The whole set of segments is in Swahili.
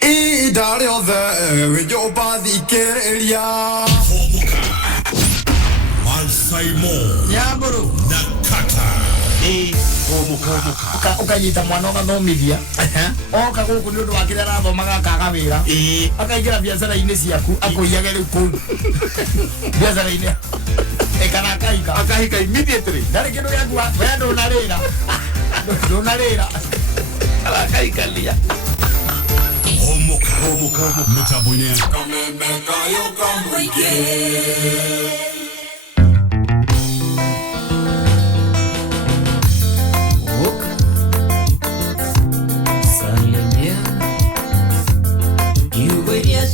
Idari ove yo badi keria. Humuka Mansaimo Mburu na Kattaj. Humuka ukanyita mwana ugathomithia oka guku ni undu wakire arathomaga akaga wira akaingira biacara-ini ciaku akuiage riu kuu biacara-ini ekana akahika immediately ndari kindu giaku we ndunarira akaikalia Humuka mitambo-ini ya Kamemeka yo kamwike.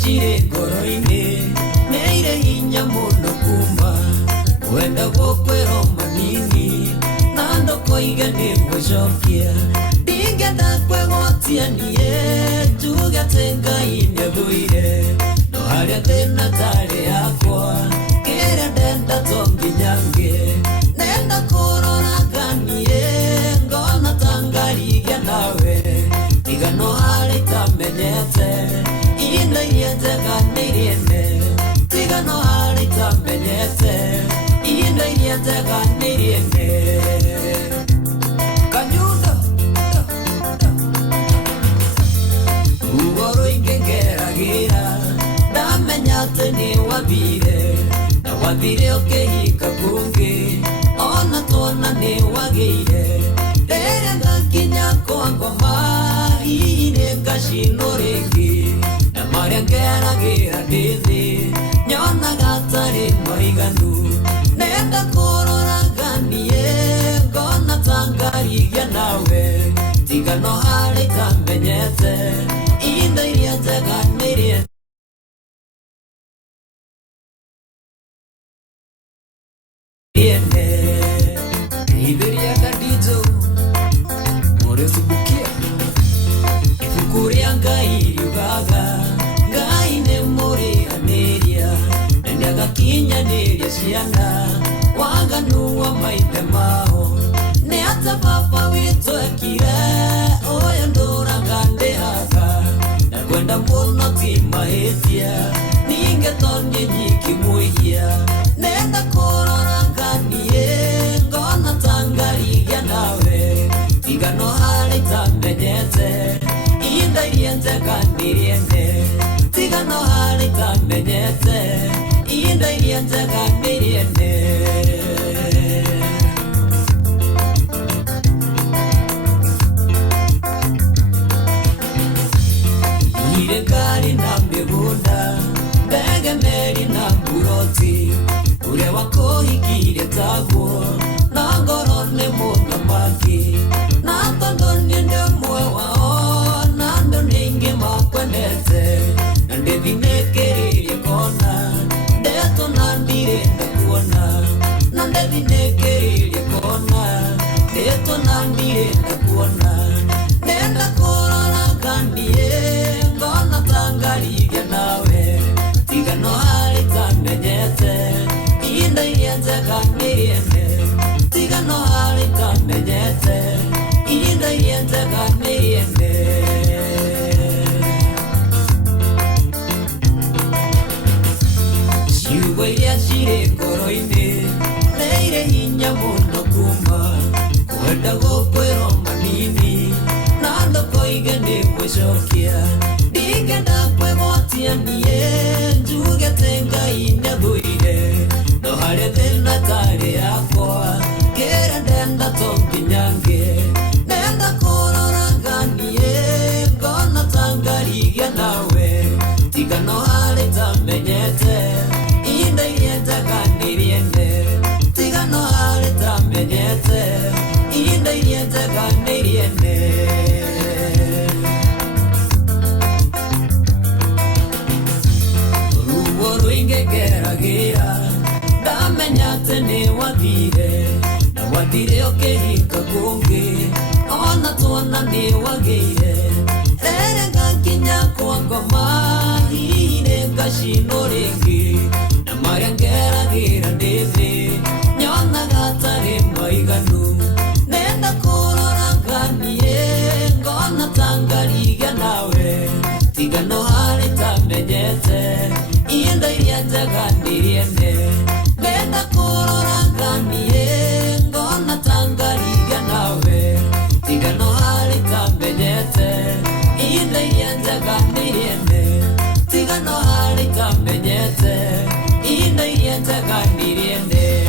Shire ngoro-ini neire hinya muno kuma wenda gukwira manini na ndokoige nigwicokia ndingenda kwĩgwatia niĩ njuge atĩ Ngai nĩathũire no harĩa thĩna tarĩ yakwa kĩrĩa ndenda to nginya ngĩe nenda kũroraga niĩ ngona ta ngarigia nawe tiga no harĩa itamenyete Ina yetega niriene tiga no harita menyete Ina yetega niriene Kanyuda Ugoro ingegeragira ndamenyate ni wabire na wabire okehika kungi ona tona ni wagire rere ngakinya kwa ngoma ine ngashino ringi Maria ngeragira ndithi nyonaga tarĩ maiganu nenda kũroraga niĩ ngona ta ngarigia nawe tiga no harĩa itamenyete indo iria njega nĩrĩe Iberia Kadijo Moresubukia Ifuku rĩa Ngai riugaga Kinyanĩria ciana waganu wa maithe mao nĩ ata baba witũ ekire ũyũ ndũraga ndĩhaga na kwenda mũno ti mahĩtia ningĩ to niĩ nyiki mwĩhia nenda kũroraga niĩ ngona ta ngarigia nawe tiga no harĩa itamenyete ihinda iria njega nĩrĩene tiga no harĩa itamenyete Inda iria njega nĩrĩene Ire ngari na mĩgũnda ndege meri na mburoti ũrĩa wakũhikire taguo na ngoro nĩ mũthamaki na tondũ niĩ ndĩ ũmwe wao na andũ nĩ aingĩ makwendete na ndĩthinĩkĩrĩrie kona Ndeto nandirenda kuona na ndethinĩkĩrĩrie kona Ndeto nandirenda kuona nenda kũroraga niĩ ngona ta ngarigia nawe tiga no harĩa itamenyete ihinda iria njega nĩrĩene tiga no harĩa itamenyete ihinda iria njega nĩrĩene Iria cirĩ ngoro-ini neire hinya mũno kuma kwenda gũkwĩrwo manini na ndokoige nĩgwicokia ndingenda kwĩgwatia niĩ njuge atĩ Ngai nĩathũire no harĩa thĩna tarĩ yakwa kĩrĩa ndenda to nginya ngĩe nenda kũroraga niĩ ngona ta ngarigia nawe tiga no harĩa itamenyete Inda iria njega nĩrĩene tiga no harĩa itamenyete Inda iria njega nĩrĩene Ruo rũingĩ ngeragĩra ndamenya atĩ nĩ wathire na wathire ũkĩhika kũngĩ ona tuona nĩ wagĩire rere ngakinya kwa ngoma hihi nĩ ngacino rĩngĩ na marĩa ngeragĩra ndĩ thĩ nyonaga tarĩ maiganu nenda kũroraga niĩ ngona ta ngarigia nawe tigano hari tamenyete ienda ilianjaga ndiriende ngenda kuroranganie ngona tangariga nawe tigano hari tamenyete ienda ilianjaga ndiriende tigano hari tamenyete ienda ilianjaga ndiriende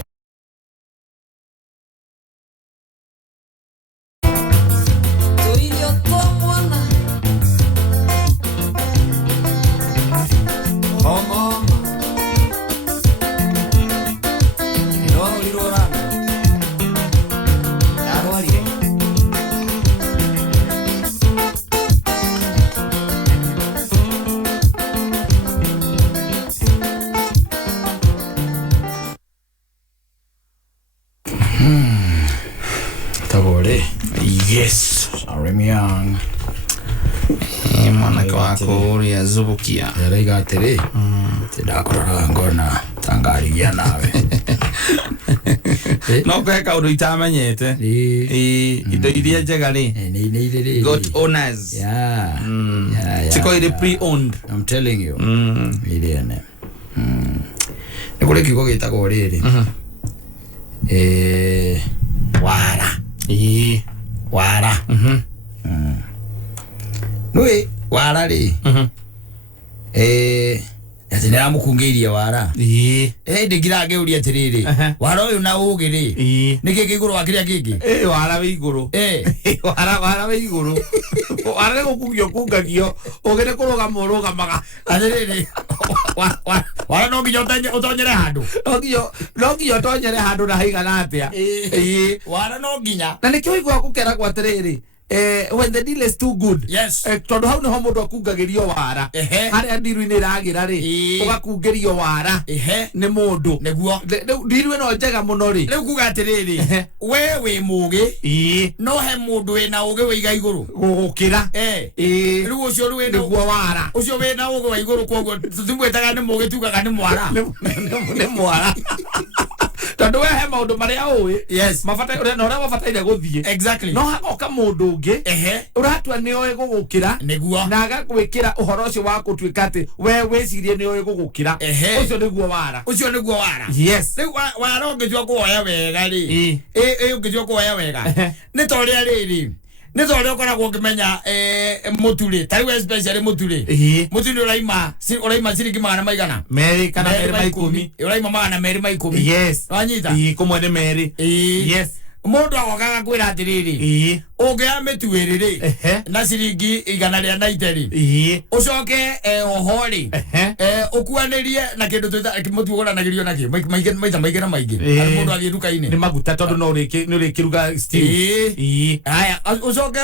Yes, sorry myang. Mwana wako uri azubukia. Erega tere. Tidakora ngona tangarigia nawe. No kweka udu itamenyete. Ito idia jegari. Ni. Got owners. Yeah. Chiko ide pre-owned. I'm telling you. Iliene. Nikule kiko gitako riri. Wara. Wara. Nui wara ri. Ati nira mukungiria wara. Ndigira ngeuria tiriri. Wara uyu na ugiri. Niki kiguru wakiria kiki. Wara we iguru. Wara we iguru. Wara gukugio kungagio. Ogere kuroga muroga maga. Atiriri. Wara no nginya utonyere handu. No nginya utonyere handu na haigana atia. Wara no nginya. Na nikio igwa gukera kwa tiriri. When the deal is too good. Yes. Tondu hau niho mundu akungagirio wara. Haria ndiru ini ragira ri. Ugakungirio wara. Ni mundu. Neguo. Ndiru ino njega muno ri. Riu kuga atiriri. We wi mugi. No he mundu wina ugi wiga iguru. Gukira. Riu ucio ri niguo wara. Ucio wina ugi wa iguru kwoguo tumwetaga ni mugi tugaga ni mwara. Ni mwara. Tondu we he maundu maria ui. Yes. Mafata uri no ria mafataire guthie. Exactly. No hagoka mundu ungi. Uratua ni oe gugukira. Niguo. Na agagwikira uhoro ucio wa gutuika ati we wicirie ni oe gugukira. Ucio niguo wara. Ucio niguo wara. Yes. Riu wara ungitua kuoya wega ri. Ungitua kuoya wega. Ni toria riri. Ni toria ukoragwo ngimenya muturi. Tari especially muturi. Muturi uraima ciringi magana maigana. Meri kana meri maikumi. Uraima magana meri maikumi. Yes. Wanyita. Kumwe ni meri. Yes. Mundu agokaga kwira atiriri ungia mituiriri na ciringi igana ria naiteri ucoke ohori ukuanirie na kindu mutuguranagĩrio naki maita maingĩ na maingĩ ari mundu athie duka-ini ni maguta tondu no urikiruga steam haya ucoke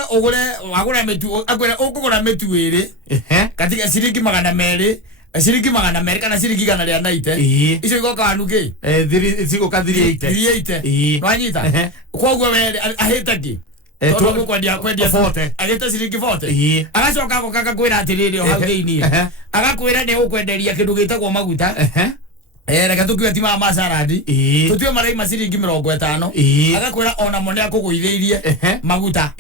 wagura mitu akwira ukugura mitu iri katika ciringi magana meri ciringi magana meri kana ciringi igana ria naite icio igoka anuki cigoka 380 nwanyita kwoguo we ahita ki tondu kwendia 40 agita ciringi 40 agacoka goka kwira atiriri o hau thiini agakwira ni ukwenderia kindu gitagwo maguta reka tukiwe ti mama saradi tutue maraima ciringi 50 agakwira ona mo ni akuguithĩirie maguta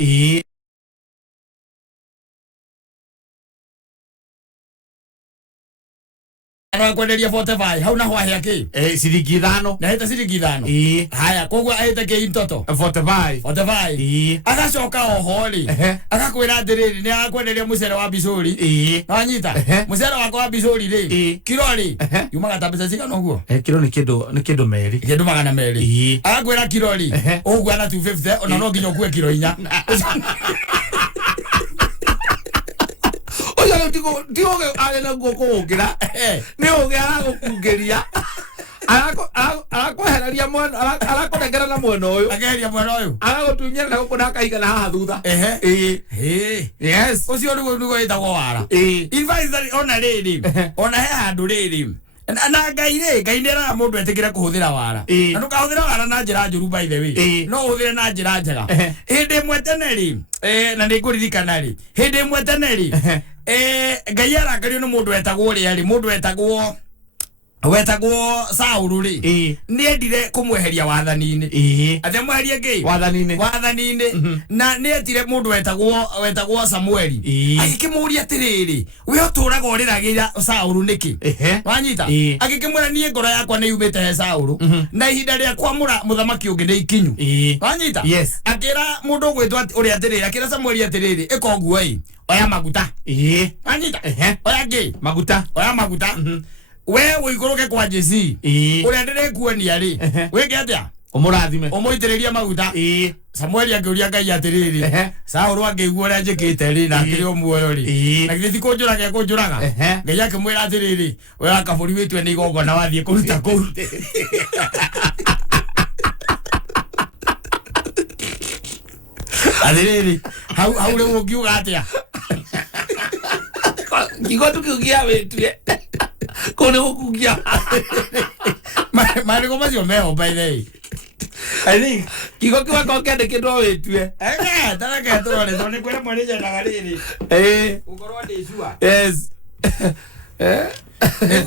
ana kwenderia 45 hauna hwahia ki ciringi 5 na hita ciringi 5 haya kwoguo ahita ki ntoto 45 agacoka ohori agakwira ndiriri ni agakwenderia mucere wa bicuri wanyita mucere wako wa bicuri ri kilo ri yumaga ta mbeca cigana uguo kilo ni kindu meri kindu magana meri agakwira kilo ri uguo ana 250 ona no nginya ukue kilo 4 oya tigo ale na gukugukira ni uge aragukungiria arakweheraria mwana arakunengera na mwena uyu ageria mwena uyu aragutunyera na gukuna kaigana haha thutha yes ucio niguo itagwo wara infact ona riri ona he handu riri na ngai ndera mundu etikire kuhuthira wara na ndukahuthira wara na njira njuru by the way no uhuthire na njira njega hindi imwe tene ri na nikuririkana ri hindi imwe tene ri ngai arakario ni mundu etagwo ri mundu etagwo wetagwo Saulu ri ni endire kumweheria wathani-ini athe mweherie ngi wathani-ini na ni etire mundu wetagwo Samueli agikimuria atiriri we uturaga uriragira Saulu niki wanyita agikimwira nie ngoro yakwa ni yumite Saulu na ihinda ria kwamura muthamaki ungi ni ikinyu wanyita akira mundu gwitwa uri atiriri akira Samueli atiriri ikonguo oya maguta wanyita oya ngi maguta we uiguruke kwa Jesi uri ndire kuonia ri wege atia umurathime umuitiriria maguta Samueli akiuria Ngai atiriri Saulu angĩigua ũrĩa njĩkĩte ri na akĩrĩ o muoyo ri na githĩ kunjuraga Ngai akĩmwĩra atiriri we akabũri wĩtwe nĩ igongona wathiĩ kũruta kũu atiriri hau rĩu ũngiuga atia kigo tukiugia wĩtue kone gukugia mariko macio meho by the way I think kigo kiwa kokende kindo wetue taraka turore tone kwera mwaneja na gariri ukorwa ndicua yes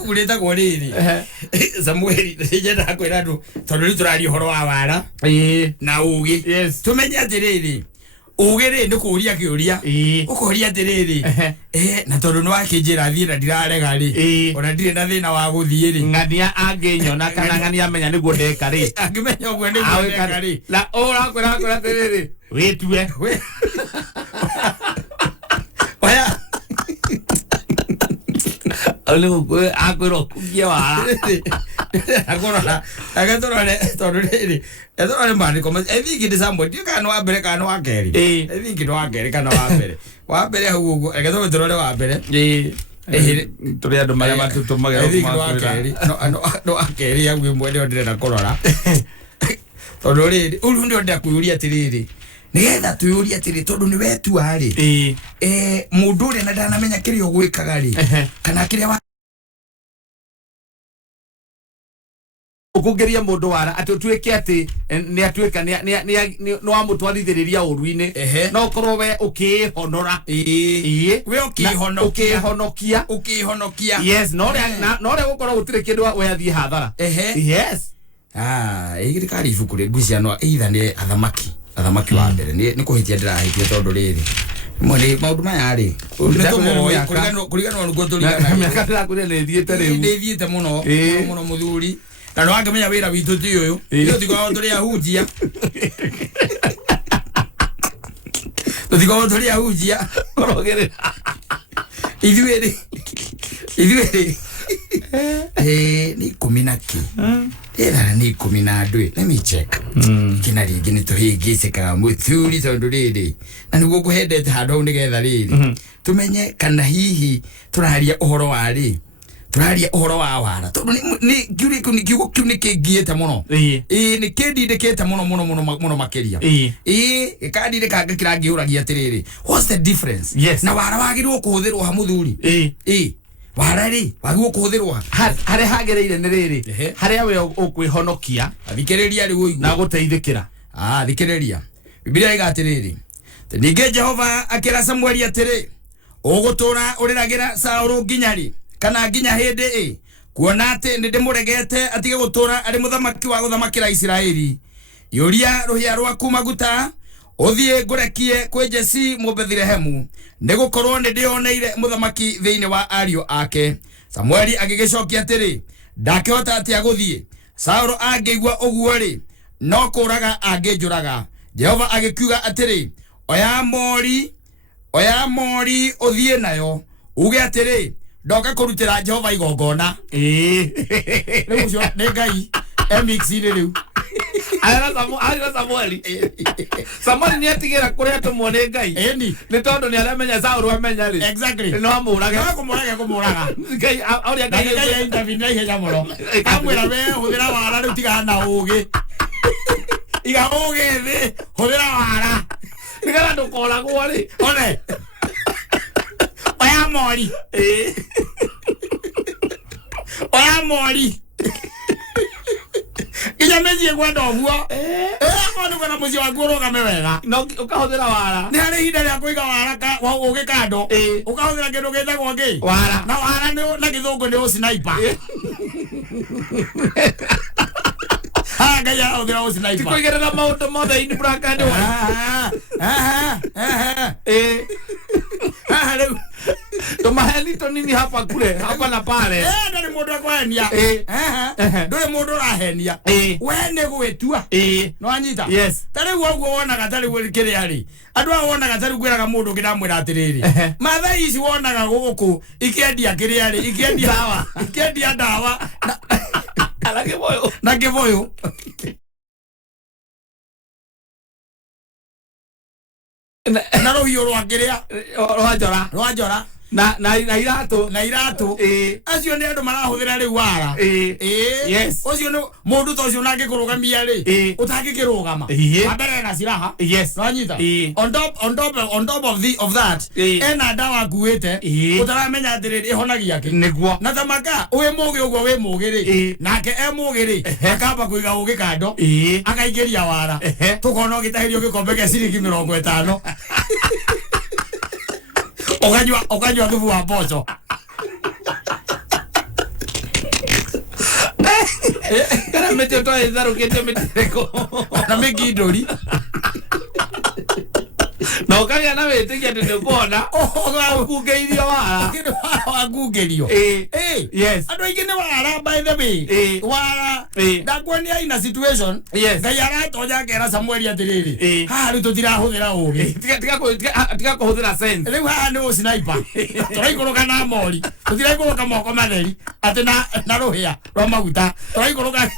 kureta goriri Samueli njenda kwera ndu tondu ri turari horo wa wara na ugi tumenye atiriri ugere ndikuria kiuria ukuria atiriri na tondu no akinjira thie na ndirarega ri ona ndire na thina wa guthie ri ngania anginyona kana ngania amenya niguo ndeka ri angimenya ogwe niguo ndeka ri la ora kwera atiriri wetue oya alego kwe akwero kugia wa agora agatorore tondu riri etorore mari koma evingi ndi Samuel kana wa mbere kana wa keri evingi ndo wa keri kana wa mbere hau ugo agatorore torore wa mbere turi andu maria matutumaga no akeri hau imwe ndio ndire na korora tondu riri uru ndio ndakuyuria atiriri nigetha tuyuria atiriri tondu ni wetu ari mundu uri na ndanamenya kirio gwikaga ri kana kiria ukugeria mundu wara atutweke ati ni atweka no amutwarithiriria uruine no korwo we ukihonora we ukihonokia yes no re gukorwo gutire kindu we athie hathara yes igirikari ibuku ri ngucia no either ni athamaki wa mbere ni kuhitia ndirahitie tondu riri mwene maundu maya ri kurigano nugo turigana miaka ndakure ni thiete riu ni thiete muno muthuri na no angemenya wira witu ti uyu tigo turi ahunjia tigo turi ahunjia orogere ithuiri ni kuminaki era ni kuminadwe let me check kina rigi ni tuhigicikaga muthuri tondu riri na niguo kuhendete handu ni getha riri tumenye kana hihi turaharia uhoro wa ri turaharia uhoro wa wara tondu ni kiugo kiu ni kingiete muno ni kindindikite muno makiria gikandinde kanga kirangiuragia atiriri what's the difference na wara wagirwo kuhuthirwo ha muthuri warari wagwo kuthirwa hare hagereire ni riri hare we ukwihonokia thikiriria riu na guteithikira thikiriria Biblia igatiriri ninge Jehova akira Samueli atiri ugutura uriragira Saulu nginyari kana nginya hindi kuona ati ndimuregete atige gutura ari muthamaki wa guthamakira Israeli yuria ruhia rwaku maguta uthie ngurekie kwe Jesi Mubethilehemu nigukorwo ni ndioneire muthamaki thiini wa ario ake Samueli agigicokia atiri ndakihota ati aguthie Saulu angĩigua uguo ri no kuraga angĩnjuraga Jehova agikiuga atiri oya mori uthie nayo uge atiri ndoka kurutira Jehova igongona riu ucio ni Ngai mx riu Ara Samueli ni atigira kuria tumone Ngai ni tondu ni aramenya Saulu amenya ri exactly no amuraga Ngai auria Ngai intervene na ihenya muno amwira we huthira wara riu tiga na ugi iga ugi thi huthira wara nigara ndukoragwo ri one oya mori Ija mezie gwenda oguo kono kwena muzi wa goro kamewega no ukahuthira wara ni hari hinda ya kuiga wara ka uge kando ukahuthira kindu gethagwo ngi wara na wara ni na githungu ni sniper Gaya uthira o sniper. Tikuigerera maundu mothe ini brakani wa. Leo. Tomaheni to nini hapa kule, hapa na pale. Ndari mundu akwenia. Nduri mundu rahenia. Wene gwetua. No anyita. Yes. Tari woguo wonaga tari wikiri ari. Andu a wonaga tari gwiraga mundu ngidamwira atiriri. Matha ici wonaga guku ikendia kiri ari, ikendia dawa. Ikendia dawa. Na kiboyo. Na rohio rwakiria rwajora na iratu acio ni andu marahuthira riu wara yes ucio ni mundu to ucio nake kurugamia ri utangikirugama abere na siraha yes no anyita on top of that ena dawa kuite utaramenya atiriri ihonagia ki niguo na tamaka uwe mugi uguo we mugi ri nake mugi ri akamba kuiga ugi kando akaigeria wara tukona gitahirio gikombe gia ciringi 50 Okanywa thubu wa mboco. Kana mete to ezaro kete metereko. Na megidori. No kaya na wete kia tete kuona. Kugeirio wara. Kile wara kugeirio. Yes. Ando igene wara by the way. Wara. Ndakwani ina situation. Yes. Gayara toja kera Samuel atiriri. Ha ri tutira huthira ugi. Tika kuhuthira sense. Riu ha ni sniper. Turaikoroka na mori. Tutiraikoroka moko matheri. Ati na rohia rwa maguta. Turaikoroka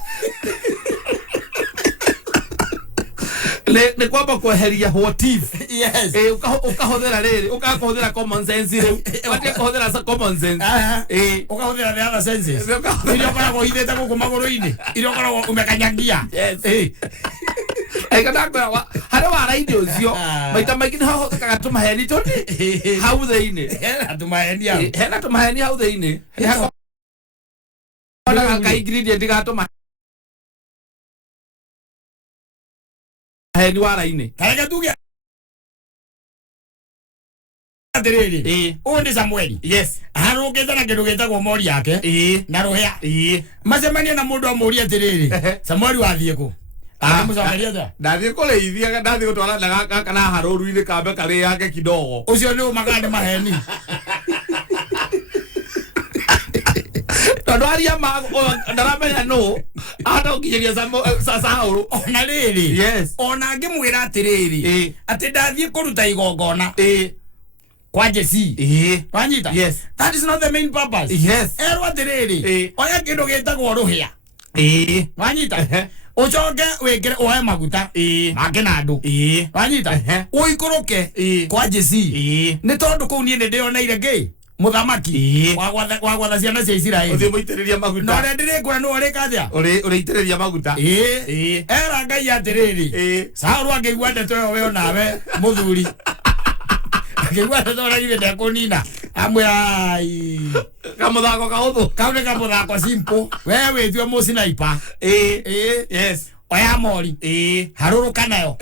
ne kwamba kueheria what if. Yes. Ukahuthira riri, ukahuthira common sense riu. Watia kuhuthira common sense. Ukahuthira the other senses. Irio kana kuhithete guku maguru-ini. Irio kana umekanyagia. Yes. Kana kwa hara wara idio cio. Maita maingi ni hahothekaga tumaheni tundi. Hau thiini. Tumaheni hau. Hena tumaheni hau thiini. Ona ka ingredient gatuma heni wara-ini. Kareka tuge atiriri. Undi Samuel. Yes. Harukite na kindu gitagwo mori yake. Na ruhia. Macemania na mundu amuri atiriri. Samuel wathie ku. Mucokeria ta. Ndathie kureithia, ndathie gutwara na kana haruru-ini kambe kari yake kidogo. Ucio ni umagande maheni. Tondu aria ma ndaramenya no ata ukinyeria Sasauru ona riri. Yes. Ona ngimwira atiriri. Ati ndathie kuruta igongona. Kwa Jesse. Wanyita? Yes. That is not the main purpose. Yes. Erwa atiriri. Oya kindu gitagwo ruhia. Wanyita? Ucoke wikire oe maguta. Make na andu. Wanyita? Uikoroke kwa Jesse. Ni tondu kuu nie ndioneire ngi muthamaki wagwatha ciana cia Israeli. Uthie muitiriria maguta. No rendire kwa no ri kathia. Uriitiriria maguta. Era ngai atiriri. Sauru angeigua ndeto yo we onawe muthuri. Angeigua ndeto ora ibe ndekunina. Amwira kamuthako kahuthu. Kaune kamuthako simple. Wewe witwe mu sniper. Yes. Oya mori. Haruruka nayo.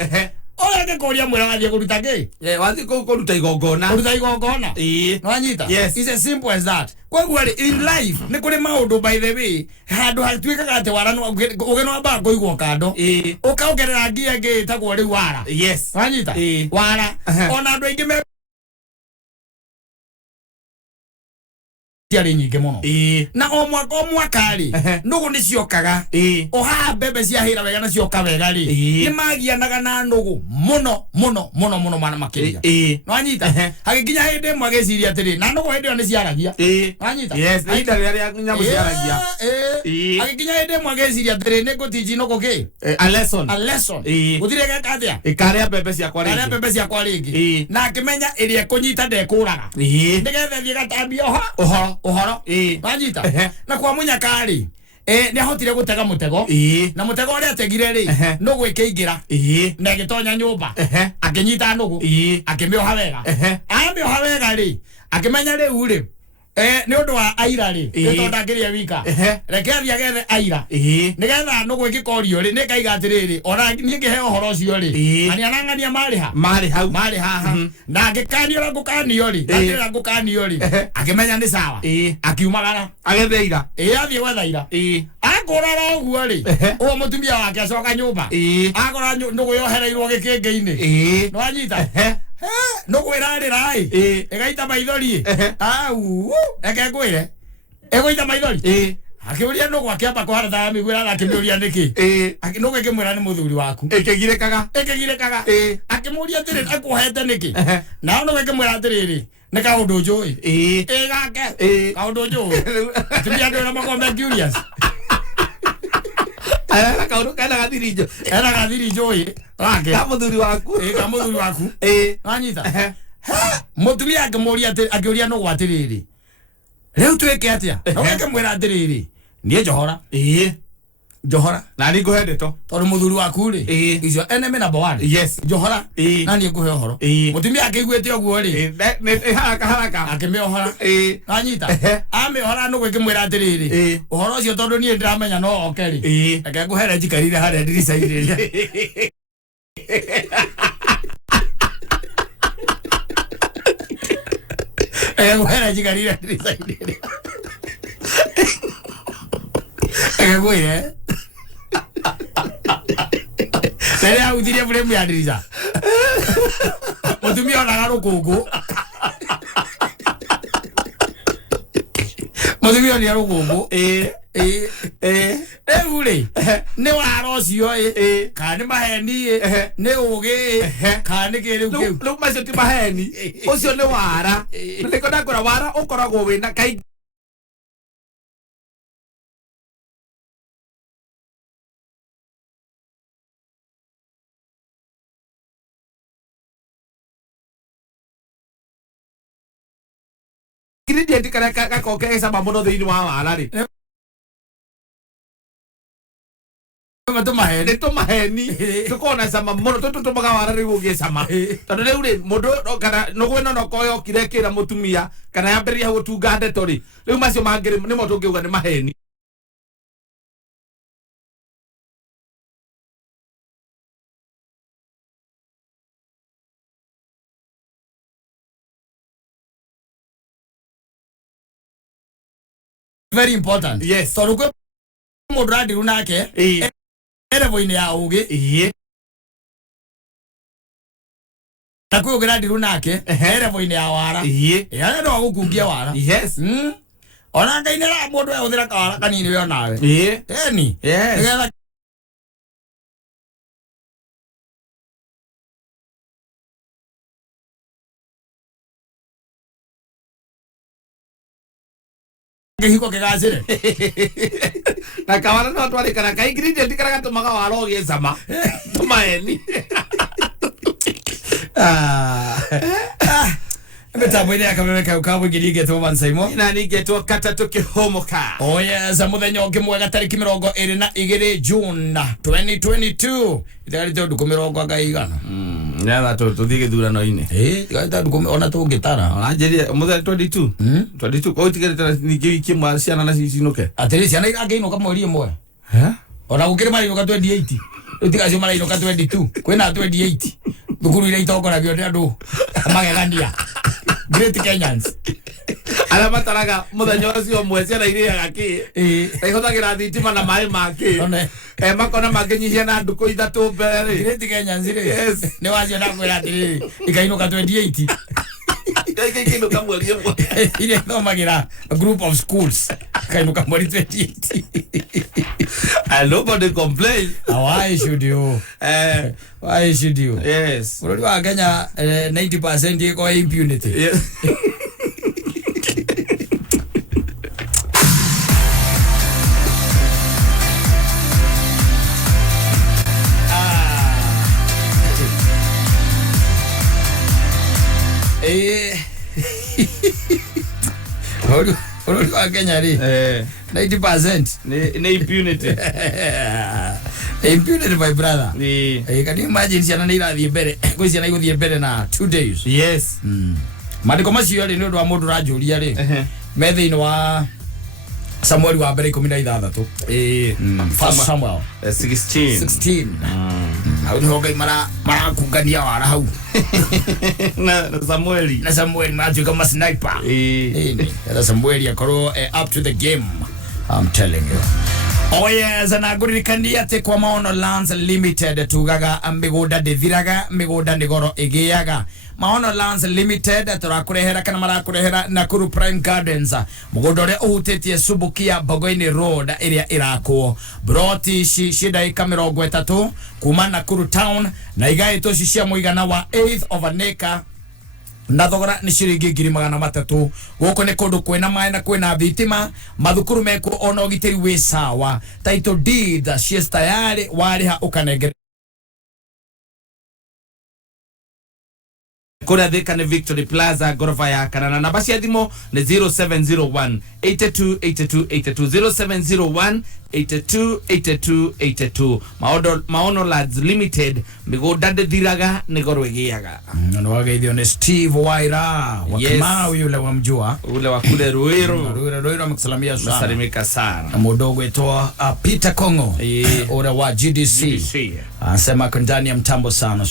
Oya ngekuria mwira wathie kuruta ngi. Wathie kuruta igongona. Kuruta igongona. No anyita. Yes. It's as simple as that. Kwa gwali in life ni kuri maundu by the way. Handu hatuikaga ati waranu ugenwa ba kuigwo kando. Ukaugerera ngia ngi tagwo ri wara. Yes. No anyita. Wara. Ona andu aingi me tiari nyingi muno. Na o mwaka ri nugu ni ciokaga. Oha bebe cia hira wega na cioka wega ri. Ni magianaga na nugu muno mana makiria. No anyita. Hagikinya hindi mwageciria atiri na nugu hindi oni ciaragia. No anyita. Yes, ida ria nyamu ciaragia. Hagikinya hindi mwageciria atiri ni gutiji nugu ki. A lesson. Guthire geka atia. Ikaria bebe cia kwa ringi. Ikaria bebe cia kwa ringi. Na akimenya iria kunyita ndekuraga. Ndigethe thie gatambia uhoro wanyita na kwa munyakari ni ahotire gutega mutego na mutego uri ategire ri no gwikeingira na gitonya nyumba akinyita nugu akimioha wega amioha wega ri akimenya ri uri nĩ ũndũ wa aira rĩ nĩtondakiria wika reke athia gethe aira nĩgetha nũgũ ĩngĩkorio rĩ nĩkaiga atĩrĩrĩ ona niĩ ngĩhe ũhoro ũcio rĩ anĩanang'ania marĩ haha na ngĩkanio ũrĩa ngũkanio rĩ ndakĩrĩra ngũkanio rĩ akĩmenya nĩ sawa akiumagara agethe ira athiĩ gwetha ira akũrora ũguo rĩ ũguo mũtumia wake acoka nyũmba akora nũgũ yohereirwo gĩkĩngĩ-inĩ nĩwanyita nũgũ ĩrarĩra ĩgaita maithori au reke ngwĩre ĩgũita maithori akĩũria nũgũ akĩamba kũhara thagami gwĩra akĩmĩũria nĩkĩ nũgũ ĩkĩmwĩra nĩ mũthuri waku ĩkĩgirĩkaga akĩmũria atĩrĩrĩ akuohete nĩkĩ nao nũgũ ĩkĩmwĩra atĩrĩrĩ nĩ kaũndũ njũĩ gake kaũndũ njũĩ atumia andũ ĩra makombe curious kaũndũ kena gathiri njũĩ gake kamũthuri waku wanyita mũtumia akĩũria nũgũ atĩrĩrĩ rĩu twĩke atĩa nũgũ ĩkĩmwĩra atĩrĩrĩ niĩ njohora na nĩ ngũhe ndeto tondũ mũthuri waku rĩ icio enemy number 1 njohora na niĩ ngũhe ũhoro mũtumia akĩiguĩte ũguo rĩ haraka akĩmĩohora wanyita amĩohora nũgũ ĩkĩmwĩra atĩrĩrĩ ũhoro ũcio tondũ niĩ ndĩramenya no oke rĩ reke ngũhere njikarire harĩa ndirica-inĩ rĩrĩa ngũhere njikarire ndirica-inĩ rĩrĩa ngwĩre rĩrĩa ahuthirie frame ya ndirica mũtumia onaga rũkũngũ mũtumia onia rũkũngũ rĩu rĩ nĩ wara ũcio kana nĩ maheni nĩ ũgĩ kana nĩ kĩ rĩu macio ti maheni ũcio nĩ wara nĩko ndakora wara ũkoragwo wĩna kaingĩ ingredient kana gakoke cama mũno thĩinĩ wa wara rĩ nĩ tũmaheni tũkorwo na cama mũno tũtũmaga wara rĩu ũgĩe cama tondũ rĩu rĩ mũndũ kana nũgũ ĩno nokorwo yokire ĩkĩra mũtumia kana yambĩrĩria gũtunga ndeto rĩ rĩu macio mangĩ nĩmo tũngĩuga nĩ maheni very important tondũ kwĩ mũndũ randiru nake level-inĩ ya ũgĩ na kwĩ ũgĩ randiru nake level-inĩ ya wara ĩrĩa no gũkungia wara ona Ngai nĩra mũndũ ahũthĩra kawara kanini we onawe eni nĩgetha hiko kegacire na kawara no twarĩkana ka ingredient kana gatũmaga wara ũgĩe cama tũmaheni Mitambo-inĩ ya kameme kau ka mũingĩ nĩngetwo Mansaimo na nĩngetwo Kattaj tũkĩhũmũka yes mũthenya ũngĩ mwega tarĩki 22 June 2022 itagarĩte ndukũ 100 nĩatha tũthiĩ gĩthurano-inĩ tigarĩte ndukũ ona tũngĩtara onanjĩria mũthenya 22 kwa ũtigarĩte ningĩ wiki ĩmwe ciana na cicinũke atĩrĩ ciana igakĩinũka mweri ĩmwe ona gũkĩrĩ marainũka 28 rĩu tigacio marainũka 22 kwĩna 28 thukuru iria itongoragio nĩ andũ magegania Great Kenyans arĩa mataraga mũthenya ũcio ũmwe ciana irĩaga kĩ na ihũthagĩra thitima na maĩ ma kĩ makona mangĩnyihia na ndukũ 3 mbere rĩ Great Kenyans rĩ nĩ wacio ndakwĩra atĩrĩ ikainũka 28 ikainũka mweri ĩmwe iria ithomagĩra a group of schools ikainũka mweri 28 and nobody complain. Why should you? Why should you? Yes. Bũrũri wa Kenya 90% iko impunity. Yes. Bũrũri wa Kenya ri 90% ni impunity. Impunity, my brother. Can you imagine ciana nĩ irathiĩ mbere kwĩ ciana igũthiĩ mbere na 2 days? Yes. Mandĩko macio rĩ nĩ ũndũ wa mũndũ ranjũria rĩ methi wa Samuel wa mbere 16 first Samuel 16 hau no ngai mara kungania wara hau na Samuel maju kama sniper na Samuel akorwo up to the game, I'm telling you. Oh yes, na gurikania te kwa Maono Lands Limited tugaga migunda ndithiraga migunda ndigoro igiaga. Maono Lands Limited turakurehera kana marakurehera Nakuru Prime Gardens mugunda uria uhutitie Subukia Bogoini Road area irakwo broti shida ika 30 kuma Nakuru Town na igaitwo cia muigana wa 1/8 of an acre na thogora ni ciringi 300 guko ni kundu kwena mai na kwena thitima mathukuru meko ona ugitiri wi sawa title deed cia tayari wariha ukanengera Kura Thika ni Victory Plaza gorofa ya kanana na basi ya thimo ni 0701 828282 0701 Maono Lands Limited migunda ndithiraga ni goro igiaga. No wageithio ni Steve Waira wa Kamau yule wa mjua ule wa kule Ruiru amekusalimia sana. Salimika sana. Na mdogo wetu Peter Kongo ule wa GDC anasema ndani ya mtambo sana.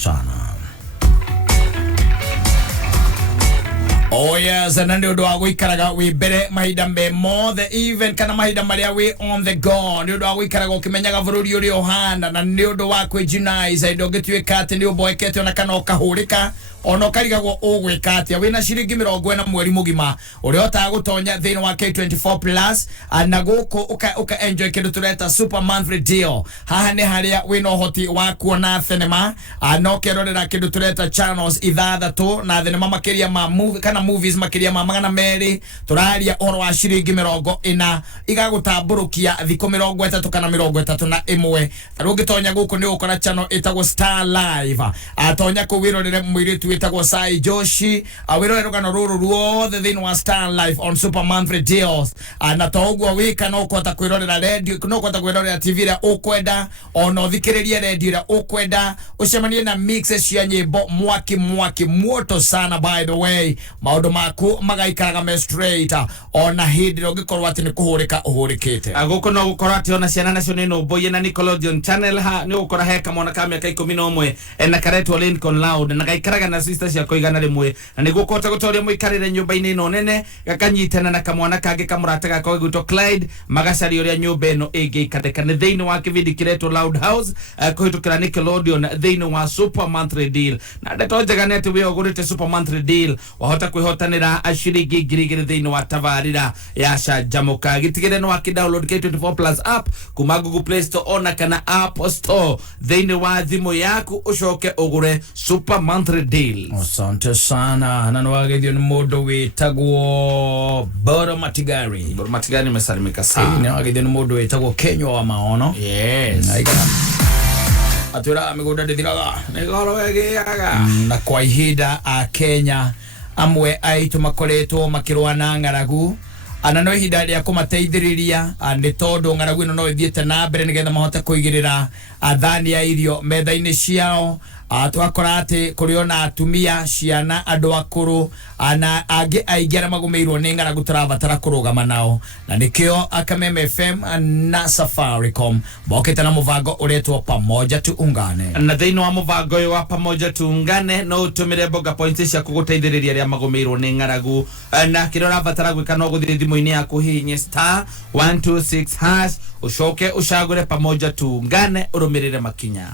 Oh yes, and ndio ndo agwikaraga we bere mahida memo the event kana mahida maria we on the go ndio ndo agwikaraga ukimenyaga bururi uri ohanda na ndio ndo wakwe junaiza ndio gitwika ati ndio boekete ona kana okahurika ono karigagwo ugwikatia wina ciringi 40 mweri mugima uri otagutonya thini wa K24 plus na guko uka enjoy kindu tureta super monthly deal haha ni haria wina hoti wa kuona cinema no kerorera kindu tureta channels ithathatu na thenema makiria ma movie kana movies makiria ma magana meri turaria oro wa ciringi 40 igagutamburukia thiko 30 kana 31 arugitonya guko ni ukora channel itagwo Star Live atonya kuwirorere mwiritu itagwo Sai Joshi awirorero kana ruru ruothe thini wa Star Live on super monthly deals na togwo wika no kota kwirorera radio no kota kwirorera TV ra ukwenda ono thikiriria radio ra ukwenda ucemanie na mixes cia nyimbo mwaki moto sana. By the way maundu maku magaikaraga me straight ona hindi ro gikorwa ati ni kuhurika uhurikite aguko no gukora ati ona ciana nacio ni no boye na Nickelodeon channel ha ni gukora heka mona kamya ka 11 na karetwo Lincoln Loud na gaikaraga na sisters ya koigana rimwe na ni gukota gutoria muikarire nyumba-ini no nene gakanyitana na kamwana kage kamurata gako gwitwo Clyde magacari uria nyumba ino igikateka ni thiini wa kivindi kiretwo Loud House kuhitukira Nickelodeon thiini wa super monthly deal na ndetonjaga neti we ogurite super monthly deal wahota kwihotanira ciringi 2000 thiini wa tavarira ya Shajamuka gitigire no akidownload K24 plus app kuma Google Play Store ona kana App Store thiini wa thimu yaku ucoke ugure super monthly deal. Asante sana na nwagethio ni mundu witagwo Mburu Matigari mesalimika sana. Ni nwagethio ni mundu witagwo Kenywa wa Maono. Yes. Atwira migunda ndithiraga ni goro egiaga na kwa ihinda Kenya amwe aitu makoretwo makirwana ngaragu ana no ihinda ria kumateithiriria ni tondu ngaragu ino no ithiete na mbere nigetha mahote kuigirira athani ya irio metha-ini ciao twakora ati kuriona atumia ciana andu akuru ana angi aingira magumeirwo ni ngaragu turabatara kurugama nao na nikio Akameme FM na Safaricom bokete na muvango uretwo pamoja tuungane na thiini wa muvango wa pamoja tuungane no utumire boga points cia kuguteithiriria ria magumeirwo ni ngaragu na kirora batara gwika no guthiri thimu-ini yaku hinye *126# ucoke ucagure pamoja tuungane urumirire makinya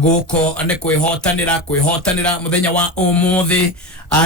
guko ne kwihotanira muthenya wa umuthi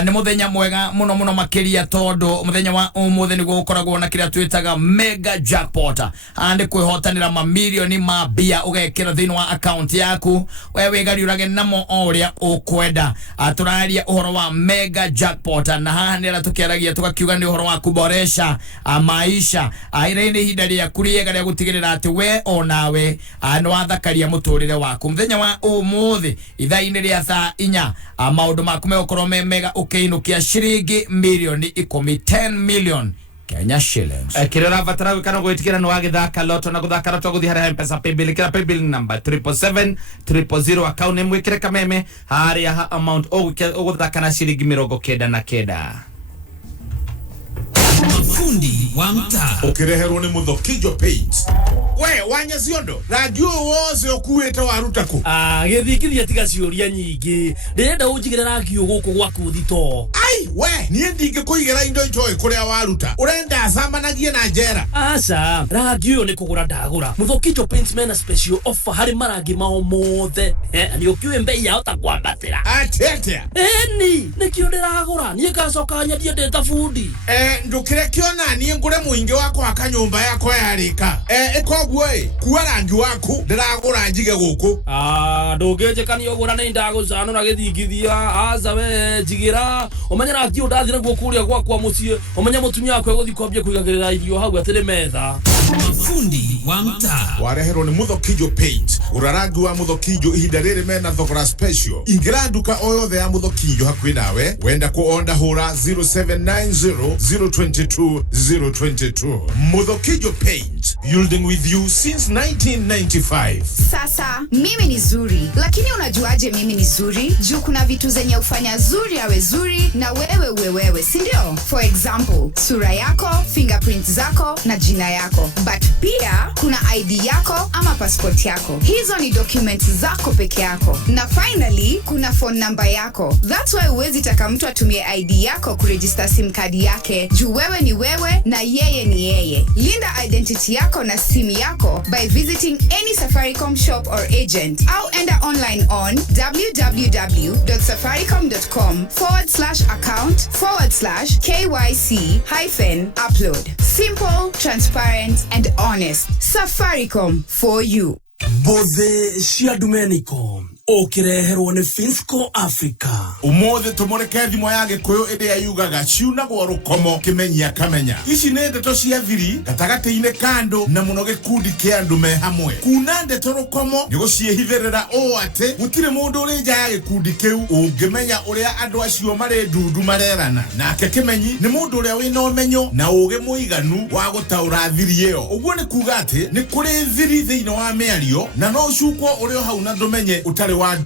ni muthenya mwega muno makiria tondu muthenya wa umuthi ni gukoragwo na kiria twitaga mega jackpot ande kwihotanira mamilioni ma bia ugekira thini wa account yaku wewe gariurage namo oria ukwenda aturaria uhoro wa mega jackpot na haha ni tukiaragia tukakiuga ni uhoro wa kuboresha maisha aire ni hidari ya kuriega ria gutigirira ati we onawe no athakaria muturire waku muthenya wa umuthi ithaa-ini ria thaa 4 maundu maku megukorwo mega ukiinukia ciringi milioni 10 10 million Kenya shillings. Kirora vatara kana gwetikira no agithaka loto na guthaka loto guthi hari mpesa paybill kira paybill number 77700 account mwikire kameme hari ha amount oguthaka na shilingi 99. Fundi wa mtaa ukireherwo ni Muthokijo Paint. We wanya ciondo radio wose okuwete warutako githikithia tiga ciuria nyingi ndirenda unjigire rangi uguku gwaku thito. Ai we nie ndingikuigera indo itoe kuria waruta urenda zamanagie na njera. Aca rangi uyu ni kugura ndagura. Muthokijo Paint mena special offer hari marangi mao mothe ni ukiwe mbei yao ta kwambatira atete ni nikio ndiragura nie ngacoka nyendie ndeta fundi ndukire kiona nie ngure muingi wako akanyumba yako yarika koguo kuwa rangi waku ndiragura njige guku ndungijikania ugura ni ndaguzano na githingithia aza we jigira umenya rangi undathira guo kuria gwakwa mucie umenya mutumia wako eguthi kwambia kuigagirira irio hau atire metha. Fundi wa mtaa wareherwo ni Muthokijo Paint. Urarangi wa Muthokijo ihinda riri mena thogora special. Ingira nduka o yothe ya Muthokijo hakuhi nawe wenda kuonda hura 0790022022. Muthokijo Paint, building with you since 1995. Sasa mimi ni zuri, lakini unajuaje mimi ni zuri? Juu kuna vitu zenye ufanya zuri awe zuri na wewe, si ndio? For example, sura yako, fingerprints zako na jina yako. But pia kuna ID yako ama passport yako. Hizo ni documents zako peke yako. Na finally kuna phone number yako. That's why huwezi taka mtu atumie ID yako kuregister SIM card yake. Juu wewe ni wewe na yeye ni yeye. Linda identity yako na simu yako by visiting any Safaricom shop or agent. Au enda online on www.safaricom.com/account/KYC-upload. Simple, transparent and honest. Safaricom for you. Bothe cia Domenico ukireherwo ni Finsco Africa. Umothe tumureke thimo ya Gikuyu indi yugaga ciunagwo rukomo kimenyia kamenya. Ici ni ndeto cia thiri gatagati-ine kando na muno gikundi kia andu me hamwe. Kuna ndeto rukomo ni guciehithirira o ati gutire mundu uri nja ya gikundi kiu ungimenya uria andu acio mari ndundu marerana. Nake kimenyi ni mundu uria wina umenyo na uge muiganu wa gutaura thiri iyo. Uguo ni kuga ati ni kuri thiri thiine wa miario na no cukwo uri hau na ndumenye utari wa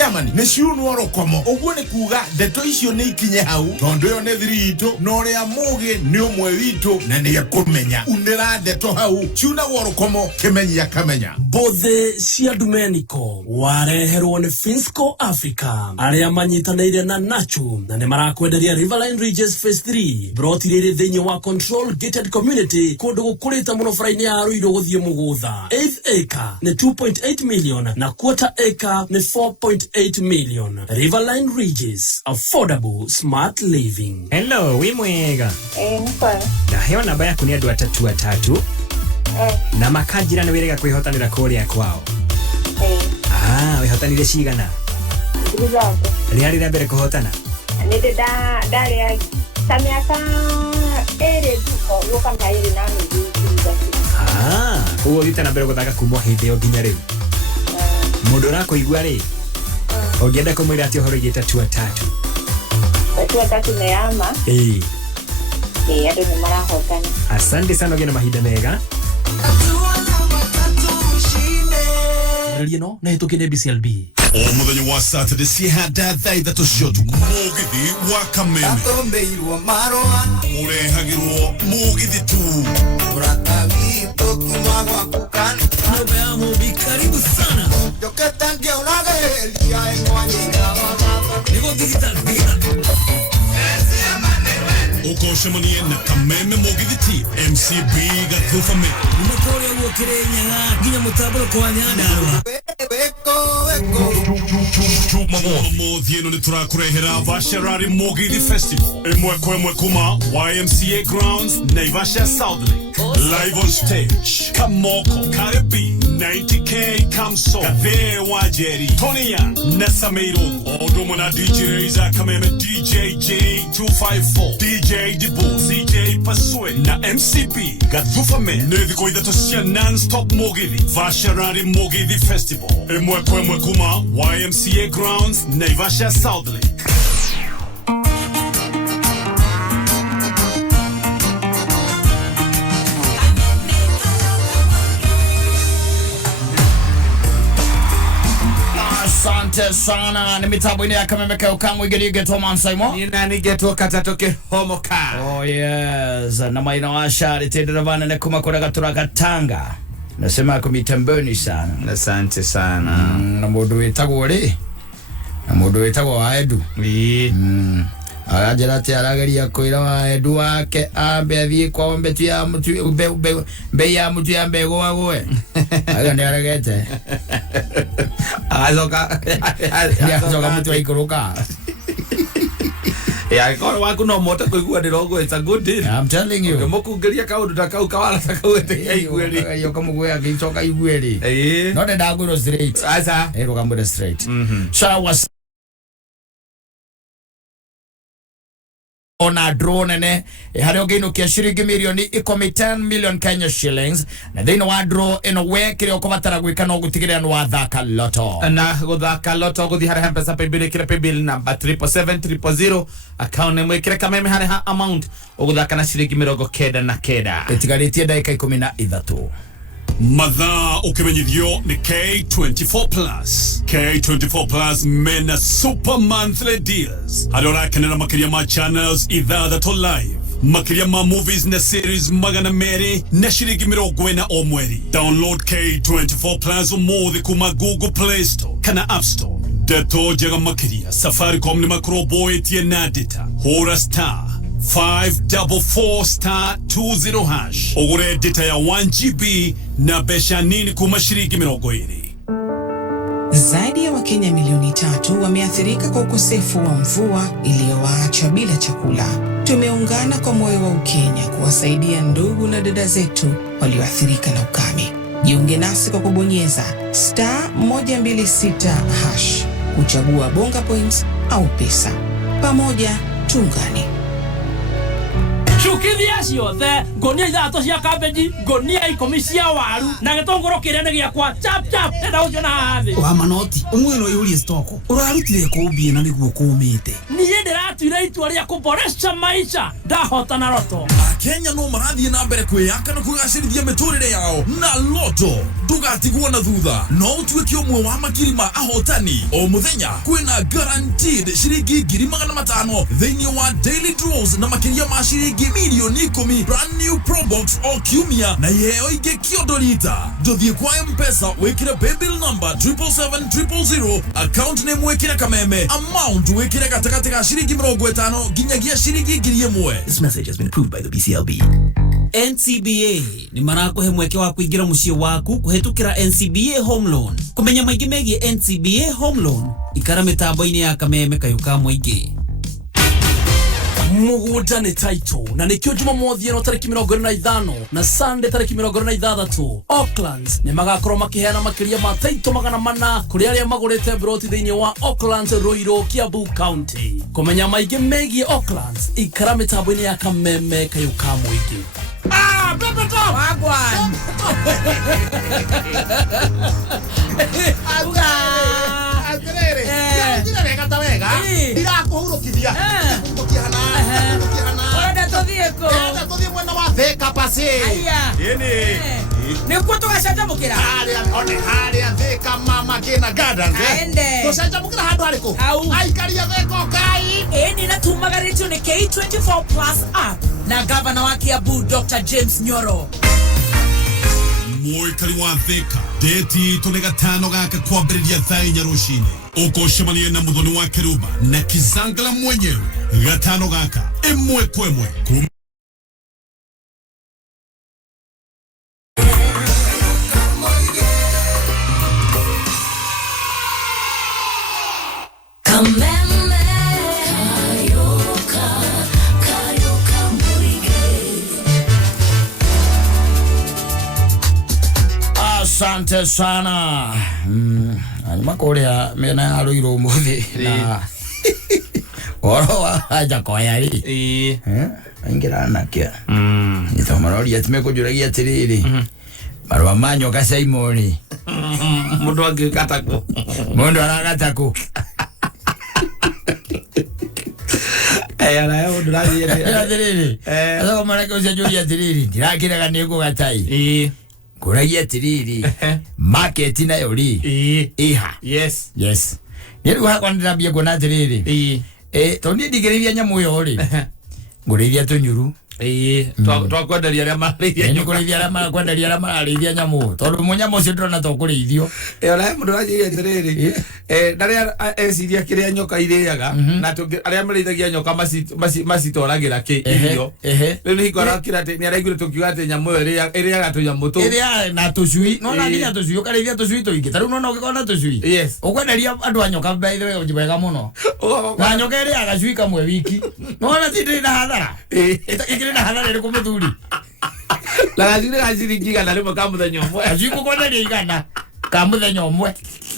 Yamani ne ciunwo rukomo. Uguo ni kuga ndeto icio ni ikinye hau tondu yo ne thiri itu no ria muge ni umwe witu na ni kumenya unira ndeto hau ciunagwo rukomo kimenyia kamenya. Bothe cia Domenico wareherwo ni Finsco Africa aria manyitanaire na Nacho na ne marakwenderia Riverline Ridges Phase 3 brotirire thiini wa Control Gated Community kundu gukurita muno faraini ya ruido guthie mugutha. 8th acre ni 2.8 million na quarter acre ni 4.8 million. Riverline Ridges, affordable smart living. Hello, wimwega. Mpa. Na hewa namba yaku ni andu atatu. Na makajira ni wirega kwihotanira kuria kwao. Wihotanire cigana? Ndizapo. Riari rĩa mbere kuhotana? Nende dali ya miaka ere tuko yoka mtairi na mimi. Ugo gite na mbere guthaka kuma hindi yo nginya riu. Mundu rakuigua ri? Ungienda kumwira ati uhoro igita tu atatu. Tu atatu ne ama. Ado ni marahotana. Asante sana ugena mahinda mega. No, na hitukine BCLB. o muthenya wa Saturday cihanda thaa ithatu cia utuku mugithi wa kameme atombeirwo marũa urehagirwo mugithi tu mũrata witũ kuma gwaku kana Nyumba ya Mobi, karibu sana. njokete ngĩonaga elia ĩmwanyina Niko digital bila. ukoshemanie na kameme mugithi ti MCB gathufame Umekore uokere nyaga ginya mutaburo kwa nyandarwa. Muthieno ni turakurehera Vasharari Mugithi Festival imwe kwa imwe kuma YMCA Grounds Naivasha South Lake live on stage Kamoko Karibi 90K Kamso Kathe Wajeri Tony Young Nesamiro Odomona DJ Isaac Kameme DJ J254 DJ Dibu CJ Pasue na MCB Gathufame Nedhiko idhato sia non-stop Mugithi Vasharari Mugithi Festival imwe kwa imwe kuma YMCA Grounds Naivasha South Lake Asante sana. Ni mitambo ine ya kamemeka ukamwe geni Mburu Mansaimo. Ni nani geto katatoke Humuka. Oh yes. Na maina washa litendera vana ne kuma kora gatura Katanga. Nasema kumitamboni sana. Asante sana. Na mundu wetagwo ri. Na mundu wetagwo Waedu. Ajara ati arageria kwira Waedu wake ambe athie kwa mbetu ya mutu be ya mutu ya mbego agwe. Aga ni aragete. Azoka Mutu aikuruka. Ya koro waku no mota kuigua ndirogo, it's a good deal. I'm telling you. Mukungeria kaundu takau kawala takau ete igweri. Yo kamugwe agicoka igweri. No de daguro straight. Asa. Ero kamugwe straight. So I was on a drone ne haryo gino kia shiringi milioni 10 million Kenya shillings na thino wa draw ino wekire okubatara gwika no gutigirira no wathaka loto na guthaka loto guthi hare mpesa paybill kire paybill number 77700 account name ikire kameme hare ha amount oguthaka na shiringi 99 etigarĩtie ndagĩka 13 Mathaa ukimenyithio ni K24 Plus. K24 Plus mena super monthly deals. Harora kenera makiria ma channels ithathatũ live. Makiria ma movies na series magana meri na shiringi 40 o mweri. Download K24 Plus umuthi kuma Google Play Store kana App Store. Deto jega makiria Safaricom ni makroboy tie na data. Hora star 544*20 hash. Ogure data ya 1GB na besha nini kuma shiringi 20. Zaidi ya Wakenya milioni 3 wameathirika kwa ukosefu wa mvua iliyowaacha bila chakula. Tumeungana kwa moyo wa Ukenya kuwasaidia ndugu na dada zetu walioathirika na ukame. Jiunge nasi kwa kubonyeza *126# kuchagua bonga points au pesa. Pamoja tuungane. Chukithia ciothe ngonia ithatũ cia cabbage, ngonia 10 cia waru na gĩtũngũrũ kĩrĩa gĩakwa chap chap ndenda ũcio na hathi wa manoti umwe no ihuri stoko urarutire kumbie na niguo kumite niĩ ndĩratuire itua rĩa kũboresha maisha ndahota na loto. Kenya no marathie na mbere kwĩyaka na kũgacĩrithia mĩtũrĩre yao na loto. Ndugatigwo na thutha, no utuĩke ũmwe wa makiri ma ahotani. O mũthenya kwĩna guaranteed shiringi 500,000 thĩinĩ wa daily draws na makĩria ma shiringi milioni 10 brand new pro box o kiumia na iheo ingĩ kiondorita. Ndũthiĩ kwa M-Pesa wĩkĩre paybill number 77700 account name wĩkĩre kameme amount wĩkĩre gatagatĩ ga shiringi 50 nginyagia shiringi 1,000. This message has been approved by the BCLB. NCBA ni marakuhe mweke wa kuingira muciĩ waku kuhetukira NCBA home loan. Kumenya maingĩ megie NCBA home loan ikara mitambo-inĩ ya kameme kayuka mũingĩ. Mugunda ni title na nikio Jumamothi eno tariki 25 na Sunday tariki 26 Auckland ni magakorwo makiheana makiria ma title 400 kuri aria magurite broti thĩinĩ wa Auckland Ruiru Kiambu County. Kumenya maingĩ megie Auckland ikara mitambo-inĩ ya kameme kayuka mũingĩ. Pepe Top! Wagwan! Atirere! Tira wega ta wega! Tira kuhurukithia! Kuhurukihana! Wenda tuthieko! Wenda tuthie mwena wa Thika pasi! Aya! Yeni! Nikuo tugacanjamukira? Haria Thika mama kina gardens! Aende! Tugacanjamukira handu hariku? Aikaria Thika Kai! Eni na tumagaritio ni K24 Plus app na gavana wa Kiambu Dr. James Nyoro. Muikari wa Thika deti tone gatano gaka kwambĩrĩria thaa 4 rũcinĩ. Ũkũcemania na mũthoni wa Keruba na Kizangala mwenyewe gatano gaka ĩmwe kwa ĩmwe. Asante sana. Makorea mena ya Ruiru muthi na oro aja koyari. Ingira nakia. Nitomarori atimekujuragia atiriri. Marwa manyo kasaimoni. Mundu angikatako. Mundu aragataku. Ana yo ndirathire. Atiriri. Ado maraka ucajuria atiriri. Ndirakiraga niko gatai. Kuragia tiriri market na yori iha yes yes Niru hakwa ndambia kuona atiriri. Tondi ndigereria nyamu yo ri. Ngureithia tunyuru. Twakwenderia aria mararithia nyoka. Ngureithia aria makwenderia aria mararithia nyamu. Tondu munyamo ucio ndona to kurithio. Ona mundu ajiye atiriri. Ndaria esiria kiria nyoka iriaga na aria marithagia nyoka macitoragira ki irio. Riu ni hikora kirate ni araigure tukiuga ati nyamu iriaga tunyamu tu. Iria na tucui. No na nginya tucui ukarithia tucui tuingi. Taru no ukikona tucui. Yes. Ukwenderia andu a nyoka mbaithe wega muno. Na nyoka iriaga cui kamwe wiki. No na tindiri na hathara. Na hadhara ile kumethuri la gaziri giga na limo kamu da nyomwe ajiku kwa ndani igana kamu da nyomwe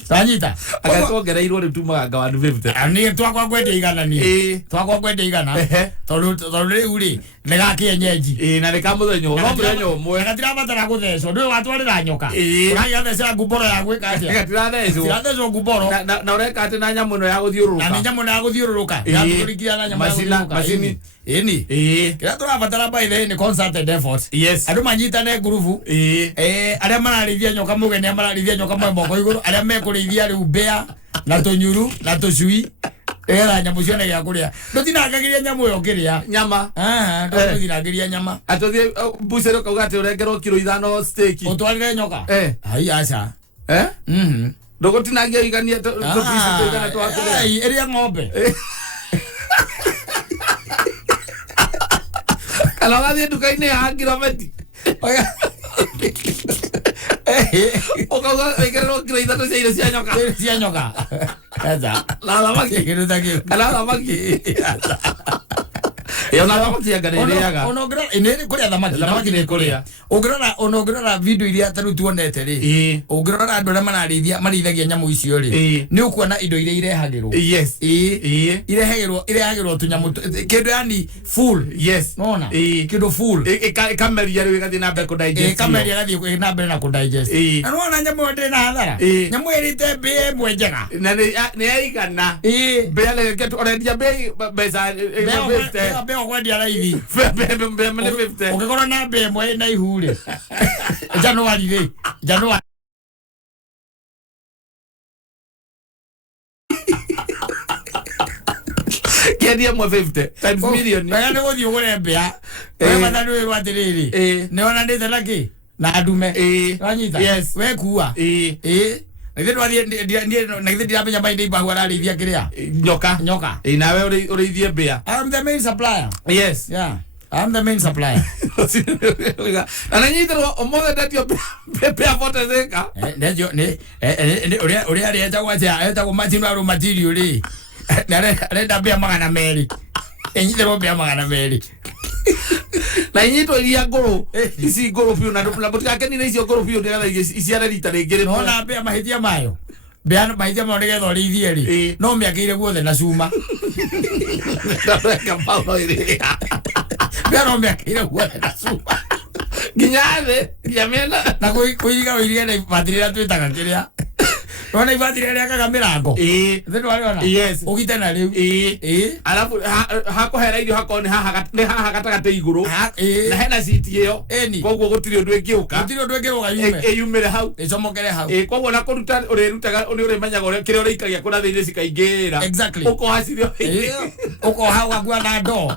tanyita agatongera irwo rituma ga 150 ani twakwa kwende igana ni twakwa kwende igana tondu riu ri nega kienyeji na nikamu da nyomwe no nyomwe gatira batara gutheco ndu watwarira nyoka uraya thecera nguboro ya gwika atia gatira theco nguboro na ureka ati na nyamu no ya guthiururuka na nyamu no ya guthiururuka ya turikia na nyamu machini Eni. Kira turabatara by the ni concerted effort. Yes. Andu manyitane ngurubu. Aria mararithia nyoka mugeni mararithia nyoka moko iguru aria mekurithia riu bea na tunyuru na tucui. Era nyamu cione ya kuria. Ndutinangagiria nyamu yo kiria. Nyama. Ndutinangagiria nyama. Atothie busero kauga ati urengerwo kilo 5 steak. Utwarire nyoka. Ai acha. Ndugutinangia igania to pisa igana to akire. Ai eria ng'ombe. Alaga dia dukaine ya kilometi. Oya. Oka ekero kila to seiro sia nyoka. Eza. La maki kiru taki. La maki. Yo na maki ya garereaga. Onogra inene kuria thamaki ni kuria. Onogra video iria taru tuonete ri. Ogra andu aria marithagia nyamu icio ri. Ni ukuona indo iria irehagirwo. Yes. Irehagirwo tunyamu kindu yani full. Yes. Nona. Kindu full. Kameria ri gathi na be ku digest. Kameria gathi na be na ku digest. Nona nyamu ndi na hathara. Nyamu irite be mwenjega. Na ni aigana. Be ale getu orendia be beza be okwendia raithi be 50 ukikora na be mwe na ihuri Januari ri Januari Kedia mwe 50 times million ya ni guthi ugure mbia we mathandu wi rwatiriri ni ona ndite laki na ndume wanyita we kuwa Nithe ndwathie nithe ndiramenya maindi ibahu ararithia kiria nyoka nawe urithie mbia. I'm the main supplier. Yes. Yeah. I'm the main supplier. Ananyitro omothe ndatio mbia vote zeka. Ndio ni uria arieta gwatia eta kumatinu aru material ri. Arenda mbia magana meri. Enyitro mbia magana meri. Na inyito iria ngoro isi ngoro piu na butika keni na icio ngoro piu ndira iciara rita ringire no na mbia mahitia mayo mbia mahitia mayo nigetho rithie ri no miakire guothe na cuma ndaka paulo iri mbia no miakire guothe na cuma ginyathe giamena na kuiga wirie na matirira twitaga kiria Wana ibatiri ya kaga mirango. Ndio wale wana. Yes. Ugite na riu. Alafu hako hera irio hako ni haha gatagate iguru. Na hena seat iyo. Koguo gutiri undu engiuka. Gutiri undu engiuka yume. Yumire hau. Icomokere hau. Koguo na kuruta urerutaga uri menyaga uri kire uri ikagia kuna thiini cikaingira. Exactly. Uko hasirio. Uko hau agua na ndo.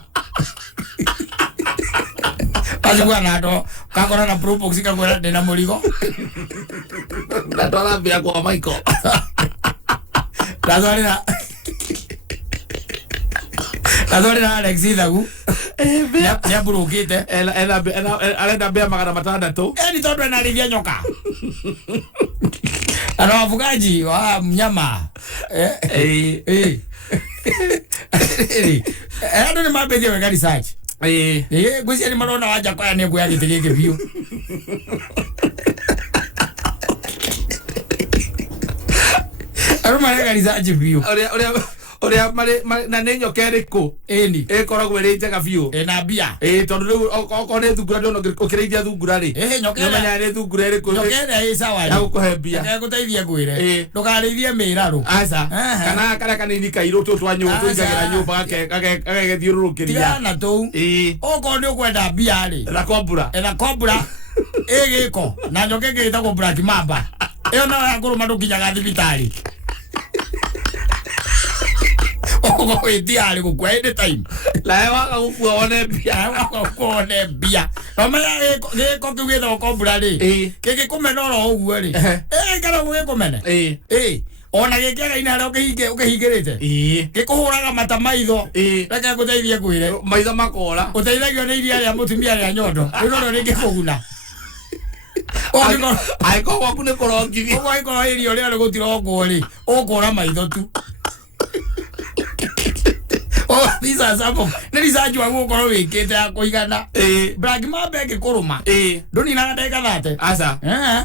Pazigwa na ndo. Kakora na probox kakora ndena murigo. Ndatola mbia kwa Michael. Lazorina Alex ithagu. Ni burukite. Arenda mbia magana matandatu. Ni tondu analivia nyoka. Ana wafugaji wa mnyama. Ando ni mabethia wega research. Gwisi ni marona waja kwa ni kuya gitigike biu. Aruma rega research biu. Oria na nenyo keriko eni koragwo ri njega biu na bia tondu riu okone thungura ndono ukirithia thungura ri nyamenya ri thungura ri nyokera ĩ sawa ya gukuhe mbia ya guteithia ngwire ndukarithie miraru aca kana kanini kairo tu twanyu tuingagira nyumba agegithiururukiria na tu oko ni ukwenda mbia ri na kombura giko na nyoke ngitagwo black mamba iyo no ya nguruma ndukinyaga thibitari Ogo idiari gukwa ende time. La waka gukua one bia. Waka gukua one bia. Omaya geko kiwetha okombura ri. Kiki kumenoro uguo ri. Kana gugikumene. Ona gekiaga ina ro ukihingirite. Gikuhuraga mata maitho. Reke nguteithie kwire. Maitho makora. Uteithagio ni iria ria mutumia ria nyondo. Rino ringi kuguna. Aiko waku ne korongi. Ogo aiko irio ria ro gutiro ngo ri. Ukora maitho tu. Oh, these are some of. Nilisaji wa ngoko wikite ya kuigana. Bragma bege kuruma. Doni na ndeka thate. Asa.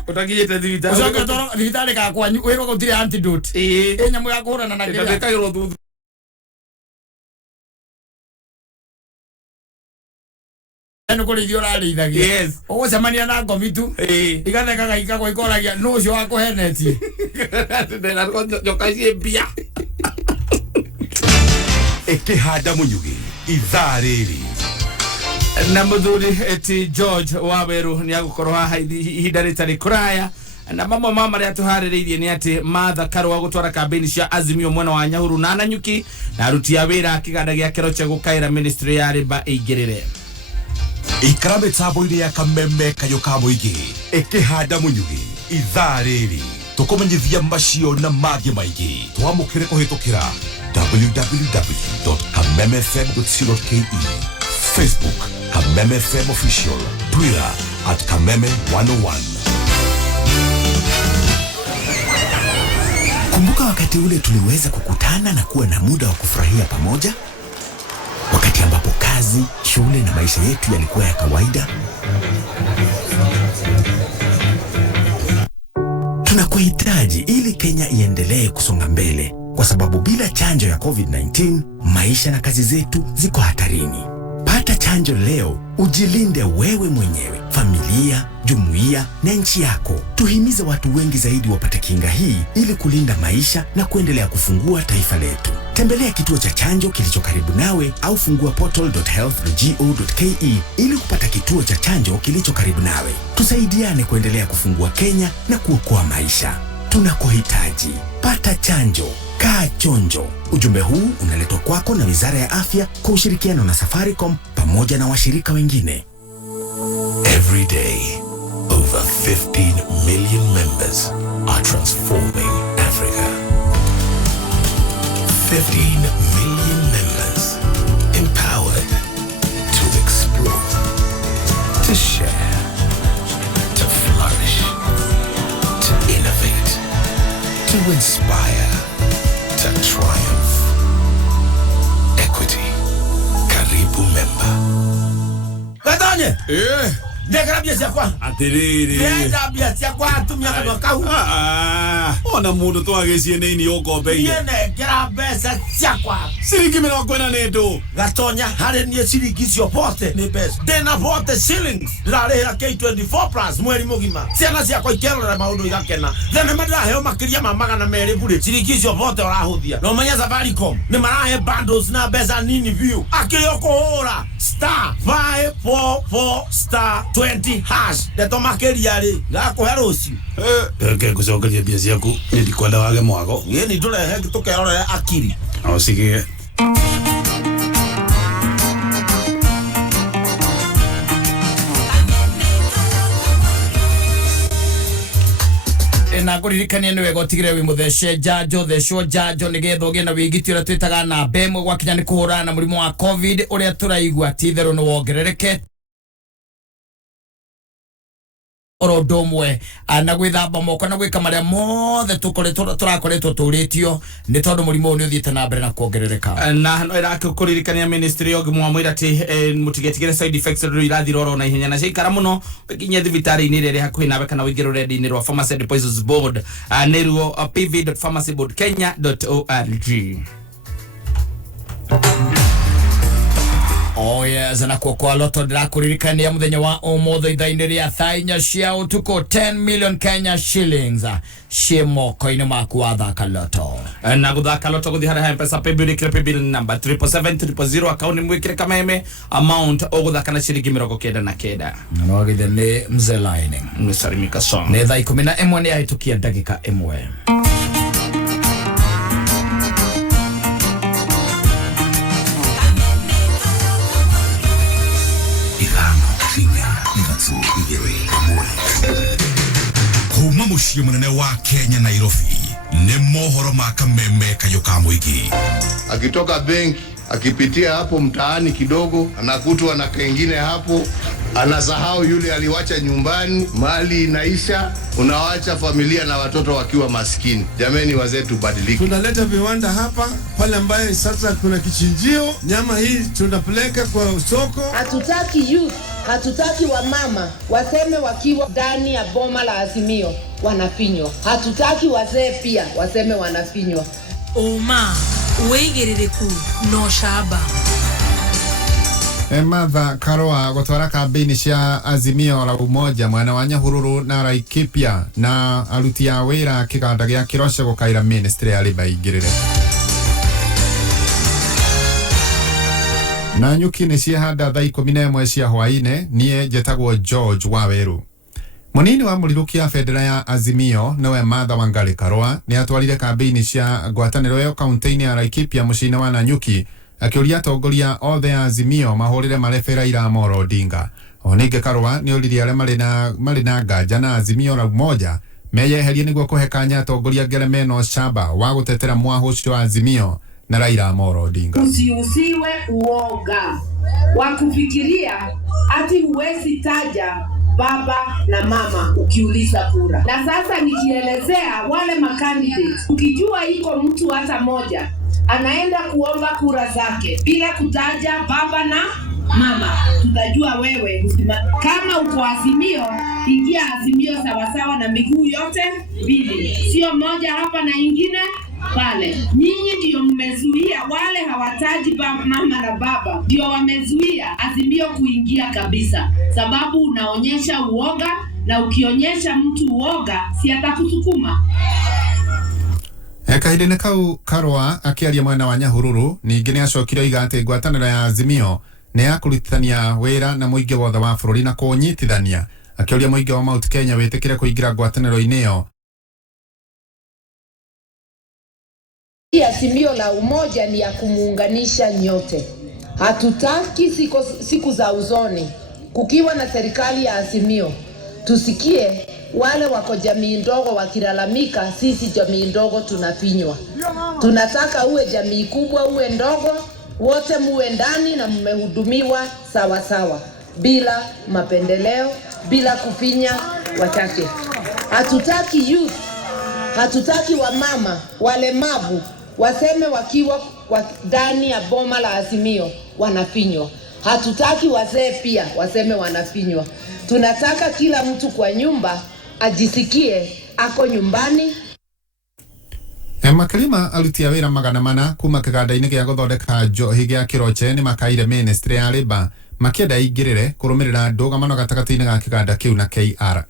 Utakijete thibitari. Ucoka toro thibitari ka kwa wego gutire antidote. Nyamu ya kurana na ngira. Ndeka iro thuthu. Eno kuri dio ra rithagia. Yes. Ogo semania na ngomitu. Igatheka gaika kwa ikoragia no ucio wa kuheneti. Ndena njokacie bia. Ekihanda munyugi ithaa riri na muthuri eti George Waweru ni agukorwo haha ihinda ritari kuraya na mamwe mama ria tuhaririirie ni ati Martha Karua gutwara kampeni cia Azimio mwena wa Nyahuru na Nanyuki na aruti a wira kiganda gia Keroche gukaira ministry ya riba igirire ikara mitambo-ini ya kameme kayo ka muingi ekihanda munyugi ithaa riri tukumenyithia macio na mangĩ maingĩ twamũkĩre kũhĩtũkĩra www.kamemefm.co.ke Facebook Kameme FM Official Twitter @Kameme101. Kumbuka wakati ule tuliweza kukutana na kuwa na muda wa kufurahia pamoja, wakati ambapo kazi, shule na maisha yetu yalikuwa ya kawaida. Tunakuhitaji ili Kenya iendelee kusonga mbele, kwa sababu bila chanjo ya COVID-19 maisha na kazi zetu ziko hatarini. Pata chanjo leo, ujilinde wewe mwenyewe, familia, jumuiya na nchi yako. Tuhimize watu wengi zaidi wapate kinga hii ili kulinda maisha na kuendelea kufungua taifa letu. Tembelea kituo cha chanjo kilicho karibu nawe au fungua portal.health.go.ke ili kupata kituo cha chanjo kilicho karibu nawe. Tusaidiane kuendelea kufungua Kenya na kuokoa maisha. Tunakuhitaji. Pata chanjo. Kaa chonjo. Ujumbe huu unaletwa kwako na Wizara ya Afya kwa ushirikiano na Safaricom pamoja na washirika wengine. Every day, over 15 million members are transforming Africa. 15 million members empowered to explore, to share, to flourish, to innovate, to inspire, to triumph. Equity. Karibu member. Katanye. Ndekera bia ciakwa. Atiriri. Ndenda bia ciakwa atumia kana kau. Ona mundu twagecie nini ukombeire. Yene kera besa ciakwa. Ciringi 40 ni ndu. Gatonya hari nie ciringi cio vote ni besa. Ndena vote shillings. Ndarehera K24 plus mweri mugima. Ciana ciakwa ikerora maundu igakena. Thene madraheo makiria ma 200 bure. Ciringi cio vote orahuthia. No menya Safaricom ni marahe bundles na besa nini view. Akiyo kuhura *544*20 hash. Ndeto makiria ri. Gakuhe rucio. Ke kucokeria bia ciaku ni ndikwenda wage mwago. Ni turehe tukerora akiri. Au sigie. Na kuririkania ni wega utigire wi muthece njanjo thecwo njanjo nigetha ugie na wigiti uria twitaga namba 1 gwakinya ni kuhurana na murimu wa COVID uria turaigua ti theru ni wongerereke orodumwe na gwithamba moko na gwika maria mothe turakoretwo turitio ni tondu murimu ni uthiite na mbere na kuongerereka na no irakuririkania ministry yogi mwamwira ati mutigetigire side effects ru irathiroro na ihenya na cikara muno ginya thibitari ni riri hakuhi nawe kana wigiro rendi-ini rwa Pharmacy and Poisons Board neruo pv.pharmacyboardkenya.org. Oh yes, na kwa loto ndirakuririkania muthenya wa umothe ithaini ria thainya cia utuko 10 million Kenya shillings ciemoko-ini maku wa thaka loto na guthaka loto guthi hara mpesa paybill number 77700 akaunti mwikire Kameme amount oguthaka na ciringi 99 no githe ni mzee lining msalimika song ni thaa 11 ni ahitukia dakika 1. muciĩ mũnene wa Kenya Nairobi nĩ mohoro ma kameme kayo ka mũingĩ. Akitoka benki akipitia hapo mtaani kidogo anakutwa na kengine hapo, anasahau yule aliwacha nyumbani, mali inaisha, unawacha familia na watoto wakiwa maskini. Jameni, wazee tubadilike. Tunaleta viwanda hapa pale ambaye sasa kuna kichinjio, nyama hii tunapeleka kwa soko. Hatutaki youth, hatutaki wamama waseme wakiwa ndani ya boma la Azimio wanafinywa. Hatutaki wazee pia waseme wanafinywa. Oma uigirireku no shaba. Martha Karua gutwara kampeni cia Azimio la Umoja mwana wa Nyahururu na Laikipia na aruti a wira kiganda gia Kiroshe gukaira ministry ya Labour igirire. Na nyuki ni ciehanda thaa 11 cia hwaine. Nie jetagwo George Waweru. Munini wa Murirukia Federa ya Azimio nawe Martha Wangari Karua ni atwarire kampeni cia ngwataniro yo kaunti-ini ya Laikipia mucine wa Nanyuki akiuria atongoria othe ya Azimio mahurire marebera ira Amolo Odinga. Onige Karua ni uririe aria mari na nganja na Azimio la Umoja meyeherie niguo kuhe kanya atongoria Ngeremeno Shaba wa gutetera mwaho ucio wa Azimio na Raila Amolo Odinga. Usiusiwe uoga wa kufikiria ati huwezi taja baba na mama ukiuliza kura. Na sasa nikielezea wale makandidates, ukijua iko mtu hata moja anaenda kuomba kura zake bila kutaja baba na mama, tutajua wewe kama uko Azimio. Ingia Azimio sawasawa na miguu yote mbili, sio moja hapa na ingine pale. Nyinyi ndio mmezuia wale hawataji mama na baba, ndio wamezuia Azimio kuingia kabisa, sababu unaonyesha uoga, na ukionyesha mtu uoga si atakusukuma. Kahindini kau Karua akiaria mwena wa Nyahururu ningi ni acokire iga ati ngwataniro ya Azimio ni yakurutithania wira na muingi wothe wa bururi na kunyitithania, akiuria muingi wa Mount Kenya witikire kuingira ngwataniro-ini iyo. Azimio la Umoja ni ya kumuunganisha nyote. Hatutaki siku za uzoni kukiwa na serikali ya Azimio tusikie wale wako jamii ndogo wakilalamika sisi jamii ndogo tunafinywa. Tunataka uwe jamii kubwa uwe ndogo, wote muwe ndani na mmehudumiwa sawa sawa bila mapendeleo, bila kufinya wachache. Hatutaki youth, hatutaki wamama walemavu waseme wakiwa ndani ya boma la Azimio wanafinywa. Hatutaki wazee pia waseme wanafinywa. Tunataka kila mtu kwa nyumba ajisikie ako nyumbani. Makalima aruti a wira magana mana kuma kiganda-ini gia guthondeka njohi gia Kiroche ni makaire ministry ya Labour makienda ingirire kurumirira ndũgamano gatagati-ini ga kiganda kiu na KRA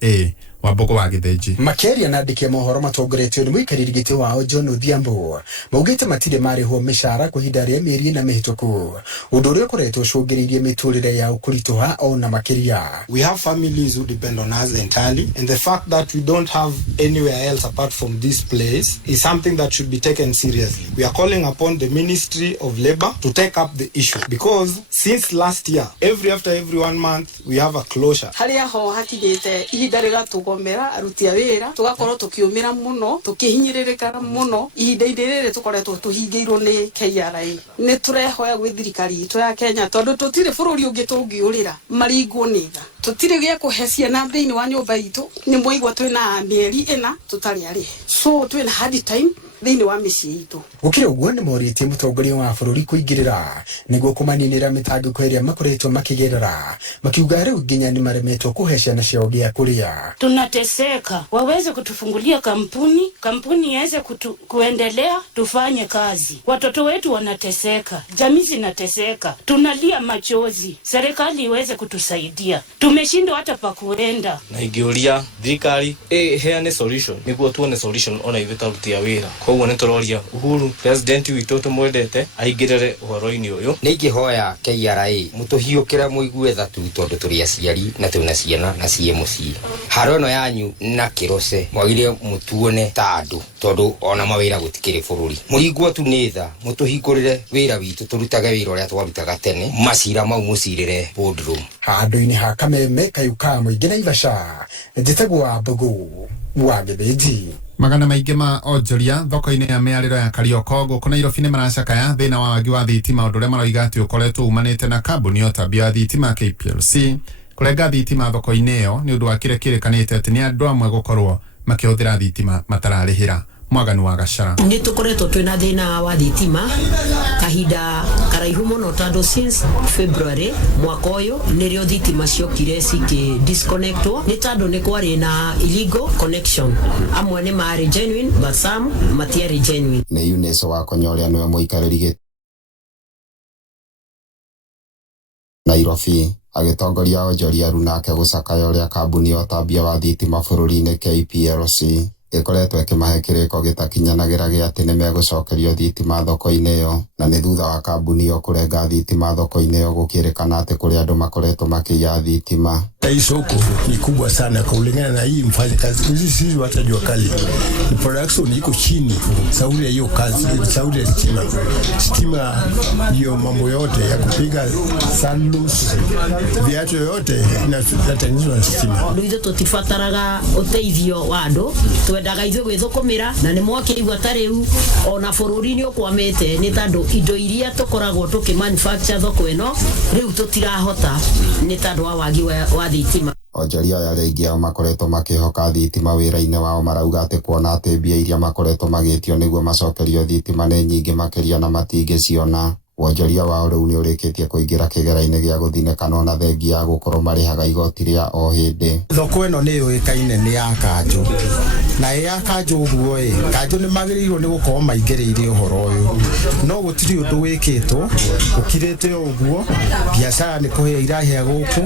wa Mbogo wa Githinji. Makeria na ndike mohoro matongoretio ni muikariri giti wao John Odhiambo maugite matire mariho mishara kuhinda ria mieri na mihituku undu uria ukoretwo ucungiriirie miturire ya ukurituha ona makeria. We have families who depend on us entirely, and the fact that we don't have anywhere else apart from this place is something that should be taken seriously. We are calling upon the Ministry of Labour to take up the issue, because since last year after every 1 month we have a closure. Haria ho hakigite ihinda rigatukomera aruti a wira tugakorwo tukiumira muno tukihinyiririka muno ihinda riri tukoretwo tuhingiirwo ni KRA. Ni turehoya gwi thirikari itu ya Kenya tondu tutire bururi ungi tungiurira maringwo ni tha, tutire gya kuhecia na thiini wa nyumba itu. Ni muigwa twina mieri ina tutari ari, so twina hard time thiini wa micii itu. Gukire uguo ni moritie mutongoria wa bururi kuingirira niguo kumaninira mitangiko iria makoretwo makigerera makiuga riu nginya ni maremetwo kuhecia na ciao gia kuria. Tunateseka, waweze kutufungulia kampuni iweze kuendelea, tufanye kazi. Watoto wetu wanateseka, jamii zinateseka, tunalia machozi. Serikali iweze kutusaidia, tumeshindwa hata pa kuenda. Na ingeuria thirikari heane solution niguo tuone solution ona ithuĩ taruti a wĩra. Koguo nĩ tũroria Uhuru president witũ tũmwendete aingĩrĩre ũhoro-inĩ ũyũ. Nĩ ingĩhoya KRA mũtũhiũkĩre mũigue tha tu tondu tũrĩ aciari na twĩna ciana na ciĩ mũciĩ. Haro ĩno yanyu na Kiroche mwagire mũtuone ta andũ tondu ona mawĩra gũtikĩrĩ bũrũri. Mũhingwo tu nĩ tha mũtũhingũrĩre wĩra witũ tũrutage wĩra ũrĩa twarutaga tene, macira mau mũcirĩre boardroom. Handũ-inĩ ha kameme kayuka mũingĩ Naivasha njĩtagwo Mbogo wagetheji magana maingĩ ma onjoria thoko-inĩ ya mĩarĩro ya Karioko gũkũ Nairobi nĩ maracakaya thĩna wa wagi wa thitima ũndũ ũrĩa maroiga atĩ ũkoretwo umanĩte na kambuni ya ũtambia wa thitima KPLC kũrenga thitima thoko-inĩ ĩyo nĩ ũndũ wa kĩrĩa kĩrĩkanĩte atĩ nĩ andũ amwe gũkorwo makĩhũthĩra thitima matararĩhĩra. Mwaganu wa Gacara nĩ tũkoretwo twĩna thĩna wa thitima kahinda karaihu mũno tondũ since February mwaka ũyũ nĩrĩo thitima ciokire cikĩ disconnectwo nĩ tondũ nĩ kwarĩ na illegal connection, amwe nĩ marĩ genuine but some matiarĩ genuine. Nĩ Eunice wa Konyoria nĩwe mũikarĩri Nairobi agĩtongoria onjoria rĩu nake gũcakaya ũrĩa kambuni ya ũtambia wa thitima bũrũri-inĩ KPLC ĩkoretwo ĩkĩmahe kĩrĩko gĩtakinyanagĩra gĩa atĩ nĩ megũcokerio thitima thoko-inĩ ĩyo, na nĩ thutha wa kambuni ĩyo kũrenga thitima thoko-inĩ ĩyo gũkĩrĩkana atĩ kũrĩ andũ makoretwo makĩiya thitima. Hii soko ni kubwa sana kulingana na hii mfanyakazi. Sisi watu jua kali. Production iko chini. Sauli ya hiyo kazi, sauli ya stima hiyo mambo yote ya kupiga sandals, viatu yote inatengenezwa na stima. Ndio tutifataraga uteithio wa andu twendaga ithuĩ gwĩthũkũmĩra na nĩ mwakĩigua ta rĩu ona bũrũri-inĩ ũkwamĩte nĩ tondũ indo iria tũkoragwo tũkĩmanufacture thoko ĩno rĩu tũtirahota nĩ tondũ wa wagi wa thitima. Onjoria arĩa aingĩ ao makoretwo makĩhoka thitima wĩra-inĩ wao marauga atĩ kuona atĩ mbia iria makoretwo magĩtio nĩguo macokerio thitima nĩ nyingĩ makĩria na matingĩciona. Wonjoria wao rĩu nĩ ũrĩkĩtie kũingĩra kĩgera-inĩ gĩa gũthinĩkana ona thengia ya gũkorwo marĩhaga igoti rĩa o hĩndĩ. Thoko ĩno nĩ yũĩkaine nĩ ya kanjũ na ya kanjũ ũguo kanjũ nĩ magĩrĩirwo nĩ gũkorwo maingĩrĩire ũhoro ũyũ, no gũtirĩ ũndũ wĩkĩtwo ũkirĩte ũguo, biacara nĩ kũhĩa irahĩa gũkũ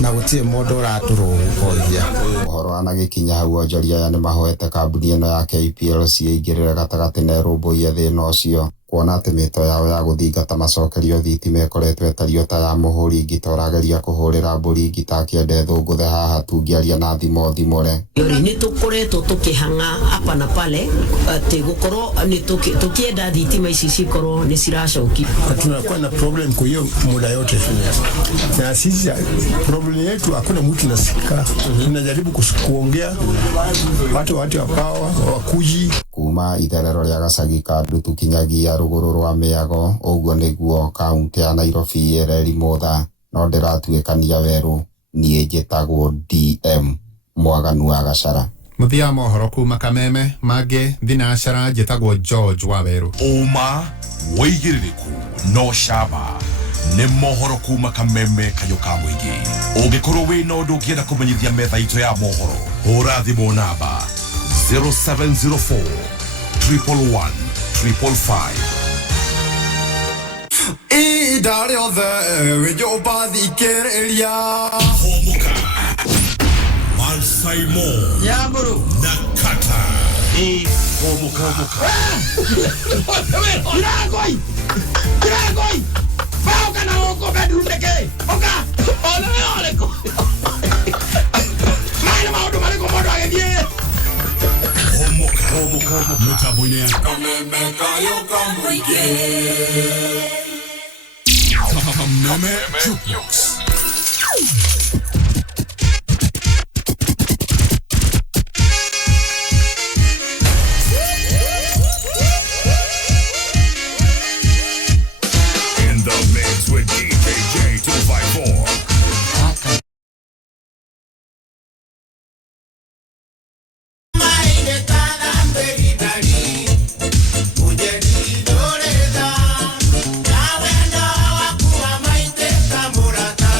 na gũtirĩ mũndũ ũratũrũgũkoria. Ũhoro wanagĩkinya hau onjoria aya nĩ mahoete kambuni ĩno ya KPLC ĩingĩrĩre gatagatĩ na ĩrũmbũiye thĩna ũcio, kuona atĩ mĩto yao ya gũthingata macokerio thitima ĩkoretwo ĩtario ta ya mũhũri ngita ũrageria kũhũrĩra mbũri ngita akĩenda thũngũthe haha tungĩaria na thimo thimore. Nĩ tũkoretwo tũkĩhanga hapa na pale atĩ gũkorwo tũkĩenda thitima ici cikorwo nĩ ciracoki. Tunakuwa na problem kwa hiyo muda yote, na sisi problem yetu hakuna mtu nasikia. Tunajaribu kuongea watu wa power wakuji kuma itherero rĩa gacagi ka ndutu kinyagia rũgũrũ rwa mĩago. Ũguo nĩguo kaunti ya Nairobi ĩreri motha, no ndĩratuĩkania werũ. Niĩ njĩtagwo DM Mwaganu wa Gacara. Muthia mohoro kuma Kameme mangĩ thinacara njĩtagwo George wa Werũ. Ũma wĩigĩrĩrĩku no cama nĩ mohoro kuma Kameme kayo ka mũingĩ. Ũngĩkorwo wĩna ũndũ ũngĩenda kũmenyithia metha itũ ya mohoro, hũra thimũ namba 0704 111 555. Idare othe wejoba thikereria Humuka Mansaimo ya Mburu na Kattaj. Humuka Kiragoi Bauka na oko bedroom deke Oka ole ko Maina maudu maleko modo agedie Humuka Mutaboine ya Kameme kayo kamwige Kameme Jukebox. In the mix with DJ J254. Murata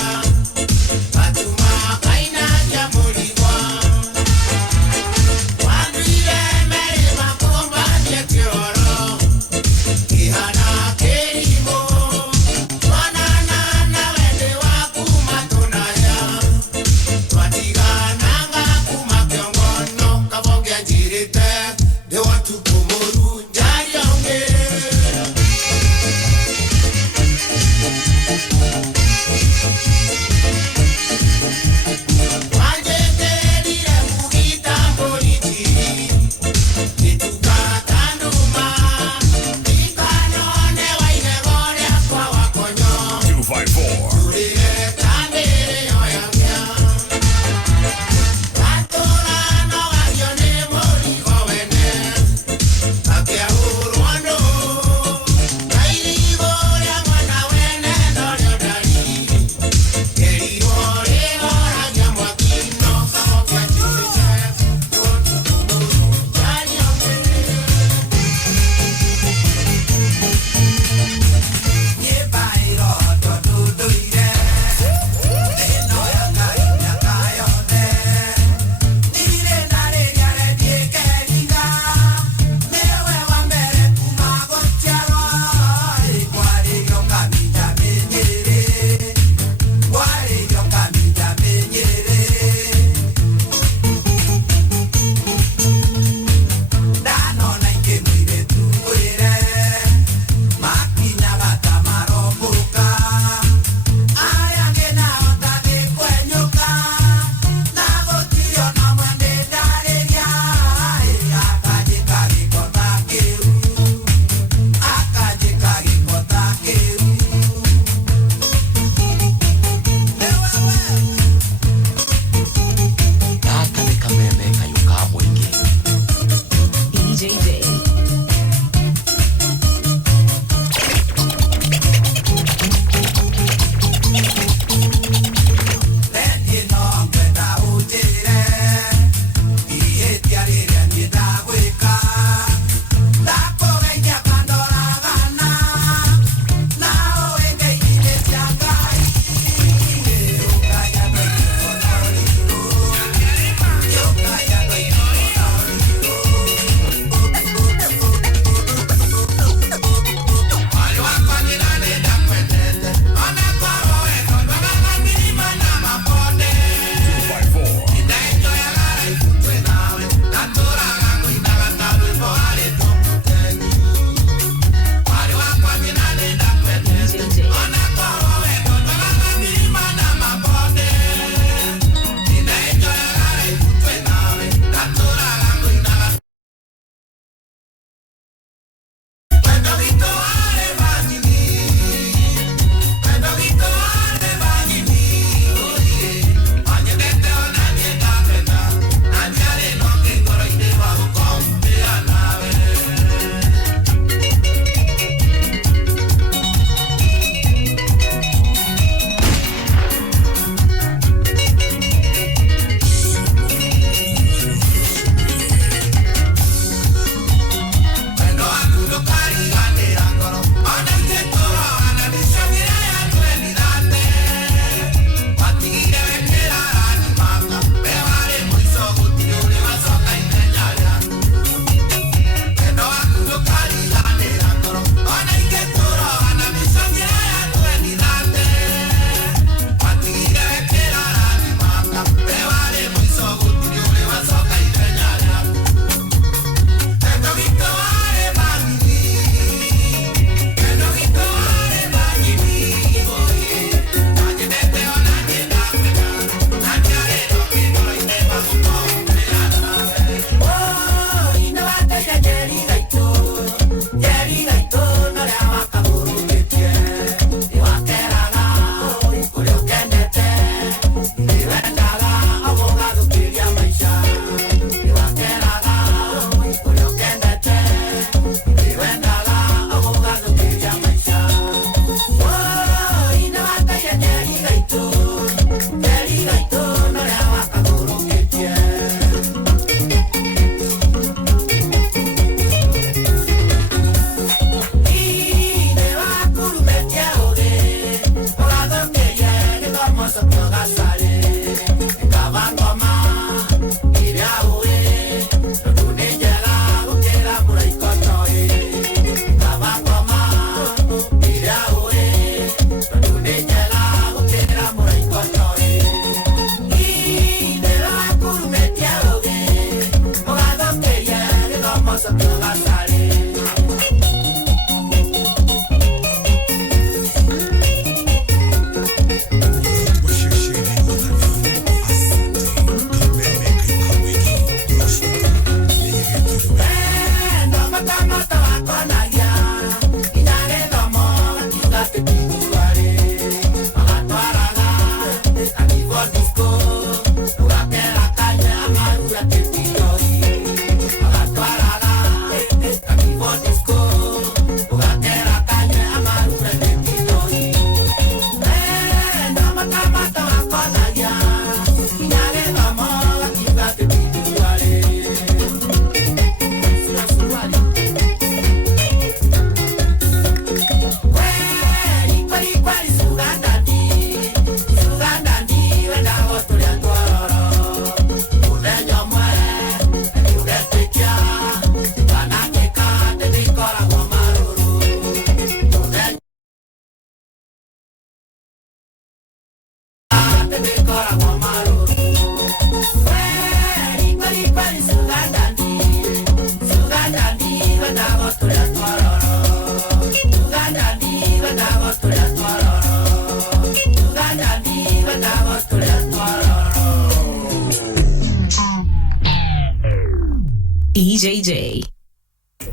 EJJ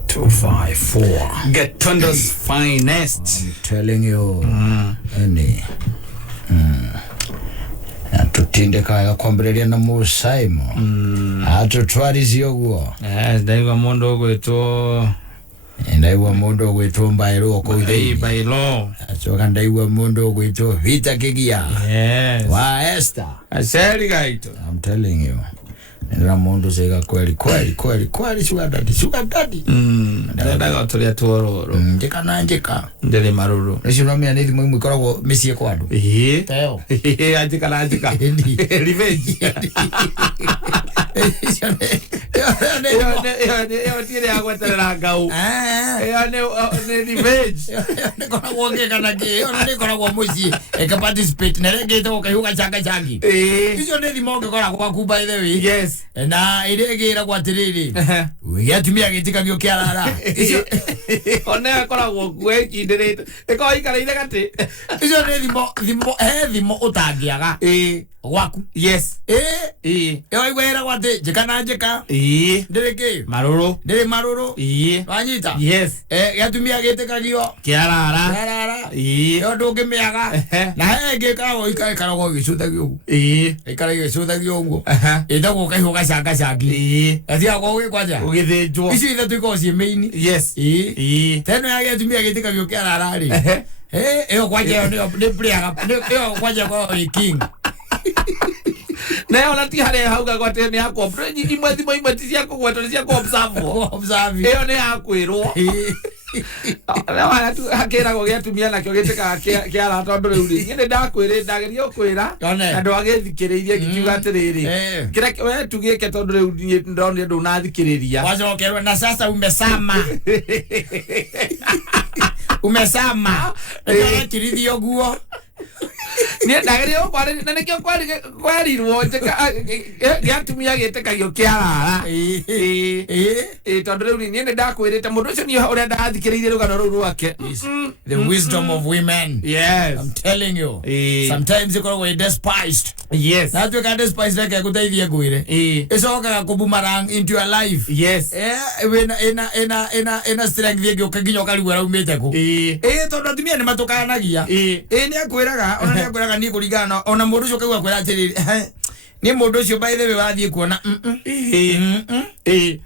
254 Gatunda's finest. I'm telling you. Tutinde kaya kwambireria na Musaimo. Atutwarizie guo. Ndaiwa mundu gwitwo ndaiwa mundu gwitwo Mbairo ko Mbairo. Achoka ndaiwa mundu gwitwo Vita Kigia. Yes. Wa Esther. Aseri gaito. I'm telling you. Nira mundu sega kweli sugar daddy. Ndaga tulia tuororo. Njika na njika. Ndele maruru. Nishiromia nithi mwimu koragwo misie kwandu. Teo. Ajika na njika. Revenge. Yo tiene agua tera ngau. Ne revenge. Ne kona wonge kana ke. Ne kona wo musie. Eka participate na rege to kayuka changa changi. Icio ne thimo ngekora kwa ku by the way. Yes. Na iregira kwa tiriri. Yatumia gitika gyo kiarara. One akoragwo gwekindĩrĩte ĩkoragwo ikarĩire gatĩ icio nĩ thimo ũtangĩaga gwaku. Yes. Waigwĩra gwatĩ njĩka na njĩka ndĩrĩ kĩ marũrũ ndĩrĩ marũrũ wanyita. Yes. Gĩatumia gĩtĩkagio kĩarara ĩyo ndũngĩmĩaga na he ĩngĩ ĩkaragwo ĩgĩcũthagio ũguo ĩkaraga ĩgĩcũthagio ũguo ĩtagwo kahiũ gacangacangi gathiagwo gĩkwanja ũgĩthĩnjwo icio ithatũ ikoragwo ciĩ mĩini. Yes. Teno ya gĩatumia gĩtĩkagio kĩarara rĩ ĩyo kwanja nĩ player ĩyo kwanja kwa king. Na ona ti haria hauga gwate nĩ yakwo imwe thimo imwe ti cia kũgwetwo nĩ cia observe ĩyo nĩ yakwĩrwo hakĩragwo gĩatumia nakĩo gĩtĩkaga kĩara tondũ rĩu rĩ nĩ ndakwĩrĩ ndageria gũkwĩra na ndwagĩthikĩrĩirie ngĩkiuga atĩrĩrĩ kĩrĩa we tugĩke tondũ rĩu niĩ ndonire ndũnathikĩrĩria wacokerwo na sasa umesama ndagakirithio guo niĩ ndageria gũkwarĩria na nĩkĩo kwarirwo gĩatumia gĩtĩkagio kĩarara tondũ rĩu niĩ nĩ ndakwĩrĩte mũndũ ũcio niĩ ũrĩa ndathikĩrĩirie rũgano rũu rwake. The wisdom of women. Yes. I'm telling you. Sometimes ikoragwo despised. Yes. Na tuĩka despised reke gũteithie ngwĩre ĩcokaga kũboomerang into your life. Yes. ĩna strength ĩngĩ nginya ũkarigwo raumĩte kũ tondũ atumia nĩ matũkanagia nĩ akwĩraga ona nĩ akwĩraga niĩ kũringana ona mũndũ ũcio kaigua kwĩra atĩrĩrĩ nĩ mũndũ ũcio by the way wathiĩ kuona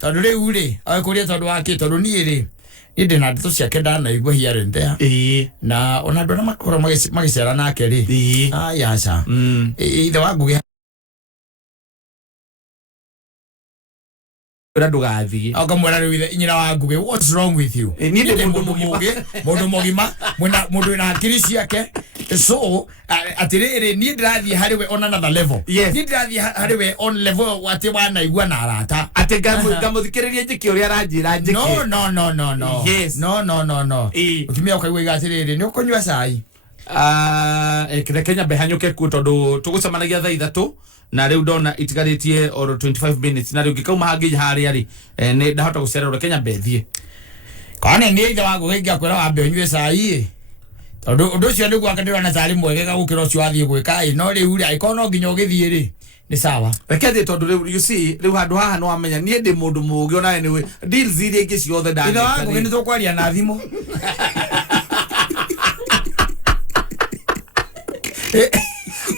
tondũ rĩu rĩ agĩkũria tondũ wakĩ tondũ niĩ rĩ niĩ ndĩna ndeto ciake ndanaigua here and there na ona andũ arĩa makorwo magĩcera nake rĩ ayaca ithe wa Ngugi ndũgathiĩ akamwĩra rĩu nyina wa Ngugi what's wrong with you niĩ ndĩ mũndũ mũgima mũndũ wĩna hakiri ciake so atĩrĩrĩ niĩ ndĩrathiĩ harĩ we on another level. Niĩ ndĩrathiĩ harĩ we on level atĩ wanaigua na arata atĩ ngamũthikĩrĩria njĩke ũrĩa aranjĩra njĩke. No. Yes. No. Ũtumia ũkaigua iga atĩrĩrĩ nĩ ũkũnyua cai reke nyambe hanyũke kuo tondũ tũgũcemanagia thaa ithatũ na rĩu ndona itigarĩtie oro 25 minutes na rĩu ngĩkauma hangĩ harĩa rĩ nĩ ndahota gũcererwo reke nyambe thiĩ kana nĩ ithe wa Ngugi ngĩakwĩra wambe ũnyue cai tondũ ũndũ ũcio nĩguo akandĩrona tarĩ mwegega gũkĩra ũcio wathiĩ gwĩka no rĩu rĩ angĩkorwo no nginya ũgĩthiĩ rĩ nĩ sawa reke thiĩ tondũ rĩu you see rĩu handũ haha nĩ wamenya niĩ ndĩ mũndũ mũũgĩ onawe nĩwe deals iria ingĩ ciothe ndaneka ithe wa Ngugi nĩ tũkwaria na thimũ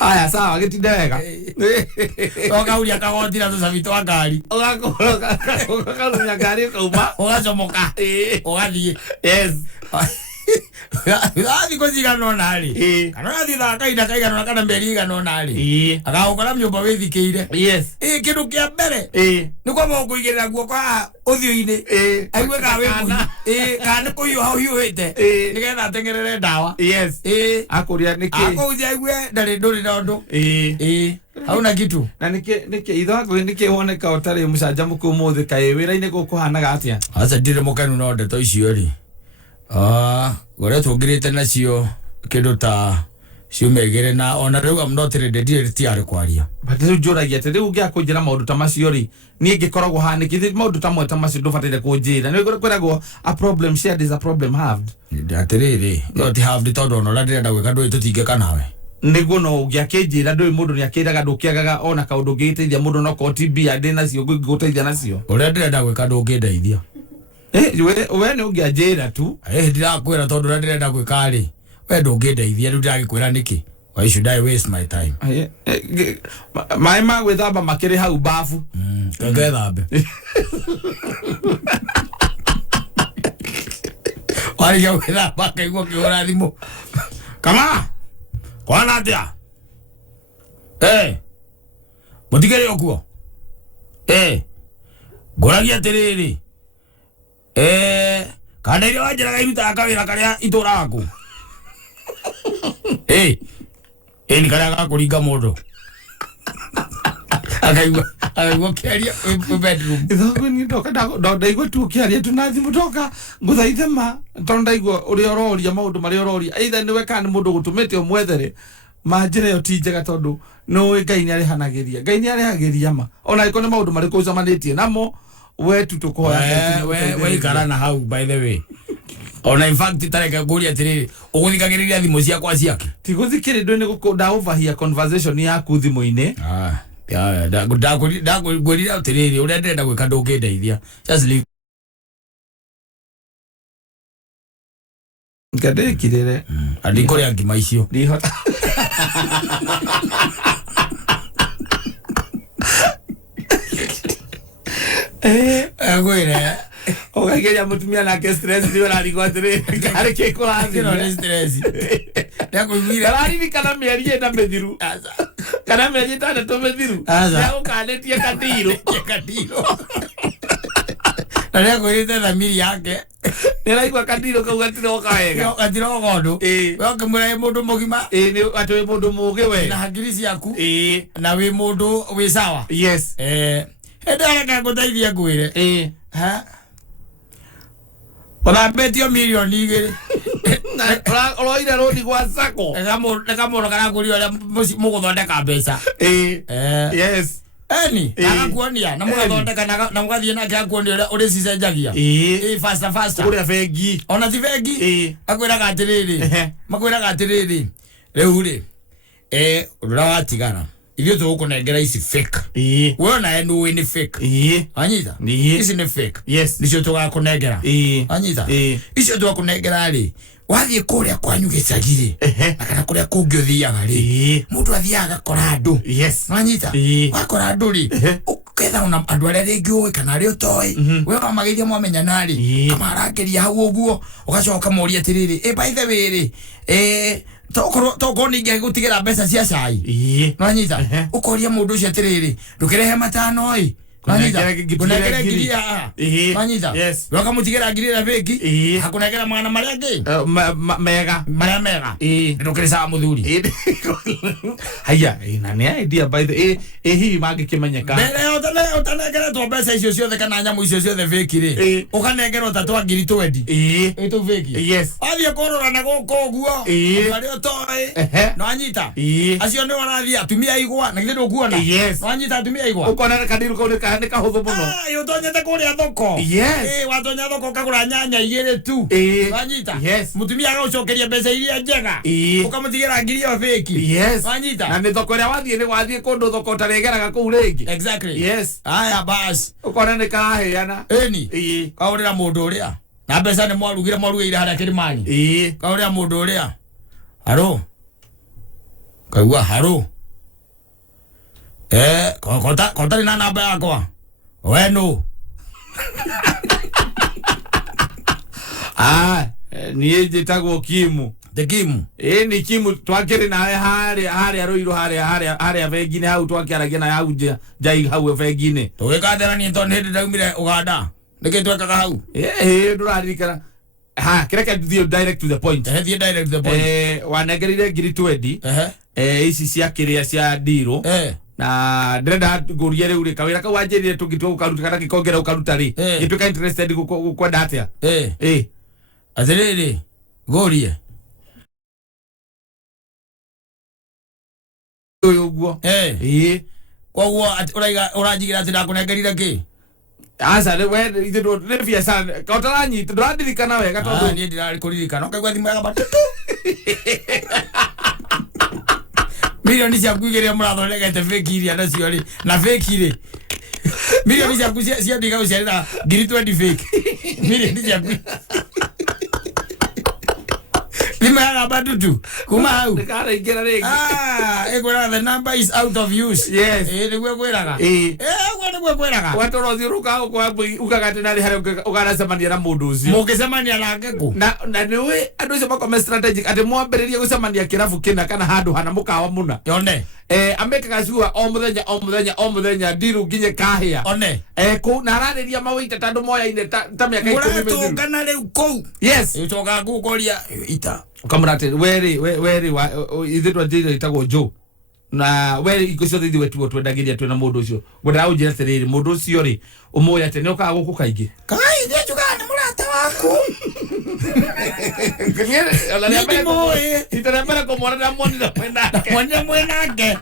aya sawa gitinde wega okauria kagotira tusabito akari okarunya ngari kauma ugacomoka ugathie yes Athi kuzigano nali. Kana athi thaka ida kaigano kana mberi igano nali. Agakora myumba withikire. Yes. Kindu kia mbere. Ni kwa moko igera guo kwa uthio-ini. Aigwe ka we mu. Kana kuyu hau hiuhite. Nigetha tengerere ndawa. Yes. Akuria niki. Akuja aigwe ndari nduri na undu. Hauna kitu. Na niki ithago niki woneka utari mucanjamuku muthe kai wira-ini gukuhanaga atia. Aca ndire mukanu no ndeto icio ri. Gore tugirite nacio kindu ta ciumegire na ona riu am not ready tiari kwaria but riu njuragia ati riu ngia kunjira maundu ta macio ri nie ngikoragwo hanikithie maundu ta mwe ta macio ndubatire kunjira ni kwiragwo a problem shared is a problem halved atiriri not halved tondu ona ndirenda gwika ndui tutingeka nawe niguo no ngiakinjira ndui mundu ni akiraga ndukiagaga ona kaundu ngiteithia mundu no ko TB andi nacio ngiguteithia nacio uria ndirenda gwika ndungindeithia we ni ungianjira tu ndirakwira tondu uria ndirenda gwika ri we ndungindeithia riu ndiragikwira niki why should I waste my time mai ma gwithamba makiri hau bafu ngethambe wari gwithamba kaigua kihura thimu kama kwana atia mutigere okuo ngoragia atiriri kana irio wanjiraga iruta akawira karia itura aku ni karia gakuringa mundu akaigua kiaria bedroom ithagu ni ndoka ndaigua tu kiaria tunathi mutoka nguthaithema tondu ndaigua uria uroria maundu maria uroria either niwe kana mundu gutumite umwethere manjira yo tinjega tondu no Ngai ni arihanagiria Ngai ni arihagiria ma ona iko ni maundu mari kucamanitie namo we tutukoya we ikara na hau by the way ona in fact tareka guria atiriri uguthikagiriria thimu ciakwa ciake tiguthikire ndwene gukunda overhear conversation yaku thimu-ini ndagurira atiriri uria ndenda gwika ndungindeithia just leave ngadekirire andikuria ngima icio ndihota agwire ogageria mutumia nake stress ndio arigwatire kare kiko hazi no stress ndakugira rari kana mieri ena methiru kana mieri tana to methiru ya ukaletie kadiro ndio kuite thamiri yake niraigwa kadiro kaugatiro kawega gatiro gondo we kamura mundu mugima ni atwe mundu mugi we na hakiri ciaku na we mundu we sawa yes ndaraga nguteithia ngwire ona betio milioni igiri oroire rodi gwa sako nekamundu kana nguri uria muguthondeka mbeca yes agakuonia na mugathondeka na mugathie nake akuonia uria uri cicenjagia faster uria bengi ona ti bengi akwiraga atiriri riu ri uria watigara ithio tugukunengera ici fake we na enu ni fake anyita ici ni fake yes nicio tugakunengera anyita icio tugakunengera ri wathie kuria kwanyu gicagire na kana kuria kungi uthiaga ri mundu athiaga kora andu yes anyita wakora andu ri uketha ona andu aria ringi uwi kana aria utoi we kamageithia mwamenyana ri kama arageria hau uguo ugacoka moria atiriri by the way ri toko ningi gutigira mbeca cia cai nanyita ukoria mundu ucio atiriri ndukirehe matano kunengera ngiria wakamutigira ngiria bengi hakunengera mwana maria ngi mega ndukirisa muthuri haya na ni idea by the hi magikimenyeka mbere utanengera to mbeca icio ciothe kana nyamu icio ciothe fake ri ukanengera utatu ngiri 20 itu fake yes athie korora na guko guo bari utoi no anyita acio ni warathia atumia igwa na ngindo kuona no anyita atumia igwa ukona kadiru kauneka ni kahuthu muno utonyete kuria thoko watonya thoko kagura nyanya igiri tu wanyita mutumia agaucokeria mbeca iria njega ukamutigira ngiri yo fake wanyita na ni thoko ria wathie ni wathie kundu thoko taregeraga kuu ringi exactly aya bas ukona ni kaheana kaurira mundu uria na mbeca ni mwarugire haria kirimani kaurira mundu uria aro kaigua haro kota na namba yakwa wenu niä njä tagwo Kimu Kimu ni Kimu twakĩrĩ nawe harĩa rũirũ harĩa bengi-inĩ hau twakĩaragia na hau njai hau bengi-inĩ tũgĩkathĩrania tondũ hĩndĩ ndaumire Uganda nĩkĩ twekaga hau ndũraririkana kĩreke thiĩ direct to the point wanengereire 20 ici cia kĩrĩa cia ndirũ na ndĩrenda ngũrie rĩu rĩ kawĩra kau wanjĩrire tũngĩtua ũkaruta kana gĩkongera ũkaruta rĩ gĩtuĩka interested kwenda atĩa atĩrĩrĩ ngũrie ũguo koguo ũranjigĩra atĩ ndakũnengerire kĩ asa nĩ biacara kaũtaranyita ndũrandirikana wega tondũ niĩ ndirarĩ kũririkana ũkaigua thimũ yaga batutu milioni ciaku igĩrĩ mũrathondekete fake iria nacio rĩ na fake rĩ milioni ciaku cia ndiga gũciarĩra 20 fake milioni ciaku thimũ yaga batutu kuma hau ndĩkaraingĩra rĩngĩ ĩkwĩraga the number is out of use nĩguo ĩkwĩraga ũguo nĩguo ĩkwĩraga watoro ũthiũrũkaga ukaga atĩ narĩ harĩa ũkanacemania na mũndũ ũcio mũngĩcemania nake kũ na nĩũĩ andũ acio makome strategic atĩ mwambĩrĩrie gũcemania kĩrabu kĩna kana handũ hana mũkawa mũna yone amekaga cua o mũthenya ndiru nginye kahĩa one na ararĩria mawĩita tandũ moyaine ta mĩaka 10 mũratũngana rĩu kũu yes ũcokaga kũkũria ita ukamũra atĩ weri ithuĩ twanjĩire itagwo Joe na weri iko ciothe ithuĩ wetuo twendagĩria twĩna mũndũ ũcio ngwendaga ũnjĩre atĩrĩrĩ mũndũ ũcio rĩ ũmũĩ atĩ nĩ ũkaga gũkũ kaingĩ nĩnjugaga nĩ mũrata waku ita rĩa mbere kũmwona monire mwĩnake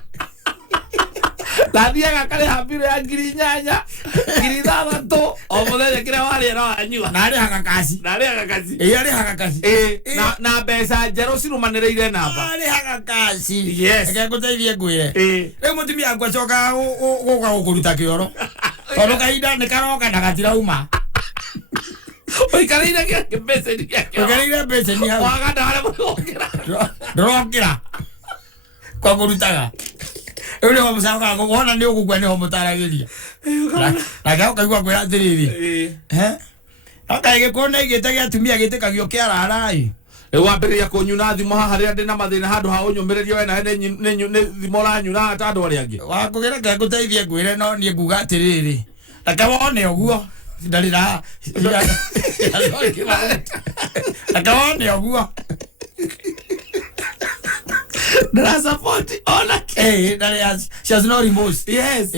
nathiaga karĩha mbirũ ya 8,000 6,000 o mũthenya kĩrĩa warĩra wanyua na arĩhaga kaci arĩhaga kaci na mbeca njerũ cirumanĩrĩire namba arĩhaga kaci yes reke ngũteithie ngwĩre rĩu mũtumia waku acokaga gũka gũkũruta kĩoro tondũ kahinda nĩ karoka na gatirauma ũikarĩire mbeceni hau waganda harĩa ndũrokĩra kwa kũrutaga rĩu nĩho mũcokaga wona nĩ ũgũkua nĩho mũtaragĩria nake ũkaigua kwĩra atĩrĩrĩ akaĩgĩkorwo na igĩte gĩa atumia gĩtĩkagio kĩarara-ĩ rĩu wambĩrĩria kũnyuna thimo haha rĩrĩa ndĩ na mathĩna handũ ha ũnyũmĩrĩrie we nawe nĩ thimo ũranyuna ta andũ arĩa angĩ wakũgĩreke ngũteithie ngwĩre no niĩ nguga atĩrĩrĩ reke wone ũguo ndarĩ na reke wone ũguo support ona she has no remorse yes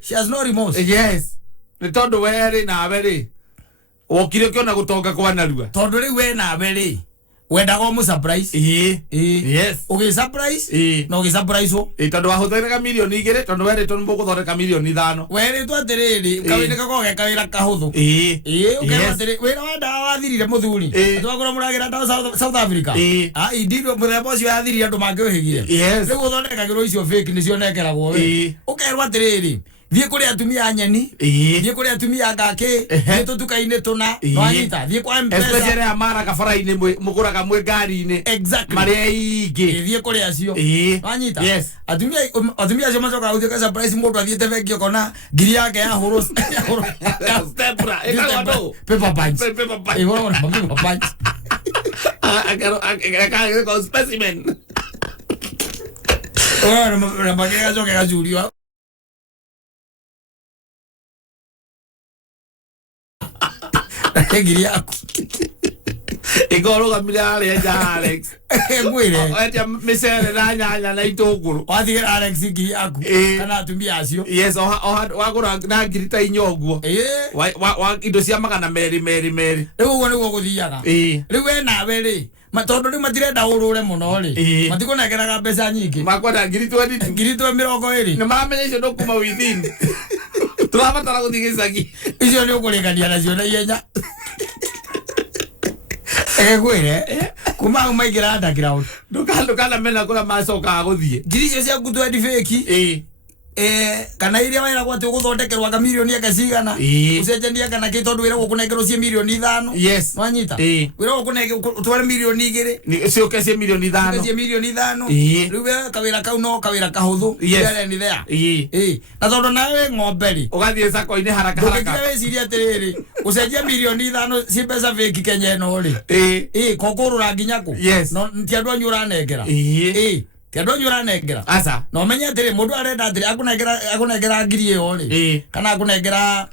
she has no remorse yes nĩ tondũ we nawe rĩ wokire ũkĩona gũtonga kwa narua tondũ rĩu we nawe rĩ wendaga ũmũ surprise yes ũgĩ surprise na ũgĩ surprise tondũ wahũthĩraga milioni 2 tondũ werĩtwo nĩ mũgũthondeka milioni 5 werĩtwo atĩrĩrĩ kawĩra gakoragwo kawĩra kahũthũ ũkerwo atĩrĩ wĩra wa ndawa wathirire mũthuri atwakũra mũragĩra ndawa South Africa indirwo mũthemba ũcio yathirire andũ mangĩũhĩgire rĩu ũthondekagĩrwo icio fake nĩcio nekeragwo we ũkerwo atĩrĩrĩ thiĩ kũrĩ atumia nyeni thiĩ kũrĩ atumia ngakĩ thiĩ tũtuka-inĩ tũna nwanyita thiĩ kwa mpesa especially amara kabara-inĩ mũgũraga mwĩ ngari-inĩ marĩa ingĩ thiĩ kũrĩ acio nwanyita atumia acio macokaga gũtuĩka surprise mũndũ athiĩte bengi ũkona ngiri yake yahũrwo paper punch ĩhũragwo na paper punch akagĩkwo specimen na magĩrĩ gacoke gacurio ngiri yaku ĩkorũgamire harĩa nja Alex ngwĩre endia mĩcere na nyanya na itũngũrũ watigĩra Alex ngiri yaku kana atumia acio yes wagũra na ngiri ta 4 ũguo indo cia 200 rĩu ũguo nĩguo gũthiaga rĩu we nawe rĩ tondũ rĩu matirenda ũrũre mũno rĩ matikũnengeraga mbeca nyingĩ makwenda ngiri 20 20 nĩ maramenya icio ndũkuma within tũrabatara gũthiĩ gĩcagi icio nĩ ũkũrĩkania nacio na ihenya gwĩre kuma hau maingĩra underground ndũkanamena kũrĩa macokaga gũthiĩ ngiri icio ciaku 20 fake kana iria wera gwate guthondekerwa ga milioni akacigana ucenjania kana kitondu wira gukunekerwo cie milioni 5 yes wanyita wira gukunekerwo utware milioni 2 ni cio ke cie milioni 5 cie milioni 5 riu wira kawira kau no kawira kahuthu yale ni there na tondu nawe ngomberi ugathie sako ine haraka haraka wewe ciria atiriri ucenjia milioni 5 cie pesa fake Kenya no ri kokurura nginya ku no ntiandu anyura negera Tiado nyura negera. Asa. No menya tiri mundu arenda atiri akunegera ngiri yo ri. Kana akunegera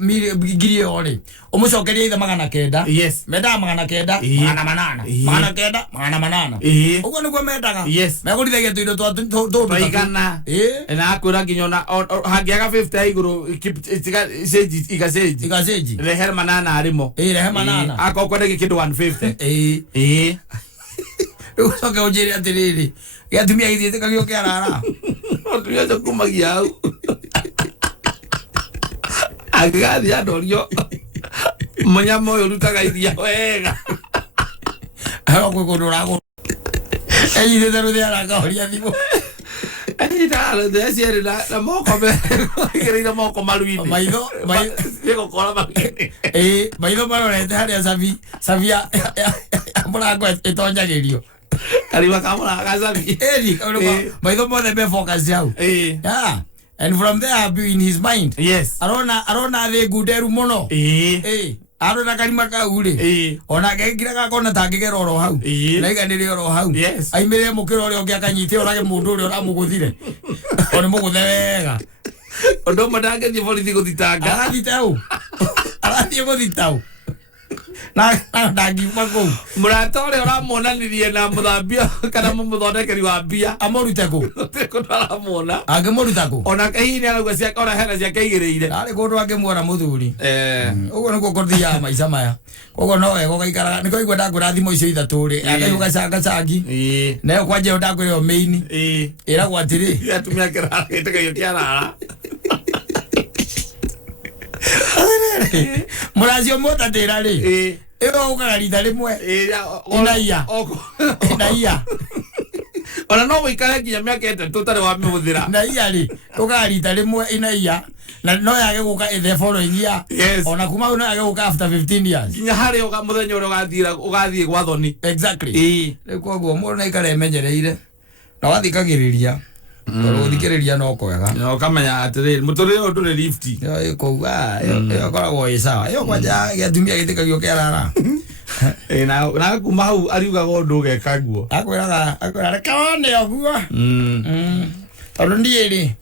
ngiri yo ri. Umucokeria ithe magana kenda. Yes. Menda magana kenda. Magana manana. Magana kenda. Magana manana. Ugo niguo mendaga. Yes. Megurithagia tuindo twa igana. Na akwira nginyona hangiaga 50 iguru igaseji. Reher manana arimo. Reher manana. Akokwenda gikindu 150. Ucoke unjire atiriri giatumia githiete kagio kiarara otumia cyo kumagia au agathi adorio munyamo uyu rutaga iria wega ara kwikundura go eyire tero thiara kahoria thimu Ida de aciere na moko me kirira moko maruini maitho yego kora magini maitho marorete haria savia murango itonjagirio Kariba kamera kazabi. Maitho mothe me focus yao. Yeah. And from there I'll be in his mind. Yes. Arona the guderu muno. Arona kalima ka ure. Ona gegira ka kona tangigera oro hau. Na iganire oro hau. Yes. Aimire mukiro ore ogiakanyite orage mundu ore oramuguthire. Oni muguthe wega. Ondo madange ni polisi guthitanga. Arathie guthitau. Na ndagi mako muratore uramonanirie na muthambia kana muthondekeri wa mbia amoruteko teko ndaramona agimorutako ona kahini aragwa cia ona hena cia kaigireire ari kundu angimwona muthuri ugo niko kuthia maica maya kogo no wego gaikara niko igwa ndakura thimo icio ithatu ri akayuga canga cangi na yo kwanje ndakure yo main ira gwatiri atumia kira gitekayo kiarara Murazio mota tera ri ero ukagarita rimwe inaia ona no wikare nginya miaka 3 tare wa mihuthira naia ri ukagarita rimwe inaia na no yage guka the following year ona kuma no yage guka after 15 years nginya hari uga muthenya uri ugathie gwa thoni exactly riko guo mundu na ikare menyereire na wathikagiriria Thikiriria no kwega no kamenya atiriri muturire undu ni lift yo kuga yo koragwo isawa yo kwanja giatumia gitikagio kiarara na kuma hau ariuga undu gekaguo akwiraga kaone oguo tondu ndiiri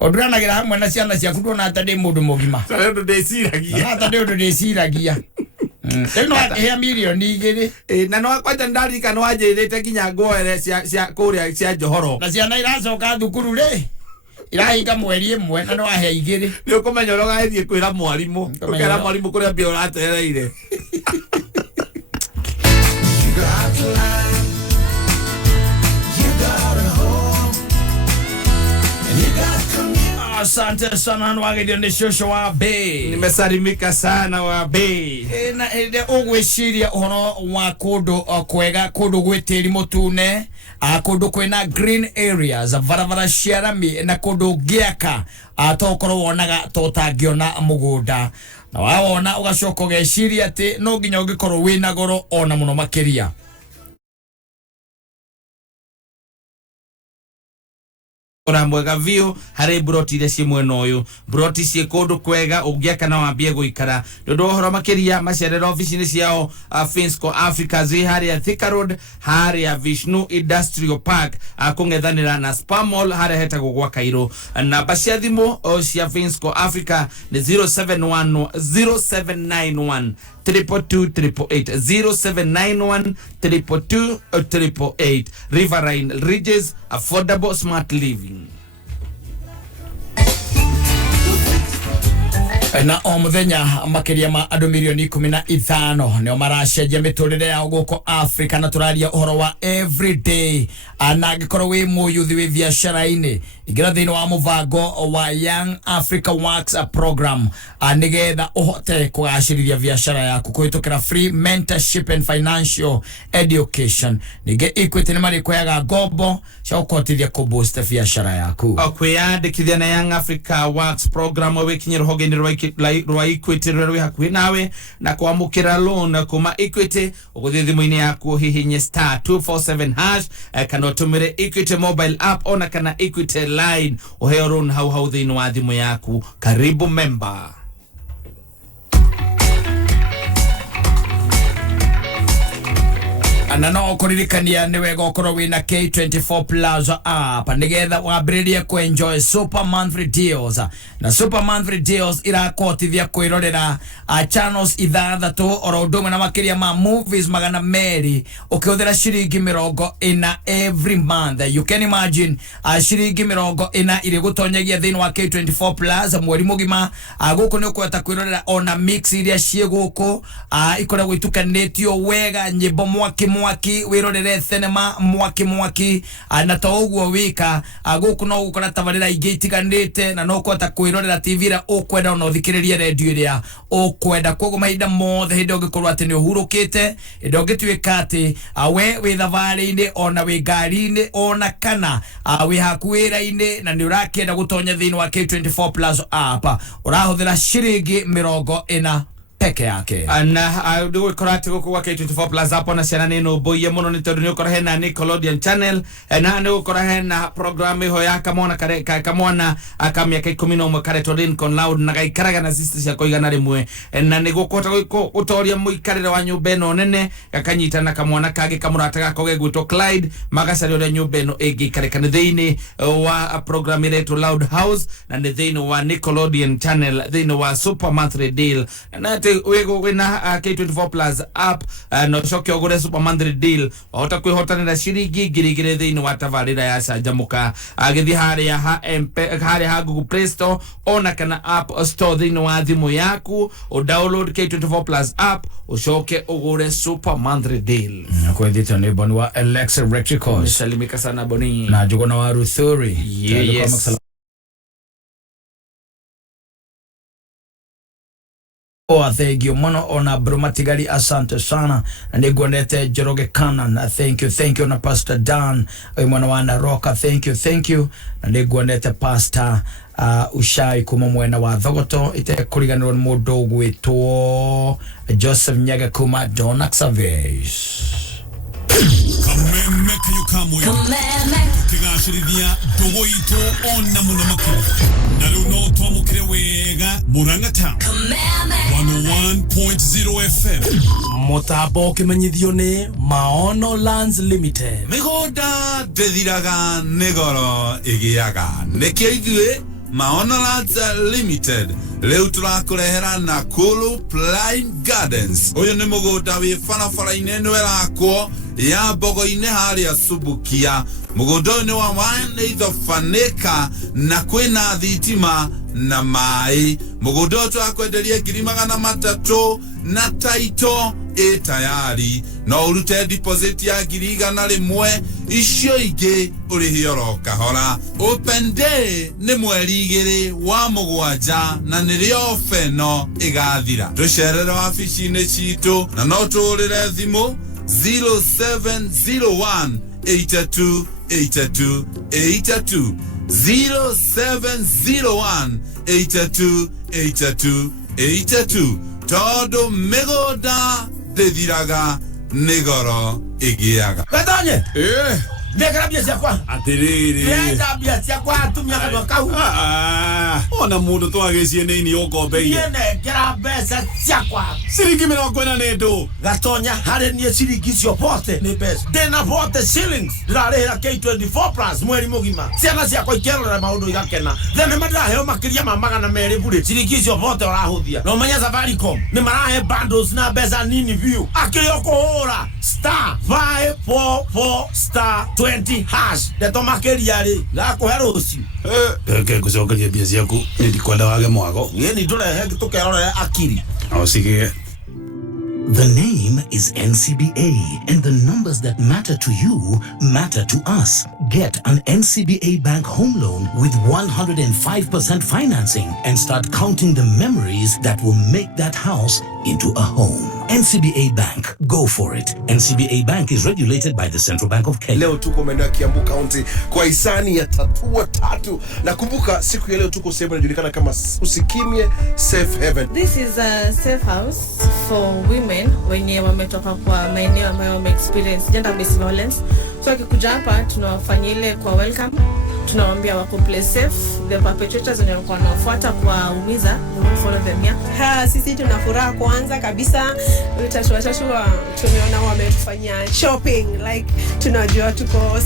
oduranagira hamwe na ciana ciaku ndona ata ndi mundu mugima undu ndiciragia ata ndi undu ndiciragia no ya milioni igiri na no kwanja ndarika no anjirite nginya ngoere cia kuria cia Johoro na ciana iracoka thukuru ri irahinga mweri imwe na no ahe igiri ni ukumenya urogaithie kwira mwarimu ukera mwarimu kuria mbia uratereire Asante sana nwagedio ni shosho wa bei. Nimesalimika sana wa bei. Na ugwiciria uhoro wa kundu kwega kundu gwitiri mutune kundu kwina green areas varavara ciarami na kundu giaka tokorwo wonaga totangiona mugunda na wawona ugacoka ugeciria ati no nginya ungikorwo wina goro ona muno makiria ora mwega view hari broti ile cie mwena uyu broti cie kundu kwega ungiaka na wambie guikara ndodo horo makiria macerera office-ini ciao Finsco Africa zi hari ya Thika Road hari ya Vishnu Industrial Park kungethanira na Spamall hari hetagwo gwa Kairo na bacia thimo cia Finsco Africa ni 0791 0791 Riverine Ridges affordable smart living. Na o muthenya makiria ma andu milioni 15 nio maracenjia miturire yao guko Africa na turaria uhoro wa everyday anagikorwo wi muyuthi wi biashara-ini igira thini wa muvango wa Young Africa Works program nigetha uhote kugacirithia biashara yaku kuhitukira free mentorship and financial education. Nige Equity ni mari kwaga ngombo cia ukotithia ku boost biashara yaku. Kwiyandikithia na Young Africa Works program wikinyira rugendo rwa Equity ruri hakuhi nawe na kwamukira loan kuma Equity uguthie thimu-ini yaku hihinye star 247 hash kana utumire Equity mobile app ona kana Equity line uheo loan hau thiini wa thimu yaku. Karibu member. Anano kuririkania ni wega ukorwo wina K24 Plaza app nigetha wambiririe ku enjoy super monthly deals. Na super monthly deals irakotithia kwirorera channels ithathatu oro ndumwe na makiria ma movies magana meri ukihũthĩra ciringi 40 every month. You can imagine ciringi 40 iri gutonyagia thĩinĩ wa K24 Plaza mweri mugima. Gũkũ nĩ ũkũhota kwirorera ona mix iria ciĩ gũkũ ikoragwo itukanĩtio wega, nyĩmbo mwaki wirorere cinema mwaki na to uguo wika guku no gukora tabarira ingi itiganite na no kwata kwirorera TV ra ukwenda no thikiriria radio ria ukwenda kogo mahinda mothe hindi ungikorwa ati ni uhurukite hindi ungituika ati we wi thabari-ini ona wi ngari-ini ona kana wi hakuwira-ini na ni urakienda gutonya thiini wa K24 Plus app urahuthira ciringi 40 peke yake. Na ndio korati guku wa K24 Plus hapo na ciana nino boye muno ni tondu ni ukora hena Nickelodeon channel na ni ukora hena program ho ya kamona kare kamona akamya ke 11 kare to Lincoln Loud na gaikaraga na sister cia koigana rimwe na ni gukota gutoria muikarire wa nyumba eno nene gakanyita na kamwana kage kamurata gakoge gwitwo Clyde magacari ore nyumba eno igikare kana thiini wa program ile to Loud House na ni thiini wa Nickelodeon channel thiini wa Super Monthly Deal na wego wina K24 Plus app no shoki ogure super monthly deal hota kwihotanira ciringi ngiri thiini wa tabarira ya canjamuka agithi haria ha Google Play Store ona kana App Store thiini wa thimu yaku o download K24 Plus app ushoke ogure super monthly deal. Kwendita ni boni wa Alexa Recticos salimika sana boni na jugona wa Ruthuri. Yes. Thank you mono ona Brumatigari asante sana na niguonete Joroge Kanan thank you na Pastor Dan mwana wa Naroka thank you na niguonete Pastor Ushai kuma mwena wa Thogoto ite kuriganirwo ni mundu gwitwo Joseph Nyaga kuma Donax Service. Kameme kayukamwe kigashirithia dogo ito ona muno makuru na runo twamukire wega Murangata 101.0 FM Mutabo kimenyithio ni Maono Lands Limited. Migoda ndethiraga nigoro igiaga nikio ithue Maono Lands Limited leo turakurehera Nakuru Prime Gardens. Uyu ni mugoda wi barabara-ini ino irakwo ya Mbogo-ini haria Subukia. Mugoda ni wa ithofanĩka na kwina thitima na mai. Mugoda twakwenderia 300,000 na taito tayari no urute deposit ya 100,000 icio ingi urihio kahora. Open day ni mweri 2 wa Mugwanja na nirio feno igathira. Tucerere wabici-ini citu na no turire thimu 0701 82 82 82 0701 82 82 82 todo migoda ndethiraga nigoro igiaga. Kattaj ndekera bia ciakwa atiriri ndenda bia ciakwa atumia kanwa kau ona mundu twagicie nini ukombeire ndekera mbeca ciakwa ciringi 40 ni ndu gatonya hari nie ciringi cio pote ni mbeca ndena pote shillings ndirarihira K24 Plus mweri mugima ciana ciakwa ikerorera maundu igakena thene madraheo makiria ma 200 bure ciringi cio pote urahuthia no menya Safaricom ni marahe bundles na mbeca nini view akirio kuhura star 544 star 20 hash ndeto makiria ri gakuhe rucio ngucokeria mbia ciaku ni ndikwenda wage mwago ni turehe tukerorera akiri au sige The name is NCBA, and the numbers that matter to you matter to us. Get an NCBA Bank home loan with 105% financing and start counting the memories that will make that house into a home. NCBA Bank, go for it. NCBA Bank is regulated by the Central Bank of Kenya. Leo tuko maeneo ya Kiambu County kwa hisani ya Tatua Tatu. Na kumbuka siku ya leo tuko sehemu inajulikana kama Usikimye Safe Haven. This is a safe house for women wenye wametoka kwa maeneo ambayo wame experience gender based violence. So akikuja hapa tunawafanyia ile kwa welcome. Tunawaambia wako play safe. The perpetrators wenye wanafuata kwa umiza, we will follow them here. Sisi tunafuraha kwanza kabisa. Tutashua tumeona wametufanyia shopping, like tunajua tuko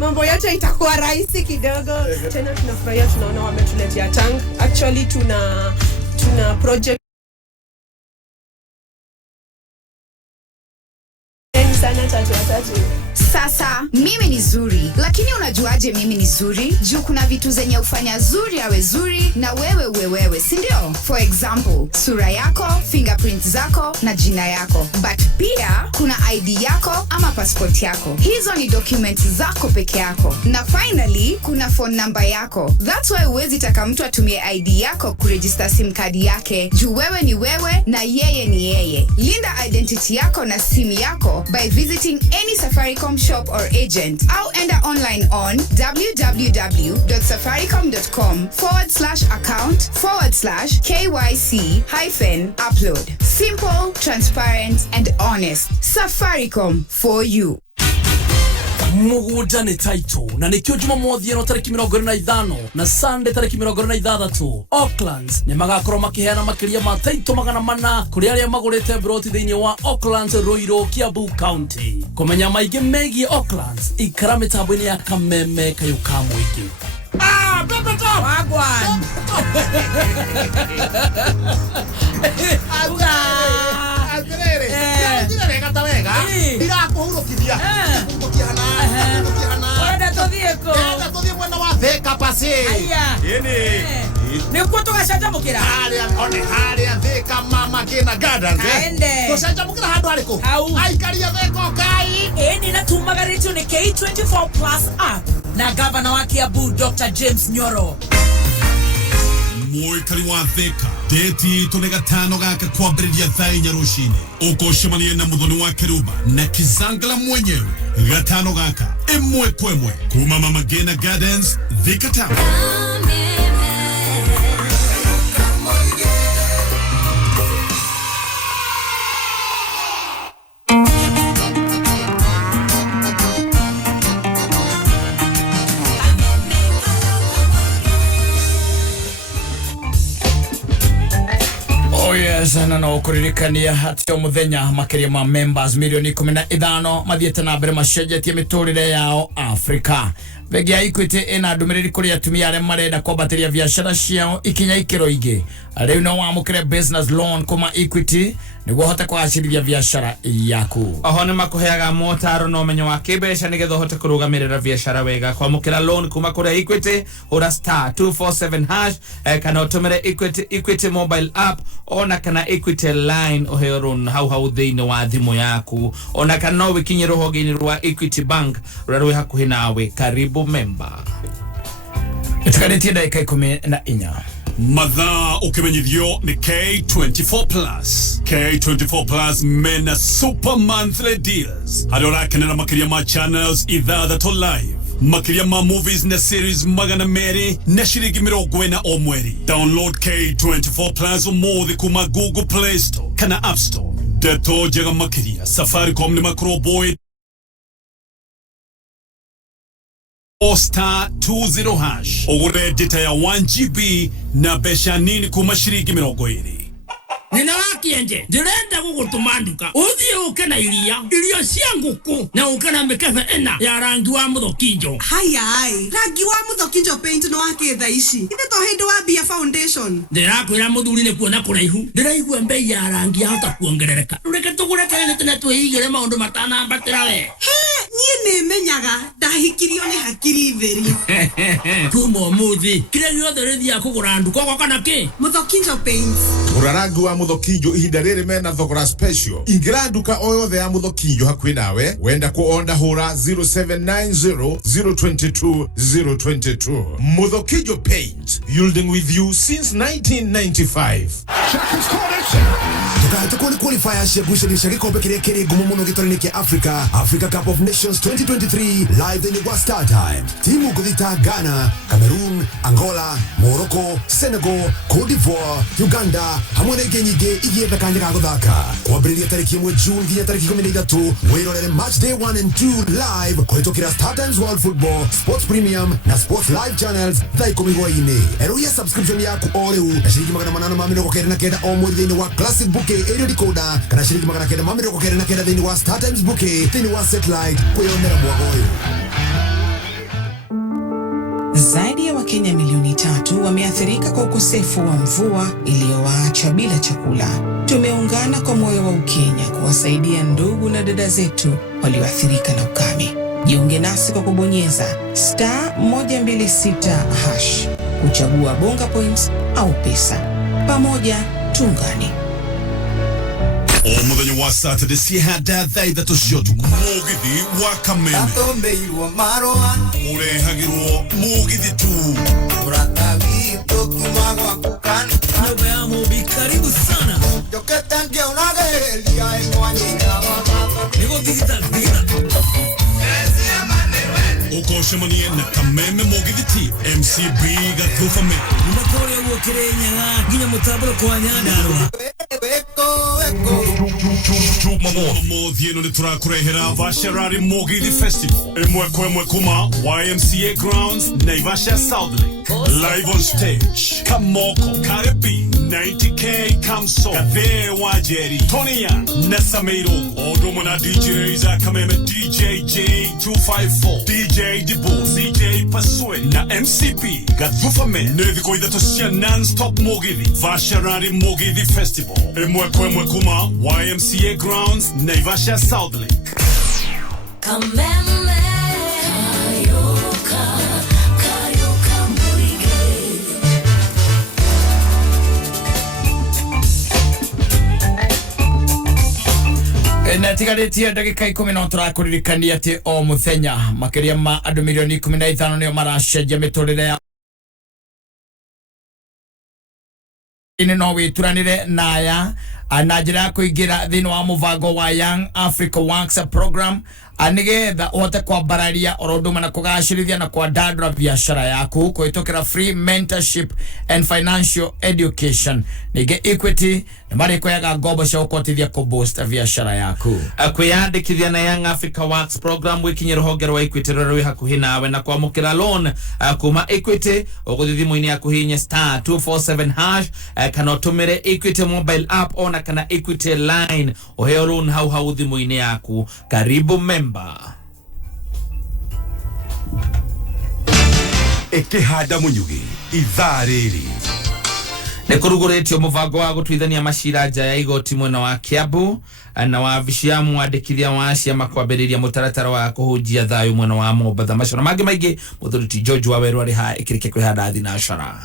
mambo yote itakuwa rahisi kidogo. Tena tunafurahia tunaona wametuletea tank. Actually tuna project sana tatu. Sasa mimi ni zuri, lakini unajuaje mimi ni zuri? Juu kuna vitu zenye ufanya zuri awe zuri na wewe, si ndio? For example, sura yako, fingerprint zako na jina yako. But pia kuna ID yako ama passport yako. Hizo ni documents zako peke yako. Na finally, kuna phone number yako. That's why huwezi taka mtu atumie ID yako kuregister SIM card yake. Juu wewe ni wewe na yeye ni yeye. Linda identity yako na simu yako by visiting any Safaricom shop or agent. Au enda online on www.safaricom.com/account/KYC-upload. Simple, transparent, and honest. Safaricom for you. Mugunda ni title na nikio Jumamothi no tariki 25 na Sunday tariki 26 Aucklands ni magakorwo makiheana makiria ma title 400 kuri aria magurite broti thiini wa Aucklands Ruiru Kiambu County. Kumenya maigi megi Aucklands ikara mitambo-ini ya Kameme Kayuka Mwiki. Pepe Top! Wagwan! Atirere! Atirere katawega! Irakuhurukithia! Ora tothieko! Enda tuthie mwena wa Thika pasi! Aya! Ini! Nikuo tugacanjamukira? Haria Thika Mama Kina Gardens! Aende! Tugacanjamukira handu hariku? Aikaria Thika Kai! Ini natumagaritio ni K24 Plus app na gavana wa Kiambu Dr. James Nyoro. Mwikari wa Thika deti tune gatano gaka kwambĩrĩria thaa 4 rũcinĩ ũkoshemania na mũthoni wa Keruba na Kizangala mwenyewe gatano gaka ĩmwe kwa ĩmwe kuma Mama Ngina Gardens Thika Town. Sana no kuririkania hati muthenya makiria ma members milioni 15 mathiete na mbere macenjetie miturire yao Afrika. Bengi ya Equity ina ndumiriri kuri atumia aria marenda kwambatĩria biashara ciao ikinya ikiro ingi. Riu no wamukire business loan kuma Equity niguo hote kwagacĩrithia biashara yaku. Oho nĩ makuheaga motaro na ũmenyo wa kĩmbeca nĩgetha ũhote kũrũgamĩrĩra biashara wega. Kwamũkĩra loan kuma kũrĩa Equity hũra *247# kana ũtũmĩre Equity mobile app ona kana Equity line ũheo loan hau thĩinĩ wa thimũ yaku. Ona kana no wĩkinye rũhonge-inĩ rwa Equity Bank rũrĩa rwĩ hakuhĩ nawe. Karibu member. Ĩtigarĩtie ndagĩka 14 Mathaa ukimenyithio ni K24 Plus. K24 Plus mena super monthly deals. Harĩa ũrakenera makĩria ma channels ithathatũ live. Makĩria ma movies na series magana merĩ na ciringi 40 o mweri. Download K24 Plus ũmũthĩ kuma Google Play Store kana App Store. Ndeto njega makĩria Safaricom nĩ makoroboi *20# ugure data ya 1GB na besha nini kuma shiringi 20. Nina wakienje ndirenda gugutuma nduka uthie uke na irio cia nguku na uke na mikebe ena ya rangi wa muthokinjo. Hai rangi wa muthokinjo paint no akitha ici ithe to hindu wa Bia Foundation. Ndirakwira muthuri ni kuona kuraihu ndiraigua mbei ya rangi yahota kuongerereka reke tugure kene tene twihigire maundu matanambatira we. Niĩ nĩmenyaga ndahikirio nĩ hakiri theri. Kuma ũmũthĩ kĩrĩa gĩothe rĩthiaga kũgũra nduka ũgoka na kĩ? Mũthokinjo Paints. Mũrarangi wa Mũthokinjo ihinda rĩrĩ mena thogora special. Ingĩra nduka o yothe ya Mũthokinjo hakuhĩ nawe, wenda kuonda hũra 0790022022. Mũthokinjo Paints, yielding with you since 1995. Tukahĩtũkwo nĩ qualifiers cia ngucanio cia gĩkombe kĩrĩa kĩrĩ ngumo mũno gĩtarũ-inĩ kĩa Africa Cup of Nations 2023 live thĩinĩ wa Star Times. Timu ngũthi ta Ghana, Cameroon, Angola, Morocco, Senegal, Cote d'Ivoire, Uganda hamwe na ingĩ nyingĩ igĩetha kanya ga gũthaka. Kwambĩrĩria tarĩki 1 June nginya tarĩki 13 wĩrorere match day 1 and 2 live kũhĩtũkĩra Star Times World Football, Sports Premium na Sports Live channels thaa 10 hwaĩ-inĩ. Eroria subscription yaku o rĩu na ciringi 899 o mweri thĩinĩ wa Classic Bouquet ĩrĩa decoder kana ciringi 999 thĩinĩ wa Star Times Bouquet thĩinĩ wa satellite kwĩyonera mwago ũyũ. Zaidi ya Wakenya milioni 3 wameathirika kwa ukosefu wa mvua iliyowaacha bila chakula. Tumeungana kwa moyo wa Ukenya kuwasaidia ndugu na dada zetu walioathirika na ukame. Jiunge nasi kwa kubonyeza *126# kuchagua bonga points au pesa. Pamoja tuungane. Omuthenya wa Saturday ciehanda thaa ithatũ cia ũtukũ mũgithi wa Kameme Atombeirwo marũa ũrehagĩrwo mũgithi tu mũrata witũ kuma gwaku kana nyũmba ya Mũmbi karibu sana njokete ngĩonageria ĩkwanyita nĩgũthigita thigita ũkocemanie na Kameme mũgithi ti MCB Gathũfame unakorĩa guokĩre nyaga nginya mũtambũro kwa Nyandarũa Mũthĩ ĩno nĩ tũrakũrehera Vasharari Mũgithi Festival ĩmwe kwa ĩmwe kuma YMCA Grounds Naivasha South Lake live on stage Kamoko Karibi 90K Kamso Kathe Wajeri Tony Young Nasameiro Odomo na DJs Kameme DJ J254 DJ Dibu CJ Pasue na MCP Gathufame nĩthikũ ithatũ cia non-stop Mũgithi Vasharari Mũgithi Festival ĩmwe kwa ĩmwe kuma YMCA Grounds Naivasha South Lake Kameme na tigaritie ndagika 10 no turakuririkania ati o muthenya makiria ma andu milioni 15 nio maracenjia miturire ya ine no wituranire naya na njira ya kuingira thini wa muvango wa Young Africa Works program anigetha uhote kwambararia oronduma na kugacirithia na kwandandura biashara yaku kuhitũkĩra free mentorship and financial education. Ningĩ Equity nimarĩkũheaga ngombo cia gũkotithia kuboost biashara yaku. Kwĩyandĩkithia na Young Africa Works program wikinye rũhonge rwa Equity rũrĩa hakuhĩ nawe na kwamũkĩra loan kuma Equity ũgũthiĩ thimũ-inĩ yaku hihinye *247# kana ũtũmĩre Equity mobile app ona kana Equity line ũheo loan hau thimũ-inĩ yaku. Karibu member. Ikihanda munyugi ithaa rĩrĩ nĩkũrugũrĩtio mũbango wa gũtuithania macira nja ya igoti mwena wa Kiambu na wabici ya mwandĩkithia wa ciama kwambĩrĩria mũtaratara wa kũhunjia thayũ mwena wa Mombatha. Macio na mangĩ maingĩ mũthuri George wa Werũ arĩ ha ĩkĩrĩkia kwĩhanda thinacara.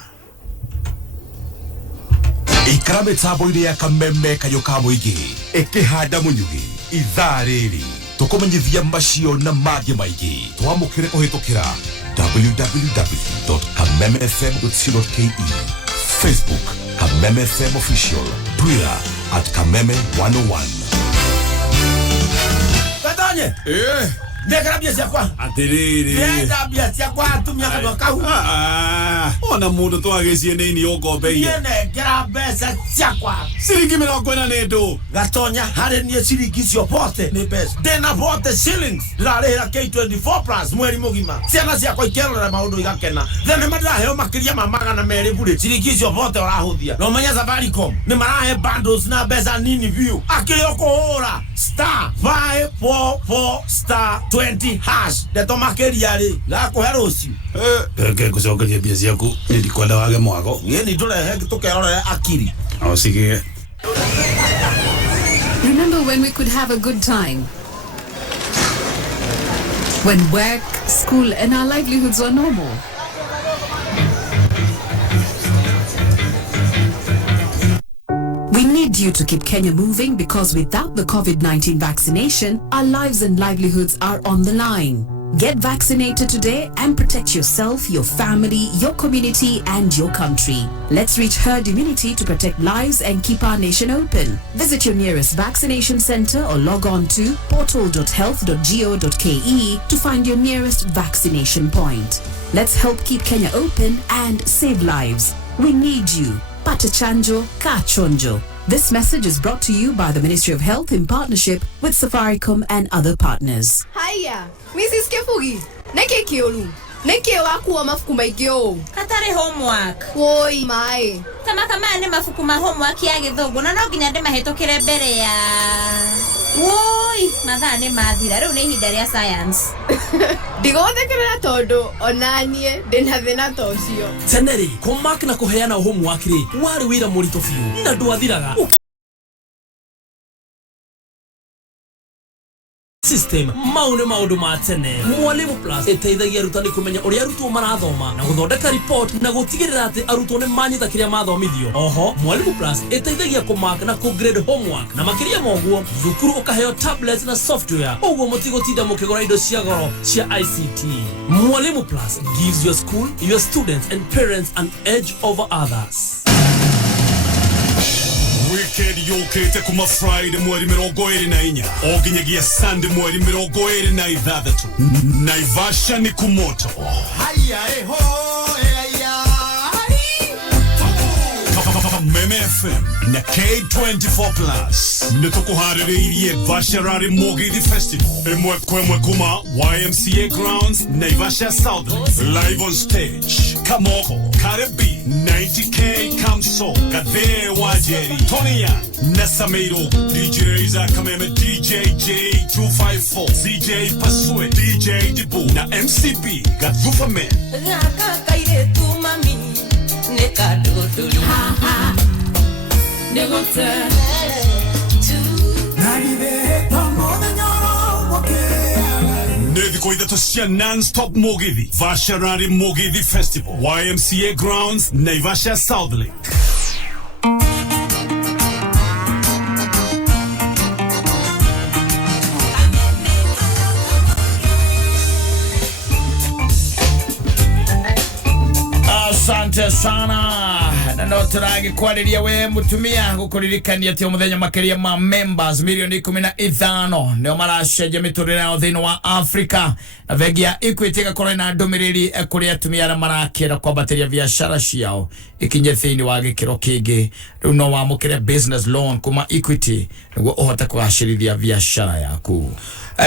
ikara mĩtambo-inĩ ya Kameme kayũ ka mũingĩ ikihanda munyugi ithaa rĩrĩ tukumenyithia macio na mangĩ maingĩ twamũkĩre kũhĩtũkĩra www.kamemefm.co.ke, Facebook Kameme FM Official, Twitter @Kameme101. Katanye ndekera bia ciakwa atiriri ndenda bia ciakwa atumia kana kau ona mundu twagĩcie nini ũkombeire ndengera mbeca ciakwa ciringi 40 nĩ ndũ gatonya harĩ niĩ ciringi cio bote nĩ mbeca ndĩna bote shillings ndĩrarĩhĩra K24 plus mweri mũgima ciana ciakwa ikerorera maũndũ igakena thenema ndĩraheo makĩria ma 200 bure ciringi cio bote ũrahũthia no menya Safaricom nĩ marahe bundles na mbeca nini view akĩrĩ ũkũhũra *544*20# ndeto makĩria rĩ gakũhe rũciũ reke ngũcokerie mbia ciaku nĩndikwenda wage mwago ni tũrehe tũkerorere akiri o cigie. Remember when we could have a good time? when work, school, and our livelihoods were normal. We need you to keep Kenya moving because without the COVID-19 vaccination, our lives and livelihoods are on the line. Get vaccinated today and protect yourself, your family, your community, and your country. Let's reach herd immunity to protect lives and keep our nation open. Visit your nearest vaccination center or log on to portal.health.go.ke to find your nearest vaccination point. Let's help keep Kenya open and save lives. We need you. Pata chanjo, ka chonjo. This message is brought to you by the Ministry of Health in partnership with Safaricom and other partners. Hiya, Mrs. Kefugi. Neke kiolu. Neke wakuwa mafuku maigyo. Katare homework. Woi mai. Kama ne mafuku ma homework ya githogo na no ginya de mahetokire mbere ya. Woi, mathaa ne mathira riu ni ihinda ria science. Ndigothekerera tondu onanie ndina thina tocio. Teneri, homework na kuheana homework ri wari wira murito fiu na ndwathiraga. System maune maundu ma tene Mwalimu Plus iteithagia arutani kumenya uria arutwo marathoma na guthondeka report na gutigirira ati arutwo ne manyita kiria mathomithio. Oho Mwalimu Plus iteithagia kumark na kugrade homework na makiria moguo thukuru ukaheo tablets na software uguo mutigotinda mukigora indo cia goro cia ICT. Mwalimu Plus gives your school, your students and parents an edge over others. Weekend yokete kuma Friday mweri 24 oginyagia Sunday mweri 26 Naivasha ni kumoto. Haya ho haya Meme FM na K24 Plus nitukuhaririirie Vasharari Mogithi Festival emwe kwemwe kuma YMCA Grounds Naivasha South live on stage Kamoko Karibi 90K Kamso Kadhe Wajeri Tonya Nasamiro DJ Zakameme DJ J254 CJ Pasue DJ Dibu na MCB Gathufa Men Kaire tu mami nekadodoli ha ha negote Nediko ithatu cia non-stop Mogithi Vasharari Mogithi Festival YMCA Grounds Naivasha South Lake. Asante sana na no turagi kwariria we mutumia gukuririkania ati muthenya makiria ma members milioni 15 nio maracenjia miturire yao thini wa Africa na vengia Equity gakora na ndumiriri kuri atumia ara marakira kwambatia biashara ciao ikinye thini wa gikiro kingi riu no wamukire business loan kuma Equity niguo uhota kugacirithia biashara yaku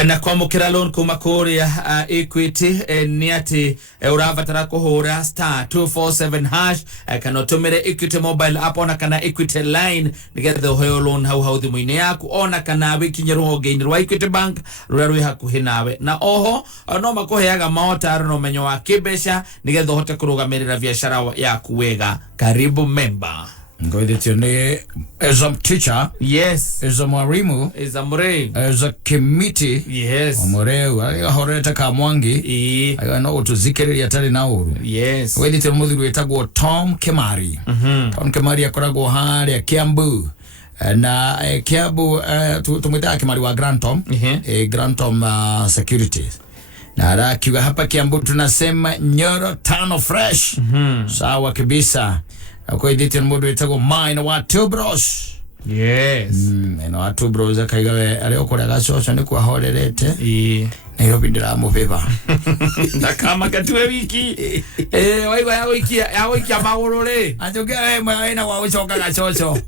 na kwamukira loan kuma kuria Equity ni ati uravatara kuhura *247# kana tumire Equity mobile app ona kana Equity line nigetha uheyo loan hau thimu-ini yaku ona kana wikinye ruhonge-ini rwa Equity Bank ruria rwi hakuhi nawe na oho no makuheaga maotaro no menyo wa kibesha nigetha uhote kurugamirira biashara yaku wega. Karibu member. Ngoithitio as a teacher, yes, as a mwarimu, as a mureu, as a committee, yes, mureu horeta ka mwangi I know to zikeri atari na uru, yes, ngoithitio muthiru wetagwo Tom Kimari. Tom Kimari akoragwo hari Kiambu na Kiambu tumwita Kimari wa Grand Tom, Grand Tom Securities. Na arakiuga hapa Kiambu tunasema Nyoro tano fresh. Sawa kabisa. Kwa iditi mundu wetagwo mine wa two bros. Yes. Eno wa two bros akaigawe ari okora gacoco ni kwa horerete. Nairobi ndiramubeba. Na kama katwe wiki. Waigwa ya wiki ya magurure. Atukia we mwana wa ucoka gacoco.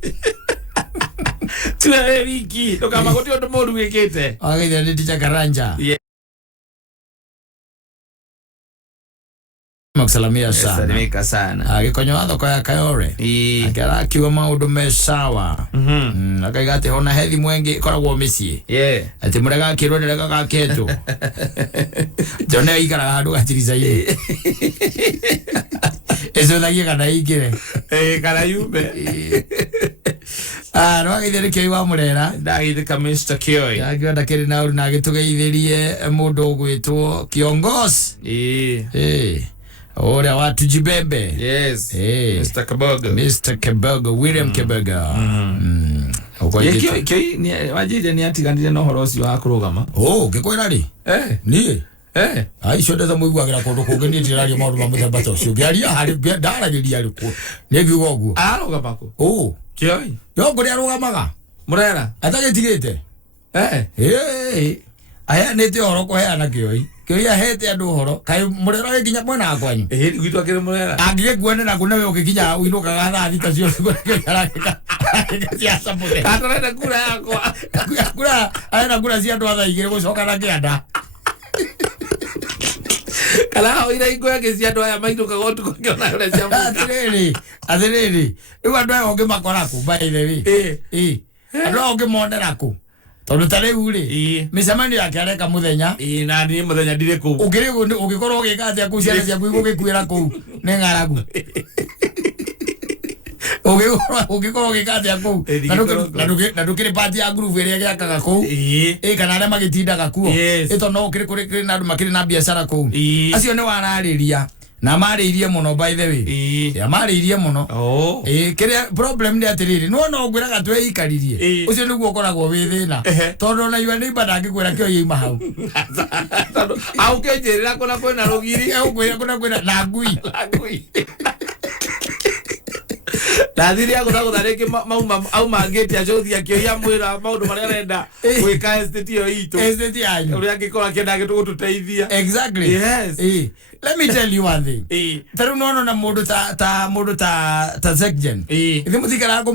Tuwe wiki. Toka magoti ondo modu wekete. Agaitha ndi ticha karanja. Makusalamia sana. Salimika sana. Agikonyo watho kwa Kayore. Akara kiwa maundu me sawa. Akaigate hona hethi mwengi koragwo micie. Ati murega kirwo nderega ga ketu. Jone ikara handu gatiriza ine. Eso thagia kana igire. Kana yumbe. no agithiri Kioi wa Murera ndagithika Mr. Kioi agionda kiri na uru na agitugeithirie mundu ugwitwo Kiongozi Ora watu Jibembe. Yes. Mr. Kabogo. Mr. Kabogo, William Kabogo. Kioi ni wajije ni atiganire no horosi wa kurugama. Gikwira ri? Ni. Ai shoda za muigwa gira kundu kungeni tirari maundu ma muthemba ta ucio. Ngiaria hari ndaragiria ri ku. Ni ngiuga uguo. Arugama ku. Kioi. Yo nguri arugamaga. Murera. Atagitigite. Aya nete horo kuheana Kioi. Kioi ahete andu horo. Kai Murera nginya mwena akwanyu. Gwitwa kire Murera. Angige kuone na kunewe ukikinya uinuka thaa thita cio aragika. Siasa muthe. Atarenda kura yakwa. Kura arenda kura cia andu athaigire gucoka na kianda. Kala oira iko yake cia andu aya mainduka gotu kukiona ule cia muthe. Atiriri. Riu andu aya onge makora ku by the way. Andu onge monera ku. Tondu tare uri micemani yake areka muthenya na ni muthenya ndire ku ugikorwo ugika atia ku ciana ciaku igugikuira ku ni ngaragu ugikorwo ugika atia ku na ndukiri party ya group iria giakaga ku kana aria magitindaga kuo ito no ukiri kuri na andu makiri na biashara ku acio ni warariria na mariirie muno by the way ya mariirie muno kire problem ni atiriri no ngwiraga twe ikaririe ucio niguo koragwo wi thina tondu na yua ni badangi kwira Kioi ima hau au kenjerera kuna kwena rugiri au kwira na ngui Nadhiri yako tako tareke au mageti ya shothi ya Kioi amwira maundu maria arenda gwika estate yo itu estate yanyu uria ngikora kenda gitu gututeithia exactly yes let me tell you one thing taru no na mundu ta Zekjen ithe muthikara ko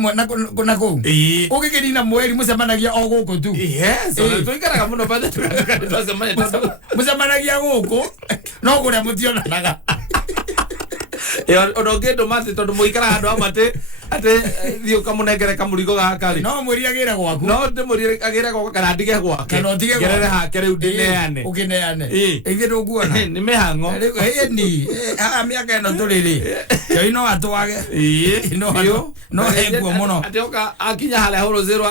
na ko ugikiri na mweri mucemanagia o guku tu yes tuikaraga muno pande tukasemania mucemanagia guku no kuria mutionanaga onogedo mate tondu muikara handu amate ate thio kamunengere kamurigo gakari no mwiri agira gwaku no de mwiri agira gwaku kana ndige gwake kana ndige gwake gerere ha kere udineane ukineane ithe nduguona ni mihango ni miaka eno turiri Kioi no atwage no hebu muno atoka akinya hala horo zero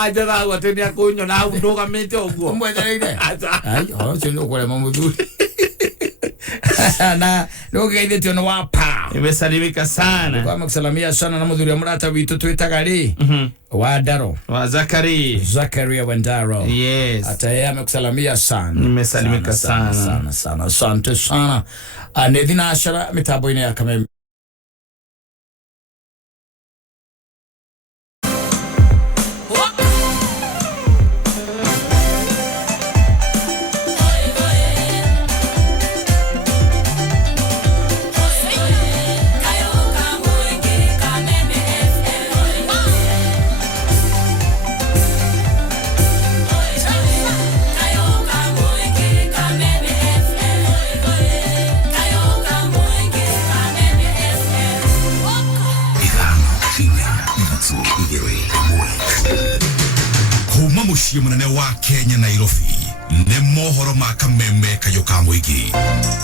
ajara hau ateni akunyo na hau ndugamite oguo umwetereire ai cio ni ukore mamuthuri na ndugeithitio ni wa pa imesalimika sana kwa kusalamia sana na muthuri wa murata witu twitaga ri wa Ndaro wa Zakaria wa Ndaro yes hata yeye amekusalamia sana imesalimika sana asante sana anethina ashara mitambo ine ya Kameme kuma muciĩ munene wa Kenya Nairobi nĩ mohoro ma Kameme kayoka mwigi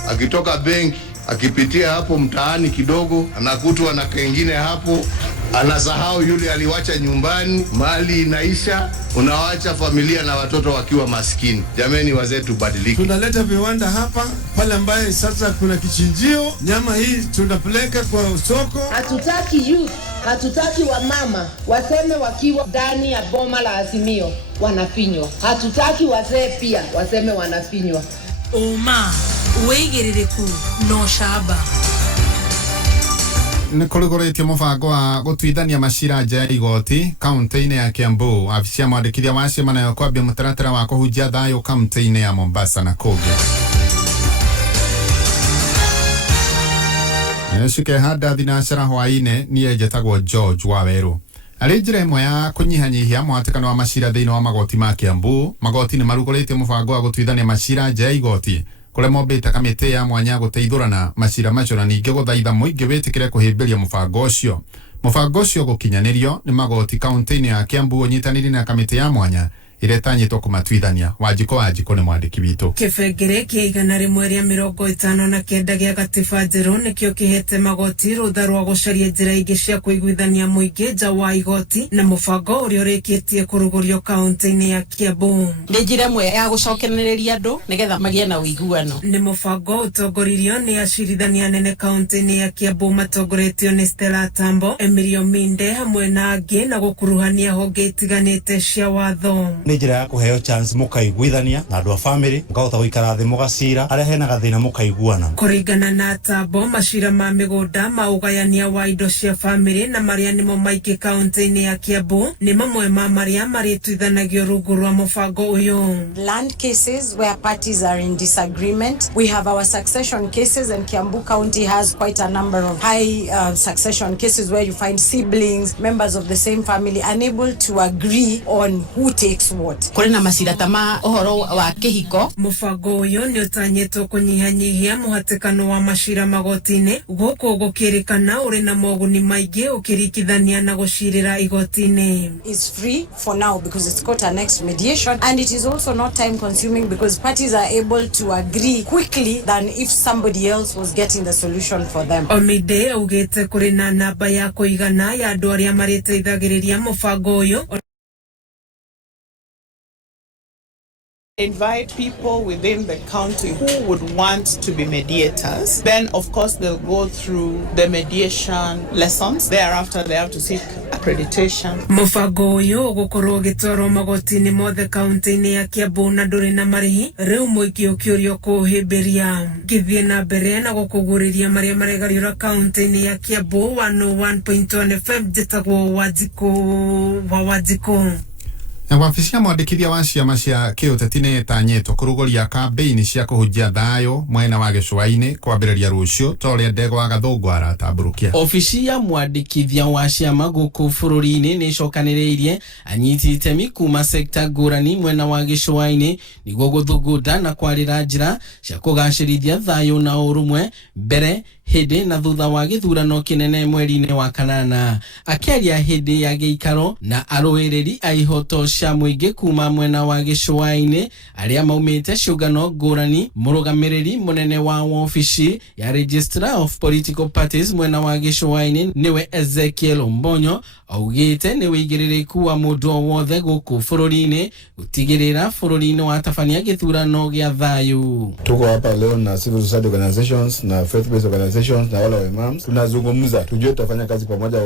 akitoka benki akipitia hapo mtaani kidogo anakutwa na kengine hapo anasahau yule aliwacha nyumbani mali inaisha unawacha familia na watoto wakiwa maskini. Jameni wazee tubadilike. Tunaleta viwanda hapa pale ambaye sasa kuna kichinjio, nyama hii tunapeleka kwa soko. Hatutaki youth, hatutaki wamama waseme wakiwa ndani ya boma la Azimio wanafinywa. Hatutaki wazee pia waseme wanafinywa. Uma uigiririku no shaba nä kå rä gå rä tie må bango wa gå tuithania macira nja ya igoti kauntä-inä ya Kiambu. Abici ya mwandĩkithia wa ciama nayo kwambia mũtaratara wa kũhunjia thayũ kauntä-inĩ ya Mombasa na kũngĩ. Cikehanda thinacara hwainĩ niĩ njĩtagwo George Waweru. Arĩ njĩra ĩmwe ya kũnyihanyihia mũhatĩkano wa macira thĩinĩ wa magoti ma Kiambu. Magoti nĩ marugũrĩtie mũbango wa gũtuithania macira nja ya igoti kule mombĩte kamĩtĩ ya mwanya gũteithũrana macira macio na ningĩ gũthaitha mũingĩ wĩtĩkĩre kũhĩmbĩria mũbango ũcio. Mũbango ũcio gũkinyanĩrio nĩ magoti kaunti-inĩ ya Kiambu ũnyitanĩri na kamĩtĩ ya mwanya iretanyitwo kumatwithania. Wanjiko ni mwandiki witũ. Kĩbengere kĩa 159 gĩa gatiba njerũ nĩkĩo kĩhete magoti rũtha rwa gũcaria njĩra ingĩ cia kũiguithania mũingĩ nja wa igoti na mũbango ũrĩa ũrĩkĩtie kũrugũrio kaunti-inĩ ya Kiambu. Nĩ njĩra ĩmwe ya gũcokereria andũ nĩgetha magĩe na ũiguano. Nĩ mũbango ũtongoririo nĩ acirithania nene kaunti-inĩ ya Kiambu matongoretio nĩ Stella Tambo, Emilio Minde hamwe na angĩ na gũkuruhania honge itiganĩte cia watho. Nĩ njĩra ya kũheo chance mũkaiguithania na andũ a family mũkahota gũikara thĩ mũgacira arĩa hena gathĩna mũkaiguana. Kũringana na Tambo, macira ma mĩgũnda ma ũgayania wa indo cia family na marĩa nĩmo maingĩ kaunti-inĩ ya Kiambu nĩ mamwe ma marĩa marĩtuithanagio rungu rwa mũbango ũyũ. Land cases where parties are in disagreement. We have our succession cases, and Kiambu County has quite a number of high succession cases where you find siblings, members of the same family unable to agree on who takes what. Kũrĩ na macira ta ma ũhoro wa kĩhiko. Mũbango ũyũ nĩ ũtanyĩtwo kũnyihanyihia mũhatĩkano wa macira magoti-inĩ, gũkũ gũkĩrĩkana ũrĩ na moguni maingĩ ũkĩringithania na gũcirĩra igoti-inĩ. Is free for now because it's got an next mediation, and it is also not time consuming because parties are able to agree quickly than if somebody else was getting the solution for them. Omide ugĩte kũrĩ na namba ya kũigana ya andũ arĩa marĩteithagĩrĩria mũbango ũyũ. Invite people within the county who would want to be mediators. Then, of course, they'll go through the mediation lessons. Thereafter, they have to seek accreditation. Mũbango ũyũ ũgũkorwo ũgĩtwarwo magoti-inĩ mothe kaunti-inĩ ya Kiambu na ndũrĩ na marĩhi. Rĩu mũingĩ ũkĩũrio kũũhĩmbĩria. Gĩthiĩ na mbere na gũkũgũrĩria marĩa maregariũra kaunti-inĩ ya Kiambu 101.1 FM njĩtagwo Wanjiko. Na wabici ya mwandĩkithia wa ciama cia kĩũteti nĩ ĩtanyĩtwo kũrugũria kambeini cia kũhunjia thayũ mwena wa gĩcũa-inĩ kwambĩrĩria rũciũ ta ũrĩa Ndegwa wa Gathũngũ aratambũrũkia. Ofici ya mwandĩkithia wa ciama gũkũ bũrũri-inĩ nĩ icokanĩrĩirie anyiti itemi kuma sekta ngũrani mwena wa gĩcũa-inĩ nĩguo gũthugunda na kwarĩra njĩra cia kũgacĩrithia thayũ na ũrũmwe mbere, hĩndĩ na thutha wa gĩthurano kĩnene mweri-inĩ wa kanana. Akĩaria hĩndĩ ya gĩikaro na arũĩrĩri a ihoto cia mũingĩ kuma mwena wa gĩcũa-inĩ arĩa maumĩte ciũngano ngũrani, mũrũgamĩrĩri mũnene wa ofici ya Registrar of Political Parties mwena wa gĩcũa-inĩ nĩwe Ezekiel Mbonyo augĩte nĩ wĩigĩrĩrĩku wa mũndũ o wothe gũkũ bũrũri-inĩ gũtigĩrĩra bũrũri-inĩ watabania gĩthurano gĩa thayũ. Tuko hapa leo na civil society organizations na faith-based organizations na wale wa imams. Tunazungumza tujue tutafanya kazi pamoja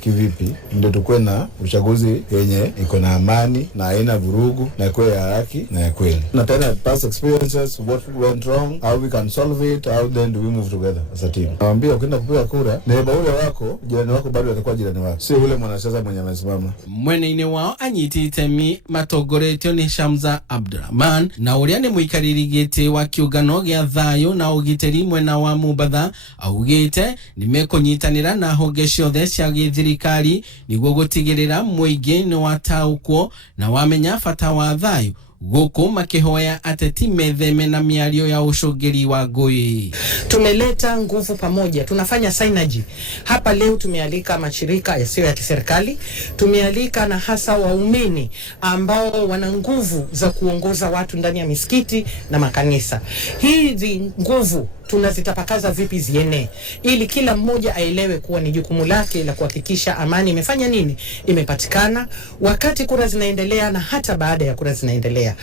kivipi ndio tukue na uchaguzi yenye iko na amani na haina vurugu na ikuwe ya haki na ya kweli. Na tena past experiences, what went wrong, how we can solve it, how then do we move together as a team. Naambia ukienda kupiga kura, neighbor ule wako, jirani wako bado atakuwa jirani wako. Sio ule mwanasiasa mwenye amesimama. Mwena-inĩ wao anyiti itemi matongoretio nĩ Shamza Abdurrahman na ũrĩa nĩ mũikarĩri gĩtĩ wa kĩũngano gĩa thayũ na ũgitĩri mwena wa Mombatha augĩte nĩ mekũnyitanĩra na honge ciothe cia gĩthirikari nĩguo gũtigĩrĩra mũingĩ nĩ wataũkwo na wamenya bata wa thayũ, gũkũ makihoya ateti metheme na miario ya ushogeri wa ngui. Tumeleta nguvu pamoja, tunafanya synergy. Hapa leo tumealika mashirika yasiyo ya kiserikali, tumealika na hasa waumini ambao wana nguvu za kuongoza watu ndani ya misikiti na makanisa. Hizi nguvu tunazitapakaza vipi ziene ili kila mmoja aelewe kuwa ni jukumu lake la kuhakikisha amani imefanya nini, imepatikana wakati kura zinaendelea na hata baada ya kura zinaendelea.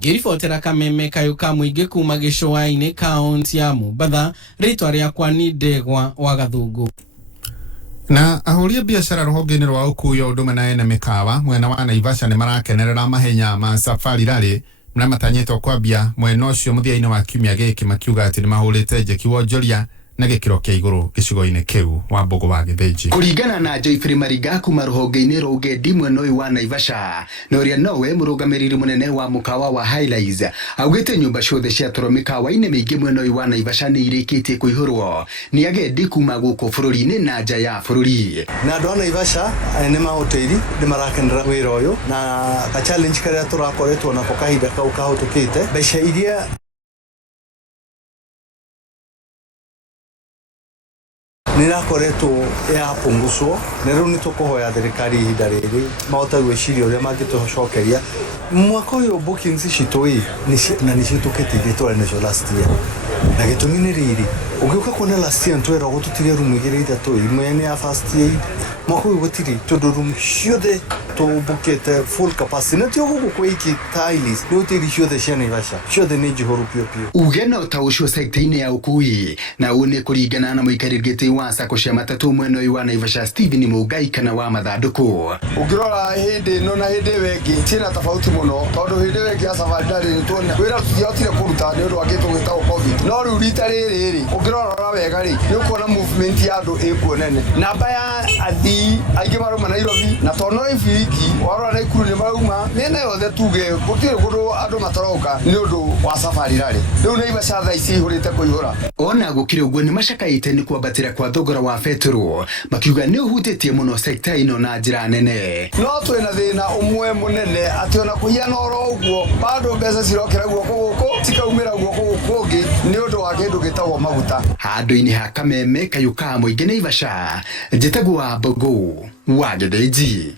Ngĩribotera Kameme Kayuka mũingĩ kuma gĩcũa-inĩ kaunti ya Mombatha, rĩtwa rĩakwa nĩ Ndegwa wa Gathũngũ. Na ahũri biashara rũhonge-inĩ rwa ũkui wa ũndũme na ene mĩkawa mwena wa Naivasha nĩ marakenerera mahenya ma safari rally na matanyĩtwo kwambia mwena ũcio mũthia-inĩ wa kiumia gĩkĩ makiuga atĩ nĩ mahũrĩte njeki wonjoria na gĩkĩro kĩa igũrũ gĩcigo-inĩ kĩu wa Mbogo wa Gĩthĩnji. Kũringana na Joyfrey Mariga kuma rũhonge-inĩ rwa ũgendi mwena ũyũ wa Naivasha, na ũrĩa nowe mũrũgamĩrĩri mũnene wa mũkawa wa Highlights, augĩte nyũmba ciothe cia toro mĩkawa-inĩ mĩingĩ mwena ũyũ wa Naivasha nĩ irĩkĩtie kũihũrwo nĩ agendi kuma gũkũ bũrũri-inĩ na nja ya bũrũri. Na andũ a Naivasha nĩ mahoteli nĩ marakenera wĩra ũyũ na ka challenge karĩa tũrakoretwo nako kahinda kau kahũtũkĩte, mbeca iria nirakoretwo yapunguswo na riu nitukuhoya thirikari ihinda riri mahota gwiciria uria mangitucokeria mwaka uyu bookings citu na nicitukite ithuĩ twarĩ nacio last year na gĩtũmi nĩ rĩrĩ ũngĩũka kuona last year twera gũtũtigia rumu igĩrĩ ithatũ imwe nĩ ya first aid mwaka uyu gũtirĩ tondũ rumu ciothe tũbũkĩte full capacity na tio gũkũ kwa iki tiles nĩ hoteli ciothe cia Naivasha ciothe nĩ njihũru piũ piũ. Uge no ta ũcio sekta-inĩ ya ũkui na ũũ nĩ kũringana na mũikarĩri gĩtĩ wa sacco cia matatũ mwena ũyũ wa Naivasha Stephen Mũngai kana wa mathandũkũ. Ũngĩrora hĩndĩ ĩno na hĩndĩ ĩyo ĩngĩ ciĩna tofauti mũno tondũ hĩndĩ ĩyo ĩngĩ ya safari ndarĩ nĩtuona wĩra tũtiahotire kũruta nĩ ũndũ wa kĩndũ gĩtagwo covid no rĩu rita rĩrĩ ũngĩrora wega rĩ nĩ ũkuona movement ya andũ ĩkuo nene namba ya athii aingĩ marauma Nairobi na tondũ no ibiriki warora Naikuru nĩ marauma mĩena yothe tuge gũtirĩ kũndũ andũ mataroka nĩ ũndũ wa safari rarĩ rĩu Naivasha thaa ici ihũrĩte kũihũra. Ona gũkĩrĩ ũguo nĩ macakaĩte nĩ kwambatĩra kwa thogora wa betũrũ makiuga nĩ ũhutĩtie mũno sekta ĩno na njĩra nene. No twĩna thĩna ũmwe mũnene atĩ ona kũhiana oro ũguo bado mbeca cirokĩra guoko gũkũ cikaumĩra guoko gũkũ ũngĩ nĩ ũndũ wa kĩndũ gĩtagwo maguta. Handũ-inĩ ha Kameme kayũ ka mũingĩ Naivasha njĩtagwo Mbogo wa Gĩthĩnji.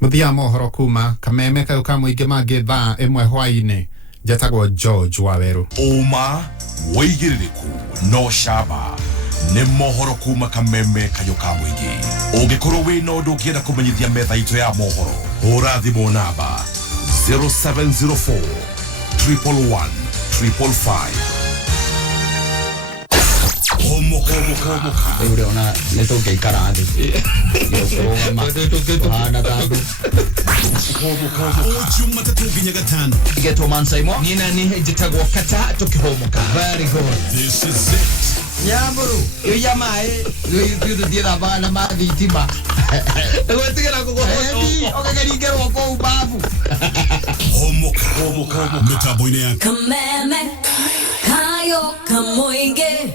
Muthia mohoro kuma Kameme kayũ ka mũingĩ mangĩ thaa ĩmwe hwainĩ njĩtagwo George Waweru. Uma wĩigĩrĩrĩku no camba nĩ mohoro kuma Kameme kayũ ka mũingĩ. Ũngĩkorwo wĩna ũndũ ũngĩenda kũmenyithia metha itũ ya mohoro hũra thimũ namba 0704 111 555. Humuka. Ule ona netoke ikaradi. Yokoroma. Hana tatu. Ujuma tatuginya gatano. Mburu Mansaimo. Nina ni jitagwo Kattaj tukihumuka. Very good. This is it. Nyamburu. Yo yamae. Yo dira bana madhitima. Wetigera kuko. Edi okagirigero ko ubavu. Humuka. Mitambo-inĩ ya Kameme kayo kamuinge.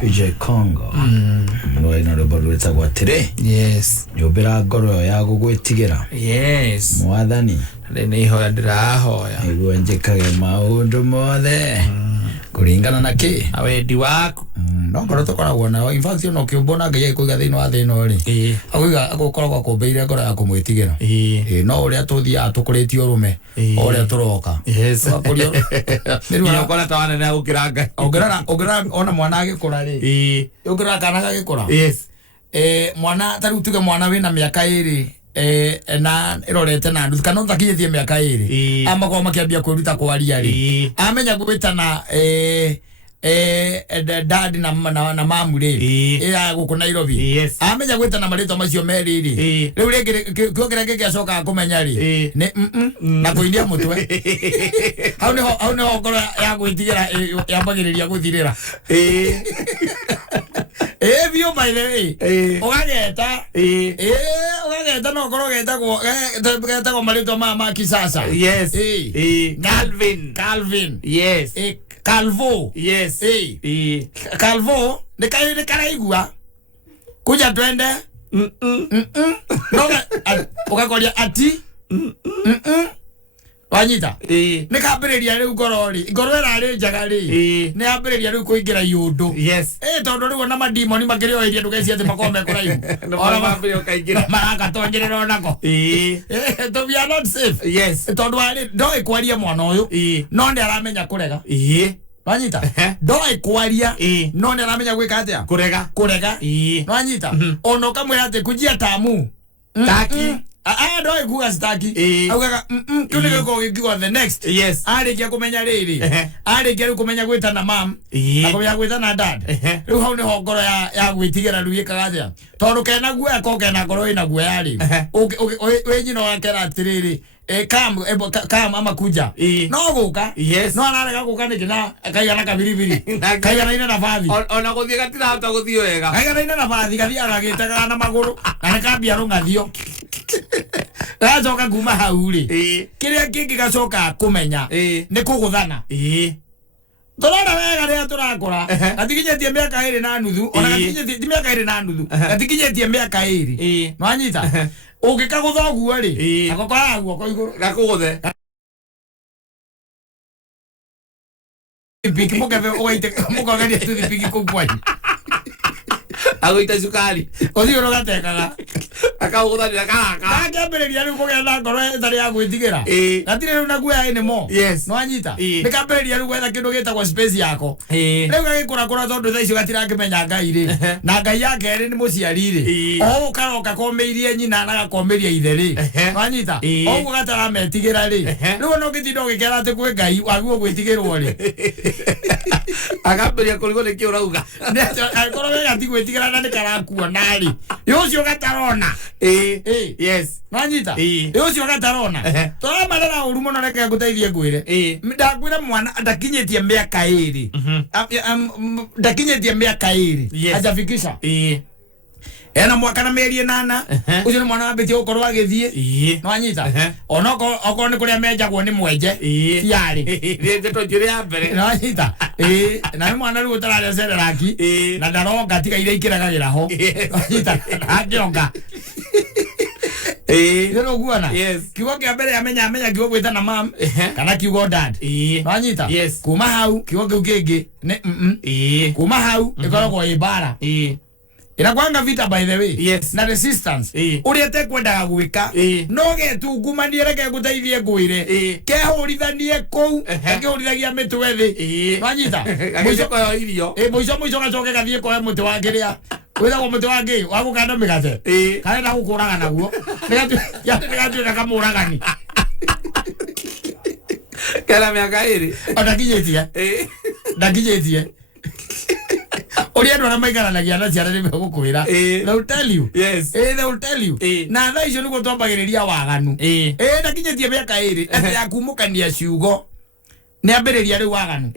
PJ Congo no ina ro baru etagwa tire yes nyobera ngoro ya gugwitigira yes mwathani ni ihoya ndirahoya niguo njikage maundu mothe kuringana na ki awendi waku no ngoro tukoragwo nao in fact no kiumbona ngai kuiga thiini wa thina ri akuiga agukoragwo akumbeire ngoro ya kumwitigira no uria tuthia tukuritio rume uria turoka yes akurio niru kona tawana na ukiranga ongerera ona mwana agikura ri ongerera kana gagikura yes mwana taru tuge mwana wina miaka iri na irorete na ndu kana ntakinyithie miaka iri amako makiambia kwiruta kwaria ri amenya gwitana dad na mamu ri ya guku Nairobi amenya gwitana marito macio meri ri riu ringi kiongera gigacoka kumenya ri ni na kuinia mutwe hau ne ngoro ya gwitigira yambagiriria guthirira bio by the way ogageta ogageta no ngoro geta go marito ma kisasa yes Calvin yes Calvo yes Calvo ne karaigua kuja twende no ugakoria ati wanyita ne kabiriria riu ngorori ngorora ri njaga ri ne abiriria riu kuingira yundu yes tondu riu na madimoni makirioiria ndugeci ati makome kuraihu ona mambire ukaingira maraka tongerera onako to we are not safe yes tondu ari ndoi kwaria mwana uyu no ndi aramenya kurega wanyita ndoi kwaria no ndi aramenya gwika atia kurega wanyita ono kamwe ati kujia tamu taki ndoi kuga staki augaga kunige ko gigo the next yes arikia kumenya riri arikia kumenya gwita na mam akomenya gwita na dad riu hau ni ngoro ya gwitigira ruikaga atia tondu kena guoya ko kena ngoro ina guoya ri we nyino wakera atiriri kam ama kuja no guka yes no ararega guka ni kina kaigana kabiribiri kaigana ina na bathi ona guthie gatira hata guthio wega kaigana ina na bathi gathia aragitaga na maguru na kambia rungathio racoka kuma hau ri kiria kingi gacoka kumenya ni kuguthana turona wega ria turakura gatikinyetie miaka iri na nuthu ona gatikinyetie miaka iri na nuthu gatikinyetie miaka iri nwanyita ungikagutha guo ri agokora guoko iguru gakuguthe piki mukebe oite mukogeria tu piki kukwai agoita sukari othio rogatekaga akaguthanira karaka akambiriria riu kugetha ngoro ithari ya gwitigira gatire riu na guoya ine mo no anyita nikambiriria riu gwetha kindu gitagwo space yako riu gagikura tondu thaa icio gatirakimenya Ngai ri na Ngai yake ri ni muciari ri o ukaroka komeirie nyina na gakomeria ithe ri no anyita oguo gatarametigira ri riu no gitinda ugikera ati kwi Ngai waguo gwitigirwo ri akambiria kurigo ni ki urauga akoro wega ti gwitigira na nikarakuo nari yucio gatarona yes nwanyita yucio gatarona tora marera uru muno reke nguteithie ngwire ndakwire mwana ndakinyetie miaka iri ndakinyetie miaka iri ajafikisha ena mwaka na mieri 8 ucio ni mwana wambitie gukorwo agithie nwanyita onoko oko ni kuria menjagwo ni mwenje tiari rinde tonjire ya mbere nwanyita na ni mwana riu utararia sereraki na ndaroga tiga iria ikiragagira ho nwanyita akionga Nero guana kiugo kia mbere amenya kiugo gwita na mam kana kiugo dad nwanyita kuma hau kiugo kiu kingi ni kuma hau ikoragwo ibara inakwanga vita by the way na resistance uria te kwendaga gwika no getungumanie reke guteithie ngwire kehurithanie kou kehurithagia mitwe thi nwanyita mwico kwa irio mwico gacoke gathie koe muti wa kiria withagwo muti wa ngi wa gukanda migate kana na gukuraga naguo nigatuika kamuragani kana miaka iri ndakinyetie uria andu aria maikaranagia na ciana nime gukwira they will tell you they will tell you na thaa icio niguo twambagiriria waganu ndakinyetie miaka iri ati ya kumukania ciugo ni ambiriria riu waganu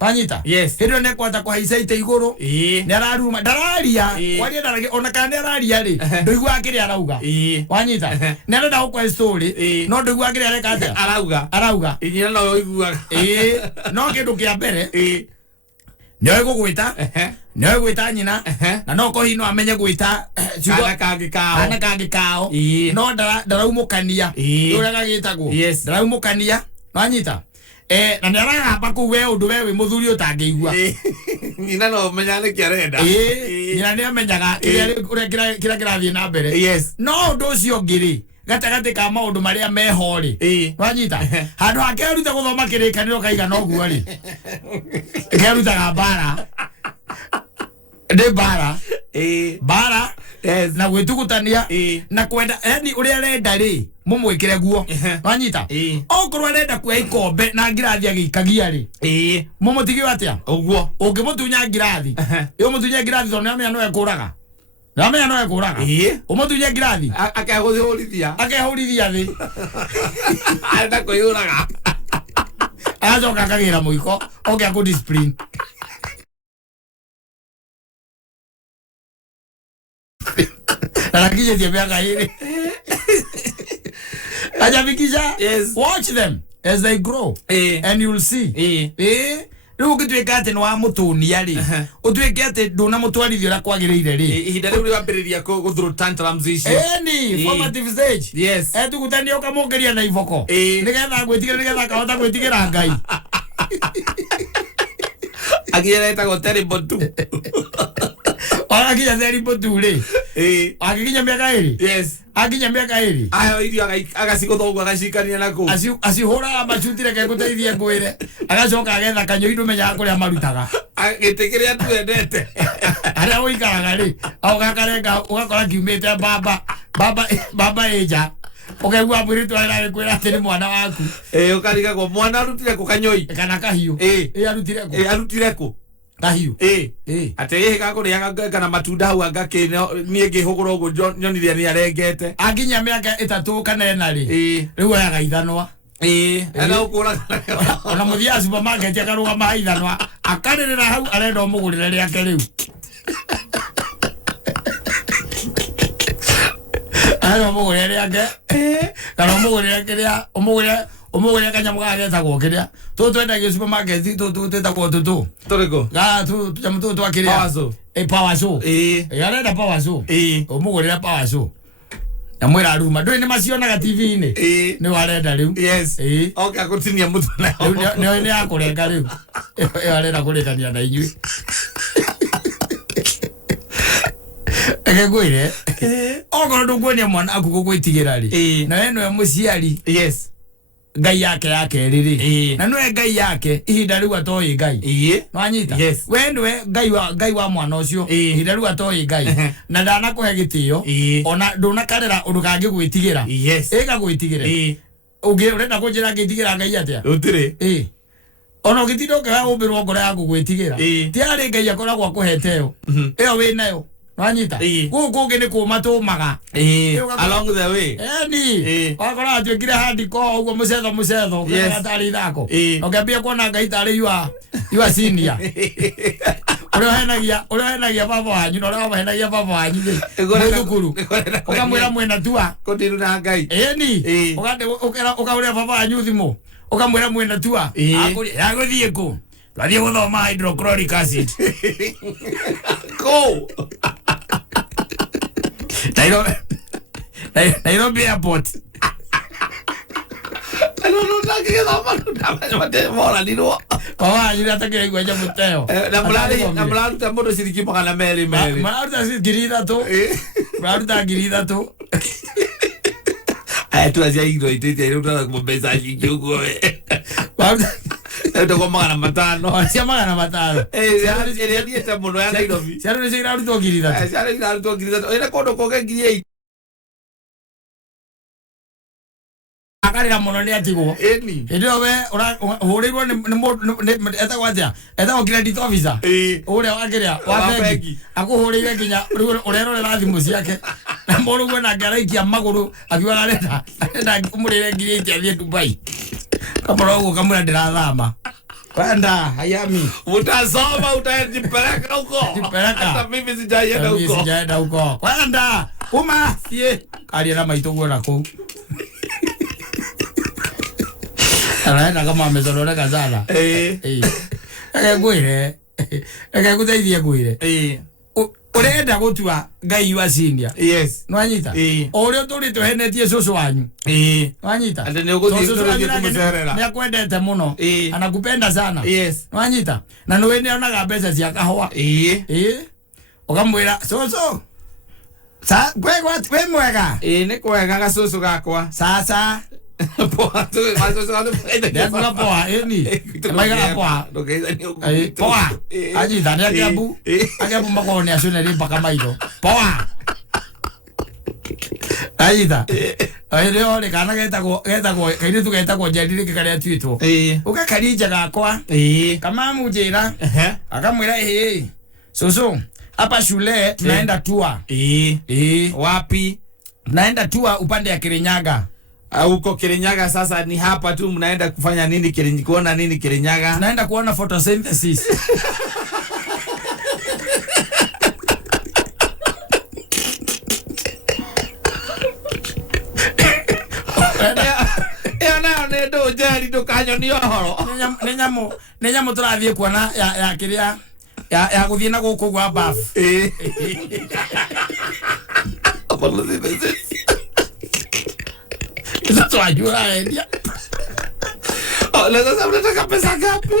wanyita hindu ne kwata kuhaica ite iguru ni araruma ndararia kwaria ndaragia ona kana ni araria ri ndoigua kiri arauga wanyita ni arenda gukwa story no ndoigua kiri areka atia arauga inyina no iguaga no kindu kia mbere nyoe gugwita nyoe gwita nyina na no ko hino amenye gwita ana kangi kao no ndaraumukania ura gagitagwo ndaraumukania wanyita na ndaragamba ku we undu we muthuri utangeigua nyina no menyane kiarenda nyina ne amenyaga kira kirathie na mbere no undu ucio ngiri gatagati ka maundu maria mehori wanyita handu akeruta guthoma kirikaniro kaiga no guo ri keruta gambara de bara na gwitugutania na kwenda yani uria renda ri mumwikire guo wanyita okorwa renda kuya ikombe na ngirathi agikagia ri mumutigi atia uguo ungimutunya ngirathi iyo mutunya ngirathi to namenya no ekuraga umutunya ngirathi akehurithia thi anda kuyuraga azoka kagira muiko oke aku discipline Lakini dia biar kaya aja bikisha watch them as they grow and you'll see riu gitwikate no amutuni ari utwikate nduna mutwarithio ra kwagirire ri ihinda riu riambiriria go through tantrums icio formative stage tukutania ukamongeria na ivoko nigetha gwitigira kahota gwitigira ngai agireta go terrible tu akinya terrible tu ri akinya miaka iri akinya miaka iri ayo irio agaciguthogu agacikania nako acihura macutire ke guteithia ngwire agacoka agetha kanyo indo menya kuria marutaga agitikiria twendete aria uikaraga ri ugakarenga ugakora kiumite baba eja ukegua mwiri twara kwira atiri mwana waku ukariga go mwana arutire ku kanyoi kana kahiu arutire ku kahiu ate ga kuria kana matunda hau agake nie ngihugura ugo nyonithia ni arengete aginya miaka 3 kana 4 ri riu ayaga ithanwa ana ukura ona muthia supermarket akaruga maithanwa akaririra hau arenda mugurire riake riu ara mugurire riake kana mugurire kiria umugurire kanyamuga getagwo kiria twendagio supermarket twetagwo turiko jamu akiria power show arenda power show umugurire power show na mwira ruma ndoi ni macionaga TV ini ni warenda riu okay akutinia mutu na ni akurenga riu arenda kurekania na inyui egwire ogoro ndugwonia mwana akugo gwitigira ri na eno ya muciari ngai yake riri na nwe ngai yake ihinda riu atoyi ngai nwanyita wendwe ngai wa mwana ucio ihinda riu atoyi ngai na ndana kuhe gitio ona nduna karera undu kangi gwitigira ega gwitigira uge urenda kunjira ngitigira ngai atia utire ona gitindo ke umbirwo ngoro yaku gwitigira ti ari ngai akoragwo akuheteo iyo wi nayo nwanyita guku ni kumatumaga along the way wakora atwikire handiko uguo mucetho kana tari thako ukambia kuona ngai tari you senior urehenagia baba wanyu no urehenagia baba wanyu thukuru ukamwira mwena tua kondiru na ngai ukaurira baba wanyu thimu ukamwira mwena tua yaguthie ku twathie guthoma hydrochloric acid go Nairobi airport. Nataka kuja muteo. Na mlalu tambodo siriki makana meri. Mlalu ta girida to. Aya tu azia igro itete iruta kumbeza jinjugo. Eto kwa magana matano. Sia magana matano. Ele ali esta mono ya Nairobi. Sia no se to girida. Sia no to girida. Era kodo koke giye. Akarira muno ni atigo ndio we hurirwo ni eta kwatia eta credit officer uria wakiria wa bengi akuhurire kinya urero ra thimu ciake na muru gwena ngaraikia maguru akiwa arenda umurire ngiri tia Dubai kamorogo kamura ndirathama kwenda hayami utasoma utajipeleka huko hata mimi sijaenda huko kwenda uma sie kali na maitogo na ku Ana kama amezorora kazala. Ngwire eka kuteithia gwire urenda gutua ngai wa India yes nwanyita ore turi tuhenetie cucu wanyu nwanyita ande ne guthie kumucerera ni akwendete muno anakupenda sana yes nwanyita na niwe ni onaga mbeca cia kahwa ukamwira cucu sa we mwega ni kwega gacucu gakwa sasa poa tu macucu ando ndio poa ni maiga poa poa aji dania kiabu akiabu makoni ashone limpa kama hilo poa aida leo le kana geta kaini tu geta kwa jadili kikalia twito ukakarija gakwa kama mujira akamwira soso hapa shule tunaenda tour wapi tunaenda tour upande ya Kirinyaga huko Kirinyaga. Sasa ni hapa tu mnaenda kufanya nini kuona nini Kirinyaga? Tunaenda kuona photosynthesis. Ena ndo jari ndo kanyo ni ohoro. Nenya muturathie kuona ya kiria ya guthie na guku gwa baf. Sasa wajua ndia. Sasa unataka pesa ngapi?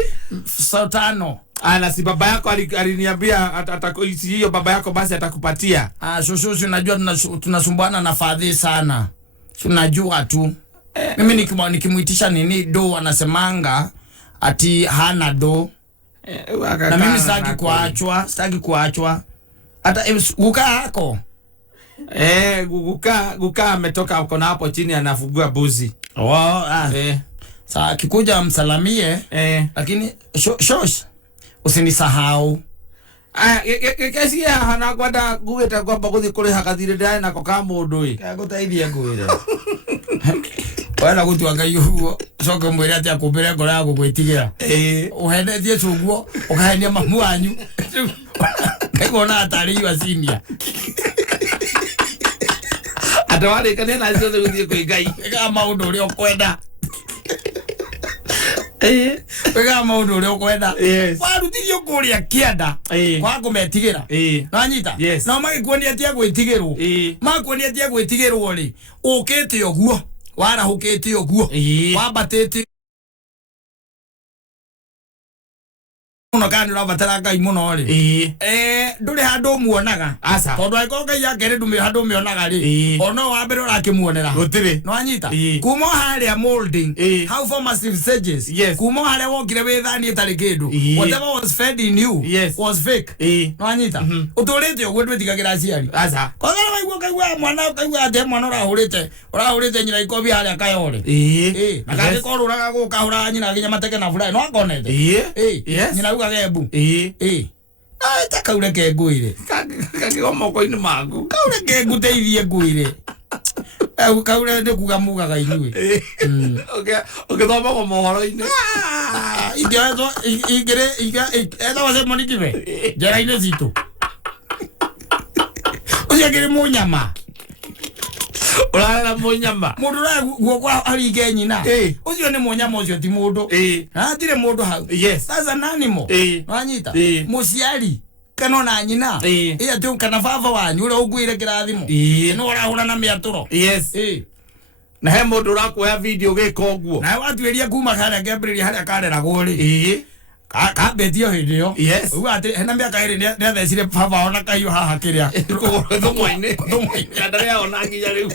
500. Na si baba yako aliniambia atakuisi hiyo baba yako basi atakupatia. Shosho unajua tunasumbuana na fadhi sana. Tunajua tu. Mimi nikimuitisha nini do anasemanga ati hana do. Na mimi sitaki kuachwa. Hata guka yako. Guka ametoka uko na hapo chini anafugua buzi. Sasa kikuja msalamie lakini shosh usinisahau. Kesi ya hana kwenda gueta kwamba guthi kule hakathire ndai na koka mundu gutaithia ngwire. Wala gutu ngai huo soka mwere ati akumbire ngora ya gugwitigira. Uhendetie cuguo ukahenia mamu wanyu. Kaigona atari yu asinia. Atawale kana na ciothe guthie kwi ngai ega maundu uri okwenda ega maundu uri okwenda warutirio kuria kianda kwa ngumetigira nanyita na magikuonia atia gwitigirwo makuonia atia gwitigirwo ri ukite oguo warahukite oguo wambatite muno kandi urabatara ngai muno ri nduri handu muonaga tondu aiko ngai yake ri ndumi handu mionaga ri ono wa mbere urakimuonera gutiri no anyita kuma haria molding how formative stages kuma haria wokire withanie tari kindu whatever was fed in you was fake no anyita uturite ogwo ndwitigagira aciari kwa ngara waigua kaigua mwana kaigua ate mwana urahurite nyina ikobi haria kayore na kandi koruraga gukahura nyina ginya mateke na fulai no akonete nyina gebu takaure nguire kagigoma koini magu kaure nguteithie nguire kaure ndikuga mugaga inyui thoma go mohoro-ini etha wase monikive njera-ini citu ucio ngiri munyama urarera munyama mundu ra guokwa aringe nyina ucio ni munyama ucio ti mundu na tire mundu hau sasa nani mo wanyita muciari kana na nyina iya tu kana baba wanyu ura ugwire kirathimo no urahura na miaturo na he mundu rakuoya video giko guo na watuiria kuma kana Gabriel haria karera gori betio hidio ugu ati hena miaka iri ne thecire baba ona kaio haha kiria thumwa-ini ndarea ona nginya riu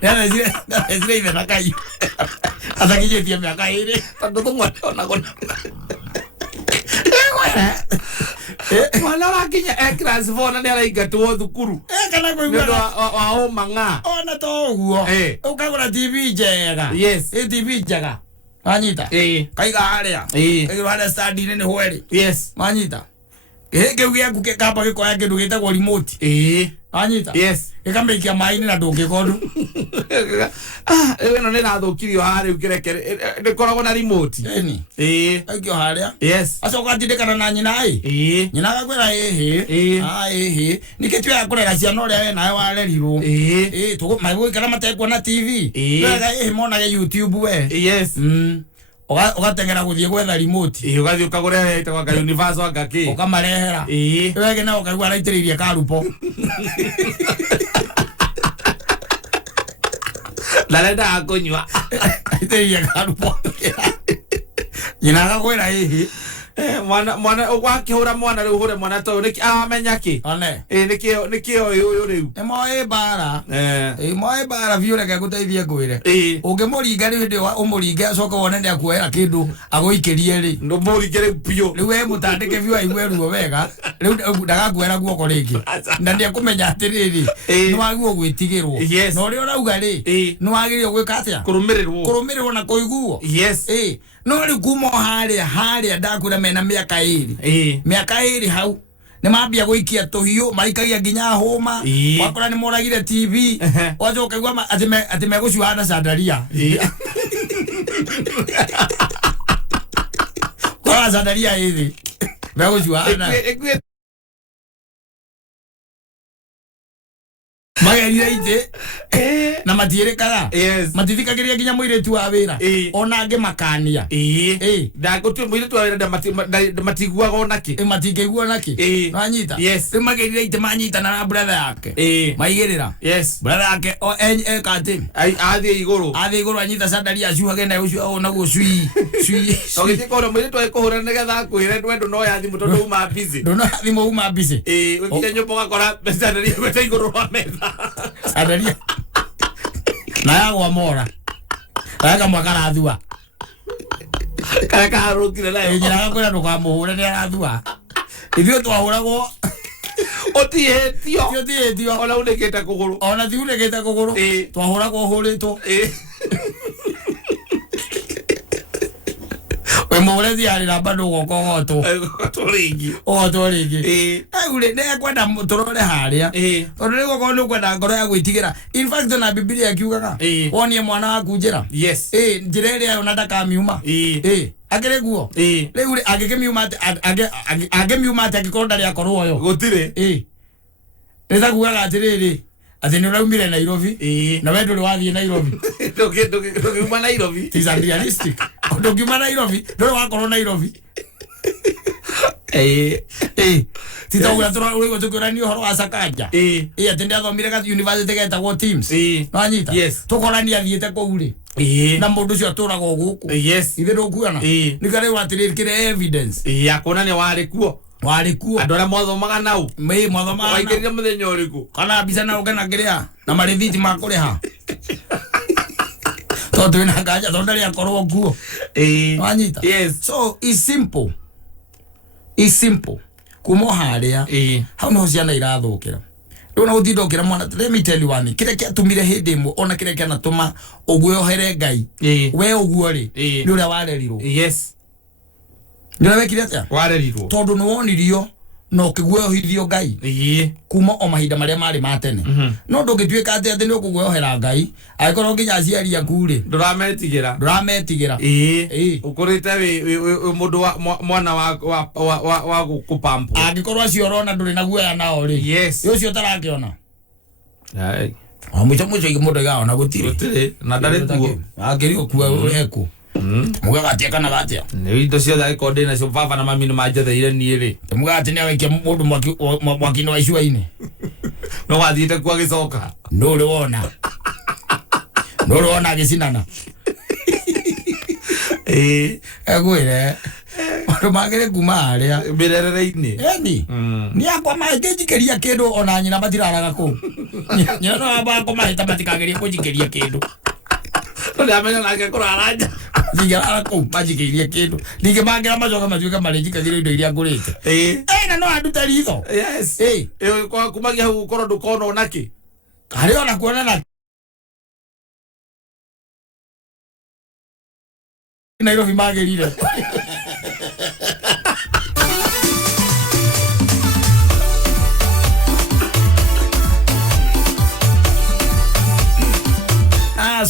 thecire ithe na kaio atakinyĩtie miaka iri tondu thumwa ona gona mwana wakinya class 4 na nĩaraingatwo thukuru kana kuigua wa mang'a ona to uguo ukagura TV njega TV njega manyita kaiga haria kaiga haria study ni hweri manyita geu giaku kamba gikoya kindu gitagwo remote manyita ikameikia maini na ndungikondu ino ni nathukirio haria ukirekere ndikoragwo na remote aikio haria acoka atindikana na nyina nyina agakwira nikitwe ya kurera ciana uria we nawe warerirwo magwikara matekuona TV wega monage YouTube we ugatengera guthie gwetha remote ugathi ukagure ita kwa universe wagaki ukamarehera wege na ukaigua raitiririe karupo Larenda akunywa raitiririe karupo nyina agakwira hihi mwana wakihura mwana riu hure mwana to niki amenya ki one nikio uyu riu emoe bara emoe bara viure ka guteithie ngwire ungimuringa riu ndi umuringa acoka wone ndi akuera kindu aguikirie ri ndo muringe riu pio riu we mutandike viu aigwe ruo wega riu ndagakwera guoko ringi na ndi akumenya atiriri ni waguo gwitigirwo no ri urauga ri ni wagirio gwika atia kurumirirwo na kuiguo no ri kuma haria ndakwira mena miaka iri hau ni mambia guikia tuhiu maikagia nginya homa wakora ni moragire TV wajoka igwa ati megucuana sandaria kwa sandaria hivi megucuana magerire ite na matierekaga matithikagiria nginya muiretu wa wira ona ange makania ndagutu muiretu wa wira matiguaga onaki matigiguo naki wanyita magerire ite manyita na brother yake maigirira brother yake kati athie iguru anyita sandaria acu agenda ucio ona guo cui ogithikora muiretu ekuhura nigetha kwire ndwendo no yathi mutondo uma busy wikire nyumba gakora sandaria gwete iguru wa metha sandaria na yagwa mora aga mwakarathua kaka rukire nayo njira gakwira ndukamuhure ni arathua ithio twahuragwo otiehetio ona unekete kuguru twahuragwo huritwo we muhurezi yarira bado gokogoto ogoto ringi ule ne kwenda turore haria tondu ni goko ni kwenda ngoro ya gwitigira in fact na Biblia akiugaga wonie mwana waku njira njira iria unataka miuma akire guo riu angikimiuma angimiuma akikorwo ndari akorwo yo gutire nitha kugaga atiriri ati ni uraumire Nairobi na wewe nduri wathie Nairobi ndukiuma Nairobi is unrealistic ndukiuma Nairobi nduri wakorwo Nairobi titauga turaurigo tukirani uhoro wa Sakanja ati ndi athomire ka university getagwo Teams wanyita tukorani athiete kuuri na mundu cio aturaga guku ithe ndukuona ni kare watiriri kire evidence yakona ni wari kuo andu aria mothomaga nau mothomaga waingirire muthenya uriku kana mbica na ugena kiria na marithiti makuriha tondu ina nganja tondu ria korwo nguo wanyita so it's simple kumo haria hau no ciana irathukira ndona uthindokira mwana let me tell you one kire kia tumire hindi imwe ona kire kia natuma ugwe ohere ngai we uguo ri ni uria warerirwo ndira kiria warerirwo tondu no wonirio no kiguohithio ngai kuma o mahinda maria mari matene no ndungituika ati ni ukuguohera ngai aikorwo nginya aciari aku ri ndurametigera ukurite mundu mwana wa kupampu angikorwo acio rona nduri na guoya nao ri ucio tarakiona mwicho mundu igaona gutire na ndari kuo akirio kuwa ureko mugaga atia kana gatia ni indo cio tha ikonde na cio baba na mami ni manjetheire nie ri mugaga atia ni awikia mundu mwaki-ini wa icua-ini no wathiite kwa gicoka nduri wona agicinana egwire andu magire kuma haria mirerere-ini ni akwa mangijikiria kindu ona nyina matiraraga ku nyina no amba mahita matikageria kujikiria kindu amenya nake kuraranja ngiara ku majikiria kindu ninge mangira macoka matuika marijikagira indo iria ngurite na no anduta ritho kwa kumagia hau ukorwo ndukona onaki hari ona kuona na Nairobi magerire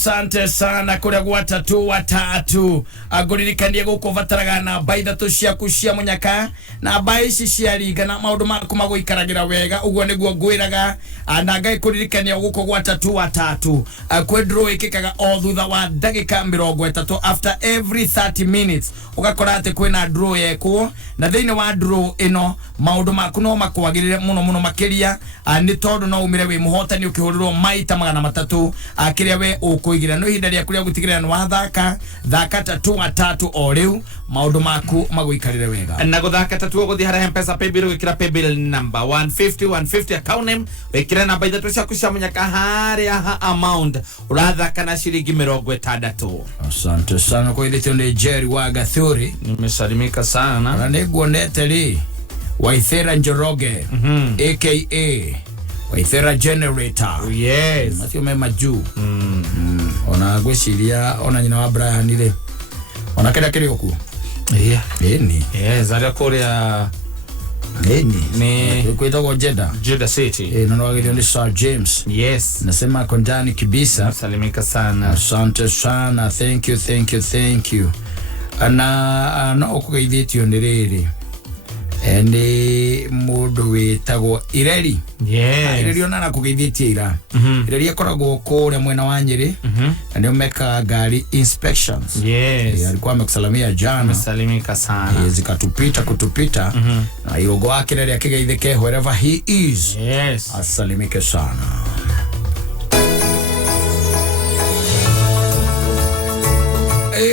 Asante sana kuria gwatatu watatu aguririkanie guko vataraga na baitha tuciaku cia munyaka na baici cia ringa na maundu maku maguikaragira wega uguo niguo ngwiraga na ngai kuririkania guko gwatatu watatu kwendro ikikaga o thutha wa ndagika 30 after every 30 minutes ugakora ati kwina draw yeko na thiini wa draw ino maundu maku no makwagirire muno makiria ni tondu no umire wi muhotani ukihurirwo maita 300 akiria we ukuigira no hinda ria kuria gutigirira no wathaka thaka tatu watatu o riu maundu maku maguikarire wega na guthaka tatu guthi hara M-Pesa paybill wikira paybill number 150 account name wikira namba ithatu cia kucia munyaka haria ha amount urathaka na shilingi 60. Asante sana kwa ile tone Jerry wa Gathuri nimesalimika sana na niguonete ri Waithera Njoroge aka Waithera Generator. Yes. Matio mema juu. Ona gweciria ona nyina wa Brian ile. Ona kenda kiri oku. Yeah. Eni. Yes, ari korea Eni. Ni kuitwa Jeddah City. Na wageni ni Sir James. Yes. Nasema kondani kibisa. Salimika sana. Asante sana. Thank you. Ana no okugeithitio ndiriri. Ende mundu witagwo Ireri. Yes. Ireri ona nakugeithĩtie ira. Ireri akoragwo kũrĩa mwena wa Nyeri. Na ndio meka gari inspections. Yes. Alikuwa amekusalamia jana. Salimika sana. Kutupita. Na irogo wake Ireri akigeithike wherever he is. Yes. Asalimike sana.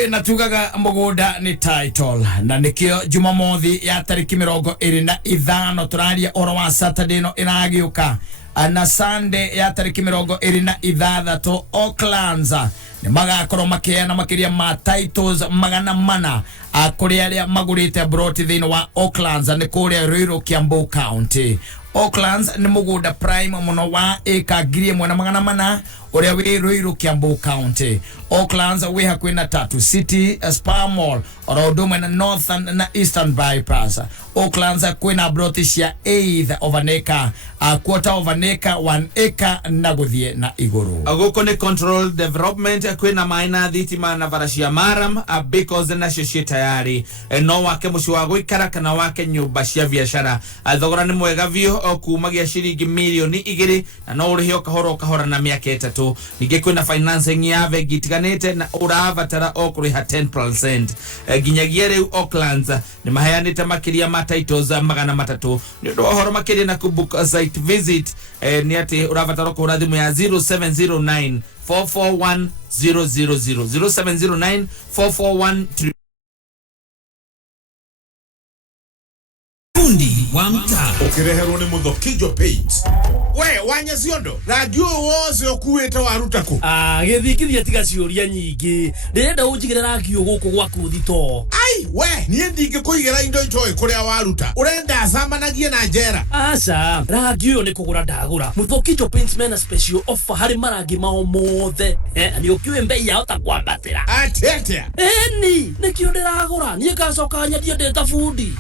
Natugaga mugunda ni title na nikio Jumamothi ya tariki 25 turaria oro wa Saturday no iragiuka na Sunday ya tariki 26 Aucklands ni magakorwo makiana makiria ma titles magana mana kuri aria magurite broti thini wa Aucklands ni kuria Ruiru Kiambu County. Aucklands ni mugunda prime muno wa eka girie mwena magana mana uria wi Ruiru Kiambu County. Aucklands we hakwina Tatu City Spa Mall orodomwe na Northern na Eastern Bypass. Aucklands kwina broti cia 8th of an acre quarter of an acre 1 acre na guthie na iguru. Aguko ni control development kwina maina thitima na varashia maram because na shoshi tayari no wake muci wa guikara kana wake nyumba cia biashara thogora ni mwega vio kumagia shilingi milioni 2 na no urihio kahora na miaka 3 ninge kwina financing ya vegi tiganete na uravatara okuriha 10% ginyagia riu Aucklands ni maheanite makiria ma titles magana 3 ni ndo horo makiria na kubook site visit ni ati uravatara ko thimu ya 0709 441 000 0709 441 fundi wa mtaa ukireherwo ni Muthokijo Paint. We wanya ciondo radio wose okuite warutako githikithia tiga ciuria nyingi ndirenda unjigire radio guku gwaku thito. Ai we nie ndingikuigera indo itoe kuria waruta urenda samanagie na njera. Aca radio ni kugura ndagura Muthokijo Paint mena special offer hari marangi mao mothe ni ukiwe mbei ya ota kwambatira atete ni nikio ndiragura nie gacoka nyadie ndeta fundi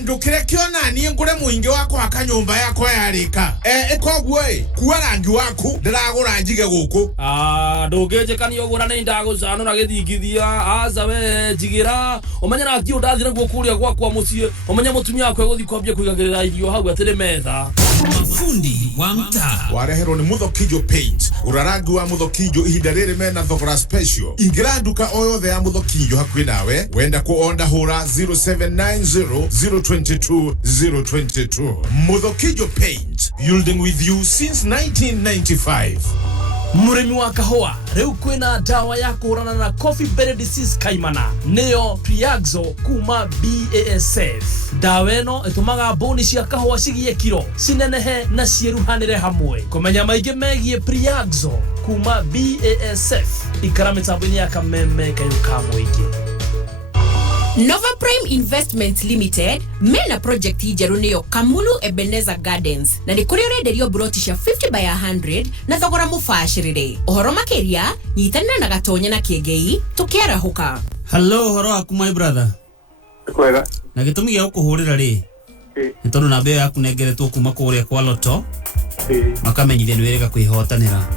ndukire kiona nie ngure muingi wako akanyumba yako yarika koguo kuwa rangi waku ndiragura njige guku ndungijikania ugura ni ndagusano na githingithia aza we jigira umenya rangi undathira guo kuria gwakwa mucie umenya mutumia wako guthi kwambia kuigagirira irio hau atire metha. Fundi wa mtaa wareherwo ni Muthokijo Paint urarangi wa Muthokijo ihinda riri mena thogora special ingira nduka o yothe ya Muthokijo hakuhi nawe wenda kuonda hura 0790022022 Muthokijo Paint building with you since 1995. Murimi wa kahua riu kwina dawa ya kurana na coffee berry disease kaimana neo Priaxo kuma BASF. Dawa eno itumaga boni cia kahua cigie kiro cinenehe na cieruhanire hamwe. Kumenya maingi megie Priaxo kuma BASF ikara mitambo-ini ya kameme kayuka mwingi. Nova Prime Investment Limited mena project ijeru niyo Kamulu Ebenezer Gardens na ni kuri renderio broti cia 50 by 100 na thogora mufashirire. Ohoro makeria nyitana na gatonya na kiegei tukiara huka. Hello horo aku my brother. Kwega. Na gitumi gia gukuhurira ri ni tondu na mbeo yaku nengeretwo kuma kuria kwa loto makamenyithia ni wirega kwihotanira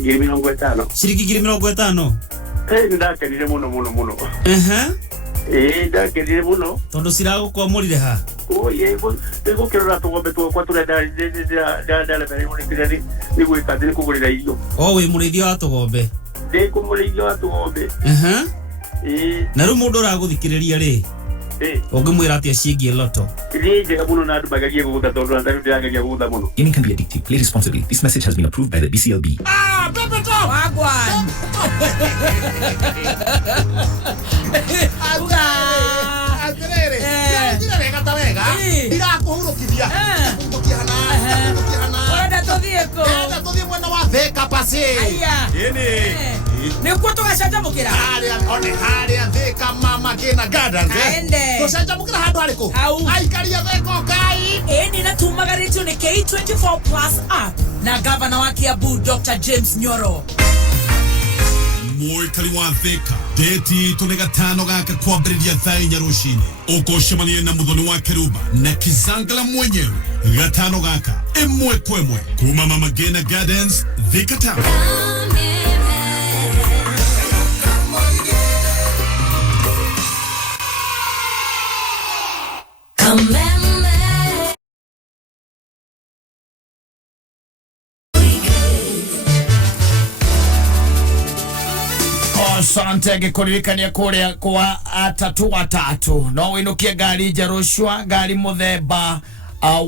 ngiri 50. Ciringi ngiri 50. Ndakenire muno. Ndakenire muno. Tondu ciragũkwamũrire ha. Oye, ndĩgũkĩrora tũgombe twakwa tũrĩa ndalemereirwo nĩ kĩrĩa nĩ gwĩka ndĩ kũgũrĩra irio. Wĩ mũrĩithia wa tũgombe. Ndĩ mũrĩithia wa tũgombe. Na rĩu mũndũ ũragũthikĩrĩria rĩ, ũngĩmwĩra atĩa ciĩgiĩ loto? Nĩ njega mũno na andũ magagia gũgũtha tondũ na ndĩrageria gũgũtha mũno. Gaming can be addictive. Play responsibly. This message has been approved by the BCLB. Pepe Top! Wagwan! Atirere, ndire gata wega. Irakuhurukithia. Wenda tuthieko. Wenda tuthie mwena wa Thika pasi. Aya. Ini. Nikuo tugacanjamukira. Haria Thika Mama Kina Gardens. Aende. Tugacanjamukira handu hariku. Aikaria Thika Kai. Eni na tumagaritio ni K24 Plus app na gavana wa Kiambu Dr. James Nyoro. Muikari wa Thika deti tune gatano gaka kwambĩrĩria thaa 4 rũcinĩ ũkũcemania na mũthoni wa Keruba na Kizangala mwenyewe gatano gaka ĩmwe kwa ĩmwe kuma Mama Ngina Gardens Thika Town. Asante gikuririkania kuria kwa atatu no winukie ngari njerushwa ngari muthemba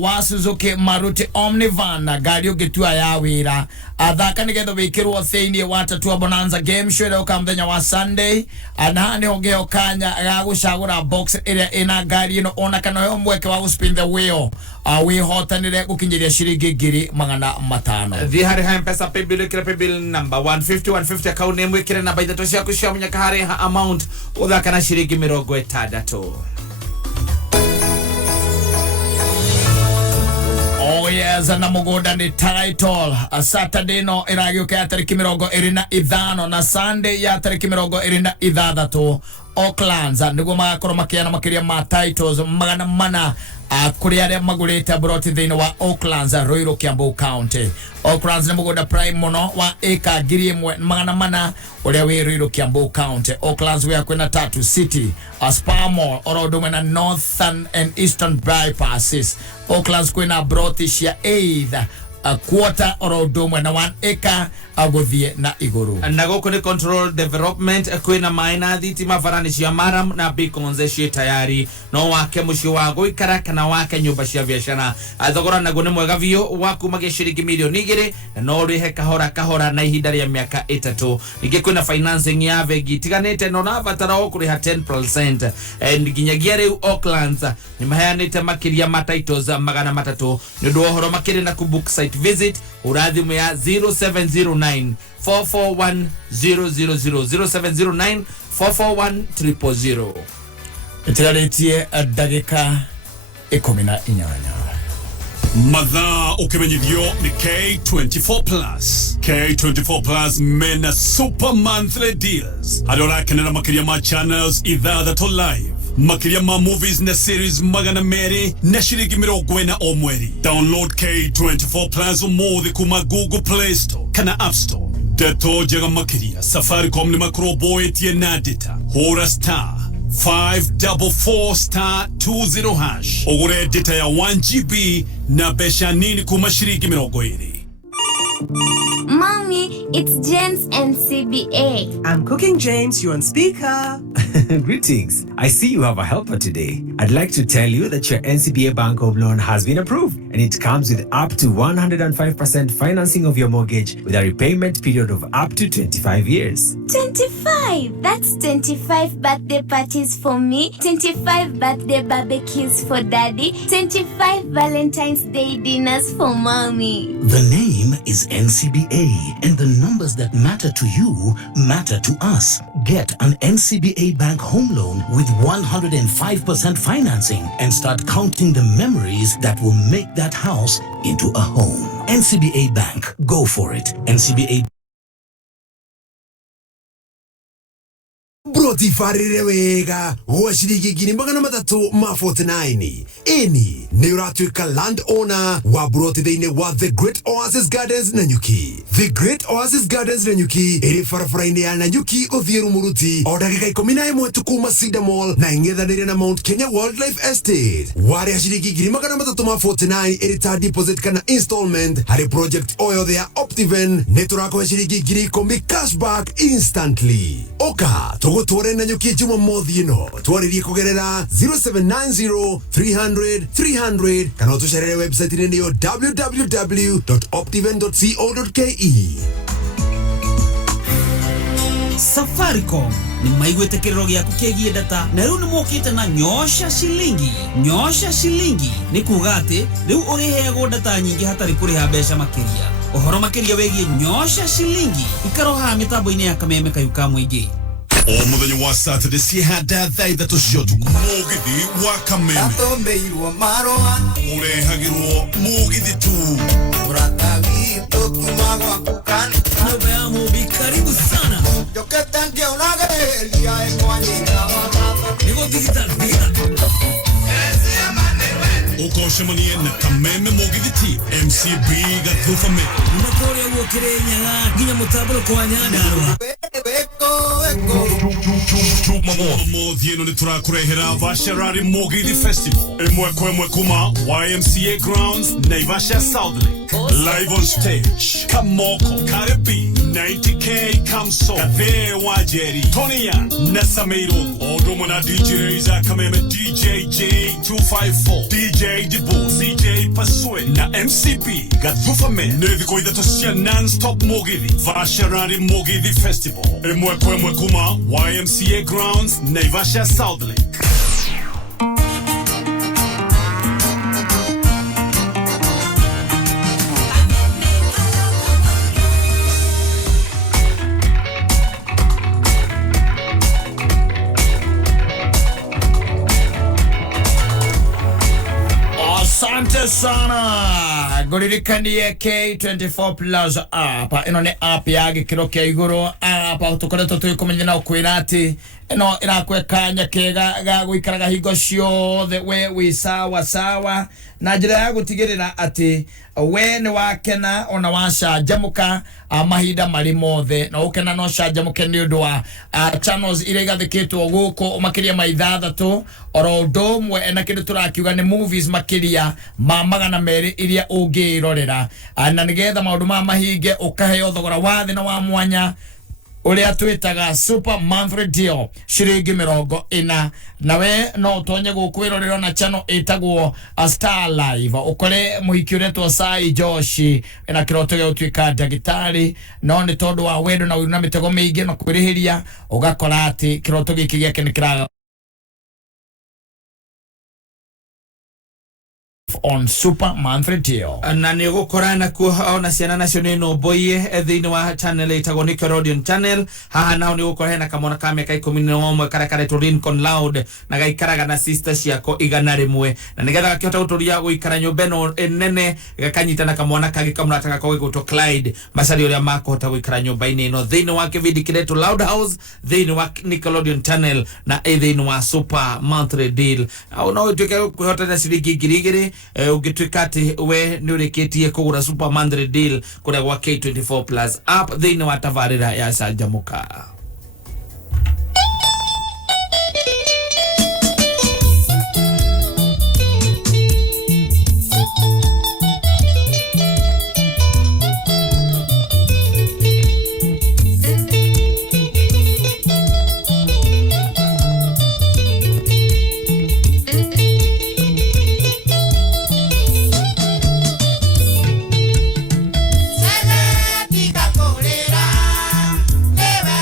wa Suzuki Maruti Omnivan ngari ugitua ya wira athaka nigetha wikirwo thiini wa atatu Bonanza Game Show ira ukamthenya wa Sunday anahani ogeo kanya ga gucagura box ira ina ngari ino ona kana yo mweke wa spin the wheel wihotanire gukinyiria ciringi ngiri 500 thi hari ha mpesa paybill kira paybill number 150 account name ikire namba itatu ciaku cia munyaka hari ha amount uthaka na ciringi 60. Oh yes, na mugoda ni title. Saturday no iragioka ya tariki 25 na Sunday ya tariki 26 Auckland niguo magakorwo makiana makiria ma titles magana mana kuri aria magurite broti thini wa Auckland Royal Kiambu County. Auckland ni mugoda prime muno wa eka ngiri 1,400 uria wi Royal Kiambu County. Auckland we kwena 3 City Spamo orodo na Northern and Eastern bypasses. Auckland kwena broti cia 8 quarter orodo na 1 acre aguthie na iguru na goko ni control development kwina maina thitima varani cia maram na beacons cia tayari no wake mucio wa guikara kana wake nyumba cia biashara athogora nago ni mwega vio waku magia ciringi milioni 2 no rihe kahora na ihinda ria miaka 3 ninge kwina financing ya vegi tiganite no na vatara okuriha 10% nginyagia riu Auckland ni maheanite makiria ma titles magana 3 ni ndo horo makiri na kubook site visit urathimu ya 0709 441 000 0709 441 000. Itiraretie dagika 18 mathaa ukimenyithio ni K24 Plus. K24 Plus mena super monthly deals adola kenera makiria ma channels ithathatũ live makiria ma movies na series magana meri na ciringi 40 o mweri. Download K24 Plus umuthi kuma Google Play Store kana App Store. Deto njega makiria Safaricom ni makroboetie na data hora star 544*20# ugure data ya 1GB na besha nini kuma shiringi 20. Mommy, it's James and CBA. I'm cooking, James. You're on speaker. Greetings. I see you have a helper today. I'd like to tell you that your NCBA Bank Home Loan has been approved, and it comes with up to 105% financing of your mortgage with a repayment period of up to 25 years. 25? That's 25 birthday parties for me, 25 birthday barbecues for daddy, 25 Valentine's Day dinners for mommy. The name is NCBA, and the numbers that matter to you matter to us. Get an NCBA Bank Home Loan with 105% financing and start counting the memories that will make that house into a home. NCBA Bank, go for it. NCBA Broti farire wega wa shiringi ngiri magana matatu ma 49 ini ni uratuika land owner wa broti thĩinĩ wa The Great Oasis Gardens Nanyuki. The Great Oasis Gardens Nanyuki ĩrĩ barabara-inĩ ya Nanyuki gũthiĩ Rumuruti o ndagĩka 11 tu kuma Cedar Mall na ing'ethanĩire na Mount Kenya Wildlife Estate. Warĩa shiringi ngiri magana matatu ma 49 ĩrĩ ta deposit kana installment harĩ project o yothe ya Optiven nĩ tũrakũhe shiringi ngiri 10 cashback instantly. Oka tũgũtware Nanyuki Jumamothi ĩno twarĩrie kũgerera 0790 300 300 kana ũtũcerere website-inĩ nĩyo www.optiven.co.ke. Safaricom ni maigwete kiriro giaku kegie data na riu ni mokite na nyosha shilingi. Nyosha shilingi ni kuga ati riu uriheagwo data nyingi hatari kuriha mbeca makiria. Uhoro makiria wegie nyosha shilingi ikaroha mitambo-ini ya kameme kayuka muingi. O muthenya wa Saturday ciehanda thaa ithatũ cia ũtukũ mũgithi wa kameme atombeirwo marũa ũrehagĩrwo mũgithi tu mũrata witũ kuma gwaku kani nyũmba ya Mũmbi karibu sana njokete ngĩũrageria ĩkwanyita wathatũ nĩguo digital ũkocemanie na kameme mũgithi ti MCB Gathũfame unakoria guokere nyaga nginya mũtambũro kwa Nyandarũa Mũthĩ ĩno nĩ tũrakũrehera Vasharari Mũgithi Festival ĩmwe kwa ĩmwe kuma YMCA Grounds Naivasha South Lake live on stage Kamoko Karibi 90K Kamso Kathe Wajeri Tony Young na Sameiro Odomo na DJs Akameme DJ J254 DJ Dibu CJ Pasue na MCB Gathufame nĩthikũ ithatũ cia non-stop Mũgithi Vasharari Mũgithi Festival ĩmwe kwa ĩmwe kuma YMCA Grounds Naivasha South Lake. Asante sana guririkanie K24 Plus app ino ni app ya gikiro kia iguru app tukoretwo tuikumenya na ukwira ati ino irakwekanya kega ga guikaraga hingo ciothe we wi sawa sawa na njira ya gutigirira ati we ni wakena ona wacanjamuka mahinda mari mothe na ukena no canjamuke ni undu wa channels ire gathikitwo guku makiria maithathatu oro ndomwe na kindu turakiuga ni movies makiria ma magana meri iria ungirorera na nigetha maundu ma mahinge ukaheo thogora wa thina wa mwanya uria twitaga super monthly deal shiringi 40 nawe no tonye gukwirorera na channel itagwo Star Live ukore muhiki uretwo Sai Joshi na kiroto gya utwika ndagitari no ni tondu wa wendo na una mitego miingi no kwirihiria ugakora ati kiroto giki giake ni kiraga on super monthly deal na ni gukorana ku ona ciana nacio ni no boye thiini wa channel itagwo Nickelodeon channel haha nao ni gukorana kamona ka miaka 11 karakare to Lincoln Loud na gaikaraga na sister ciako igana rimwe na nigetha gakihota guturia guikara nyumba no nene gakanyitana kamwana kagi kamrataka ko giguto Clyde macari uria makuhota guikara nyumba-ini ino thiini wa kivindi kiretu Loud House thiini wa Nickelodeon channel na thiini wa super monthly deal au no tuke kuhota na ciringi ngiri ugituika ati we ni urikitie kugura super monthly deal kuria gwa K24 Plus app thiini wa tabarira ya canjamuka. Sana tika kolera, lewa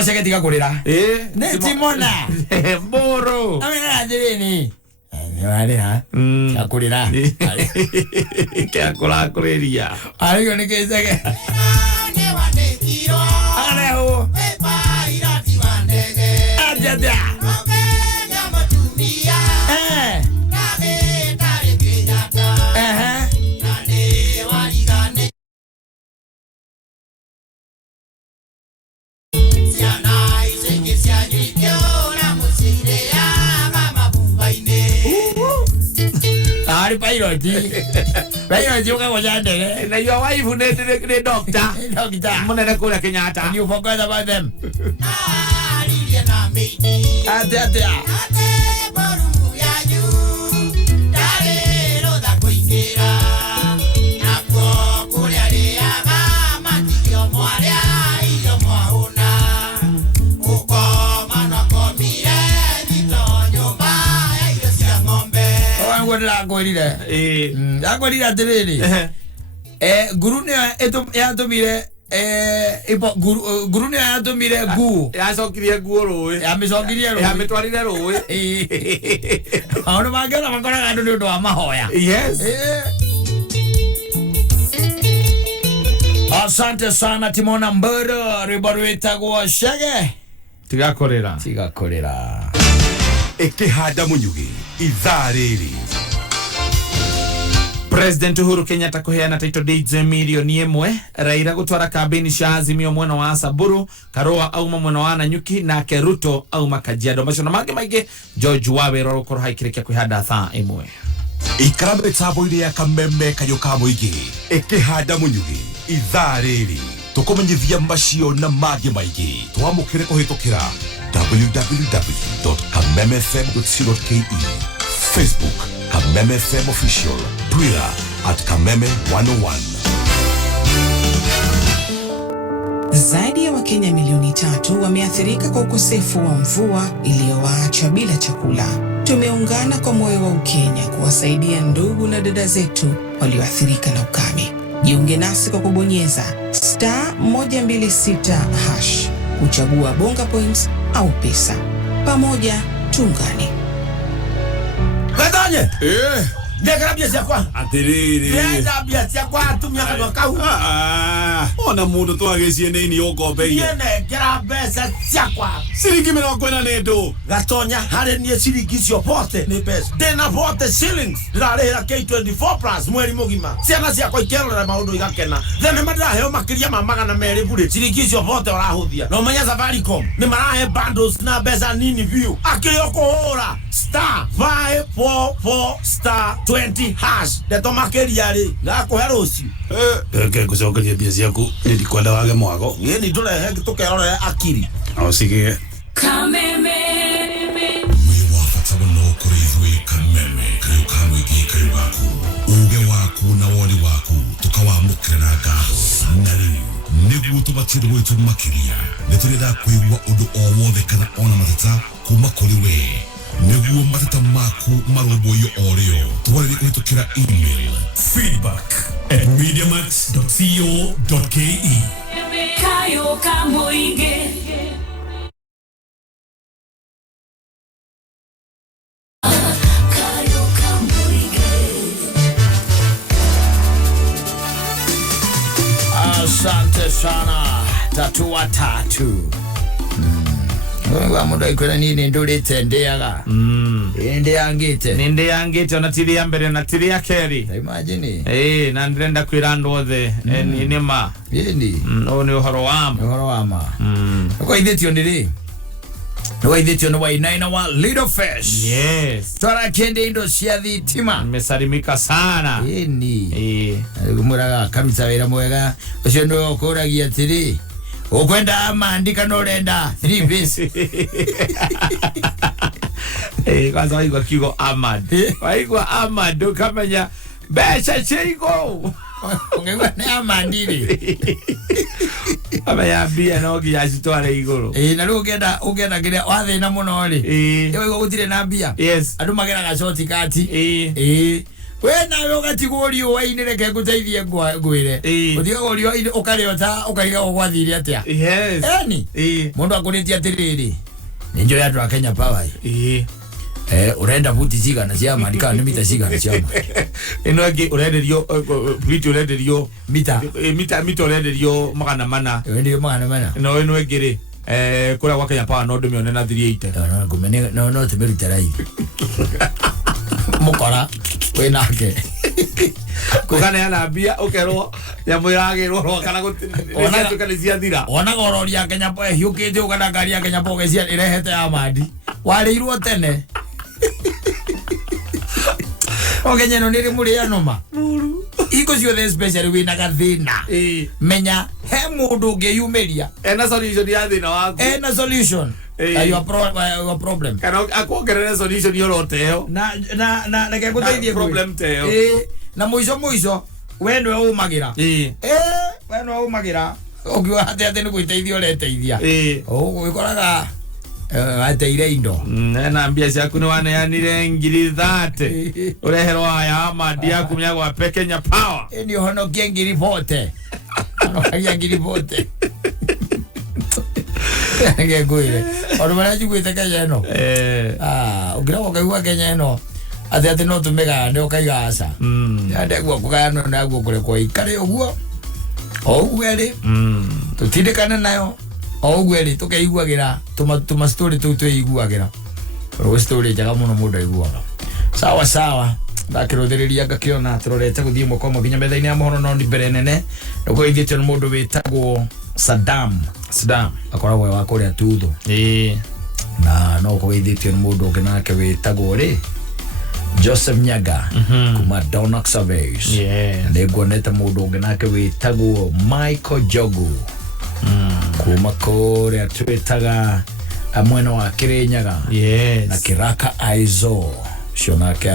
ko shake tiga kurira ne timona Mburu amena ndireni wale ha chakurira kia kulakuria aliyo nikizege Areho Ajada Pilot uka wajande na your wife ne doctor munene kula Kenyatta and you forgot about them agorira diriri guru ne ya tomire ipo guru ne ya tomire gu ya sokirie gu ro ya misokirie ro ya metwarire ro ono magera makora gandu ni ndo wa mahoya yes asante sana Timona Mburu ribaruita gwa shege tigakorera ekihanda munyugi ithariri President Uhuru Kenyatta kuheana title deeds milioni 1 Raila gutwara kampeni cia Azimio mwena wa Samburu Karua auma mwena wa Nanyuki na Keruto auma Kajiado macio na mangĩ maingĩ George Waweru rukoro haikirikia kwihanda thaa 1 ikarame tabo-inĩ ya kameme kayo ka mũingĩ ekihanda munyugi ithariri tukumenyithia macio na mangĩ maingĩ twamũkĩre kũhĩtũkĩra www.kamemefm.co.ke Facebook Kameme FM Official, Twitter @Kameme101. Zaidi ya Wakenya milioni 3 wameathirika kwa ukosefu wa mvua iliyowaacha bila chakula. Tumeungana kwa moyo wa Ukenya kuwasaidia ndugu na dada zetu walioathirika na ukame. Jiunge nasi kwa kubonyeza *126# kuchagua bonga points au pesa. Pamoja tuungane. Kattaj ndekera bia ciakwa atiriri ndenda bia ciakwa atumia kana kau ona mundu twagiciene ini ukombeire ndekera mbeca ciakwa ciringi 40 nĩ ndũ gatonya harĩ niĩ ciringi cio bote nĩ mbeca ndĩna bote shillings ndĩrarĩhĩra K24 plus mweri mũgima ciana ciakwa ikerorera maũndũ igakena thenema ndĩraheo makĩria ma 200 bure ciringi cio bote ũrahũthia no menya Safaricom nĩ marahe bundles na mbeca nini biũ akĩrĩ kũhũra *544*20# ndeto makĩria rĩ ngakũhe rũciũ reke ngũcokerie mbia ciaku nĩndikwenda wage mwago ni tũrehe tũkerorere akiri aucigie Kameme wafata mũno kũrĩ ithuĩ Kameme kayo ka mũingĩ kayo gaku uge waku na woni waku tukawamũkĩra na ngatho na rĩu nĩguo tũbatiĩ gwitũ makĩria nĩtũrenda kũigua ũndũ o wothe kana ona mateta kuma kũrĩ we nĩguo mateta maku marũmbũiyo o rĩo twarĩrie kũhĩtũkĩra email feedback@mediamax.co.ke kayo ka mũingĩ asante sana tatu wa mundu ikwena nini ndurite ndiaga ndiangite ona tiri ya mbere na tiri ya keri imagine na ndrenda kwira andu othe nima yeni ni uhoro wama kwa ithitio ndiri ni wainaina wa Little Fish yes twara kende indo cia thitima nimesalimika sana yeni muraga karuta wira mwega ucio ndio ukuragia atiri ukwenda amandika no renda 3 piece kwanza waigua kiugo Ahmad waigua Ahmad ukamenya mbeca cigo ungegwa ni amandiri ameyambia no nginya citware iguru na riu ungenda nginya wathina muno ri iwe gutire na mbia yes andu magera ga short cut wena yoga tigori wainire ke guteithie ngwire uthiga gorio ukariota ukaiga gwathiri atia yes eni mundu akuritia atiriri ninjo ya twa Kenya Power urenda buti cigana cia marika ni mita cigana cia ino agi urenderio video urenderio mita urenderio magana mana no ino egire kura wa Kenya Power no ndumione na 380 no ngumene no timeruta rai mukora wenake kugana yana bia ukerwo ya mwiragirwo ro kana gutina tukalizia thira ona gororia Kenya Power hiukite ugana ngari ya Kenya Power cia irehete amadi warirwo tene Ogenya no niri muri anoma iko ciothe especially wina gathina menya he mundu ngeyumeria ena solution ya thina waku ena solution your problem kana akwongerera solution yoroteo na ke guteithie problem teo na muico wendo umagira wendo umagira ogiwa hate ni guteithio leteithia gwikoraga ateire indo na mbia ciaku ni waneanire ngiri 30 ureherwo aya madi yaku myagwa Kenya Power ni hono ngiri 40 no kaya ngiri 40 ngegwire ono mara jugwite Kenya no ugira ukaigua Kenya no ate no tumega ndio kaiga asa ande gwo kugaya no na gwo kure kwa ikare ogwo ogwere tutindikana nayo ogwere tukaiguagira tuma story tuiguagira ro story jaga muno mundu aiguaga sawa ndakirotheriria ngakiona turorete guthie moko mo ginya metha-ini ya mohoro no ni mbere nene nuko ithitio ni mundu witagwo Saddam akoragwo wa kuria tuthu na no ko ithitio ni mundu nginake witagwo Joseph Nyaga kuma Donok Surveys niguonete mundu nginake witagwo Michael Jogu kuma kuria twitaga mwena wa Kirinyaga na Kiraka Aizo shonake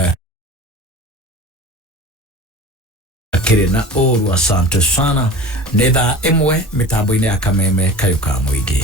kire na oru. Asante sana. Nĩ thaa ĩmwe mitambo-inĩ ya Kameme Kayuka Muingi.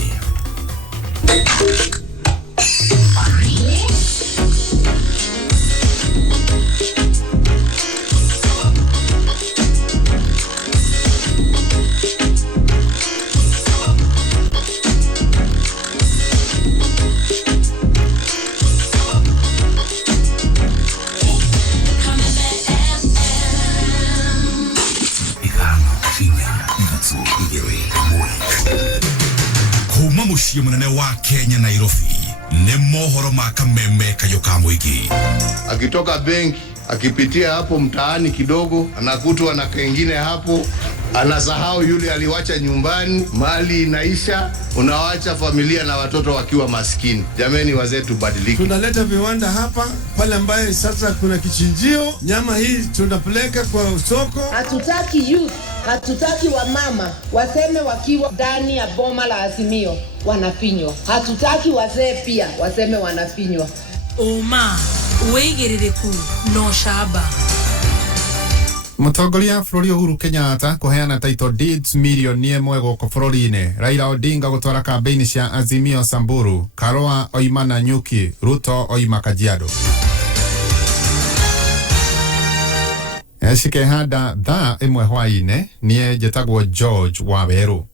Kuma muciĩ munene wa Kenya Nairobi nĩ mohoro ma Kameme Kayuka Muingi. Akitoka benki akipitia hapo mtaani kidogo anakutwa na kengine hapo, anasahau yule aliwacha nyumbani, mali inaisha, unawacha familia na watoto wakiwa maskini. Jameni wazee, tubadilike. Tunaleta viwanda hapa pale ambaye sasa kuna kichinjio, nyama hii tunapeleka kwa soko. Hatutaki youth, hatutaki wamama waseme wakiwa ndani ya boma la Azimio wanafinywa. Hatutaki wazee pia waseme wanafinywa. Oma weigirireku no shaba. Mutongoria bũrũri Uhuru Kenyatta kuheana title deeds milioni 1 gũkũ bũrũri-inĩ. Raila Odinga gũtwara kambeini cia Azimio Samburu, Karua oima Nanyuki, Ruto oima Kajiado. Cikehanda thaa 1 hwaĩ-inĩ niĩ njĩtagwo George Waweru.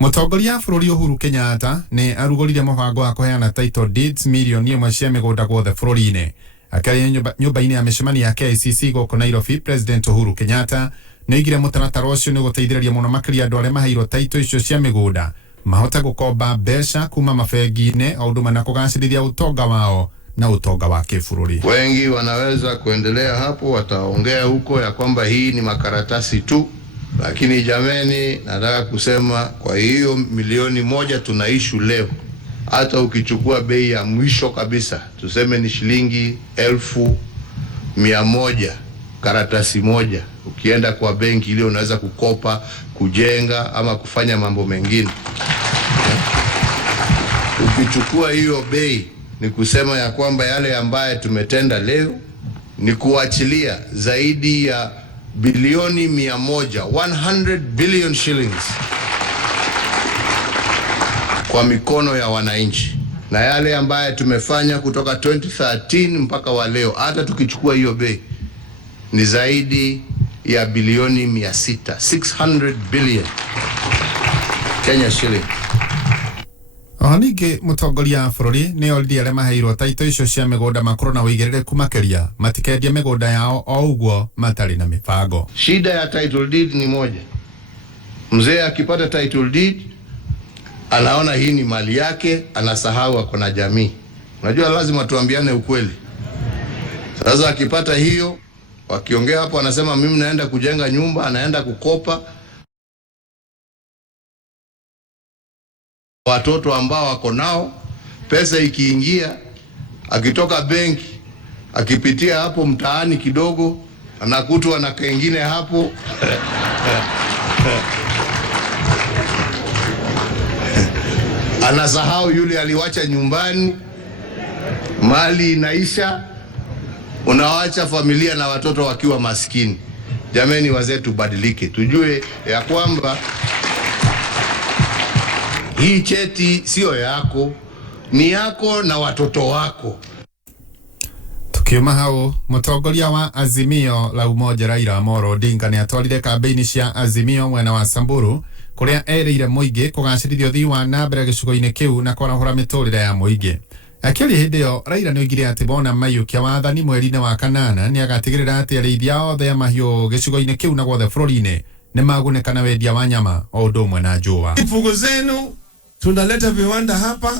Mutongoria bũrũri Uhuru Kenyatta nĩ arugũrire mũbango wa kuheana title deeds milioni 1 cia mĩgũnda guothe bũrũri-inĩ. Akaria nyũmba-inĩ ya mĩcemanio ya KICC gũkũ Nairobi, President Uhuru Kenyatta nĩoigire mũtaratara ũcio nĩ gũteithĩrĩria mũno makĩria andũ arĩa maheirwo title icio cia mĩgũnda mahote gũkomba mbeca kuma mabengi-inĩ o ũndũ ũmwe na kũgacĩrithia ũtonga wao na utonga wa kibũrũri. Wengi wanaweza kuendelea hapo, wataongea huko ya kwamba hii ni makaratasi tu, lakini jameni, nataka kusema kwa hiyo milioni 1 tunaishu leo, hata ukichukua bei ya mwisho kabisa tuseme ni shilingi 1,100 karatasi moja, ukienda kwa benki ile unaweza kukopa, kujenga ama kufanya mambo mengine. Ukichukua hiyo bei ni kusema ya kwamba yale ambaye tumetenda leo ni kuachilia zaidi ya bilioni 100, 100 billion shillings kwa mikono ya wananchi. Na yale ambaye tumefanya kutoka 2013 mpaka wa leo, hata tukichukua hiyo bei ni zaidi ya bilioni 600, 600 billion Kenya shilling. Ningĩ mũtongoria wa bũrũri nĩ oririe arĩa maheirwo taito icio cia mĩgũnda makorwo na ũigĩrĩrĩku makĩria matikendia mĩgũnda yao o ũguo matarĩ na mĩbango. Shida ya title deed ni moja. Mzee akipata title deed anaona hii ni mali yake, anasahau ako na jamii. Unajua lazima tuambiane ukweli. Sasa akipata hiyo, wakiongea hapo anasema mimi naenda kujenga nyumba, anaenda kukopa. Watoto ambao wako nao, pesa ikiingia, akitoka benki, akipitia hapo mtaani kidogo, anakutwa na kengine hapo. Anasahau yule aliwacha nyumbani, mali inaisha, unawacha familia na watoto wakiwa maskini. Jameni wazee, tubadilike, tujue ya kwamba hii cheti sio yako, ni yako na watoto wako. Tukiuma hau, mũtongoria wa Azimio la Umoja Raila Amolo Odinga nĩ atwarire kambeini cia Azimio mwena wa Samburu kuria erĩire mũingĩ kũgacĩrithia ũthii wa na mbere gĩcigo-inĩ kĩu na kwarahũra mĩtũrĩre ya mũingĩ. Akĩaria hĩndĩ ĩyo, Raila nĩoigire atĩ bona maiyũkia wathani mweri-inĩ wa kanana nĩ agatigĩrĩra atĩ arĩithia othe a mahiũ gĩcigo-inĩ kĩu na guothe bũrũri-inĩ nĩ magunĩka na wendia wa nyama o ũndũ ũmwe na njũa. Mifugo zenu tunaleta viwanda hapa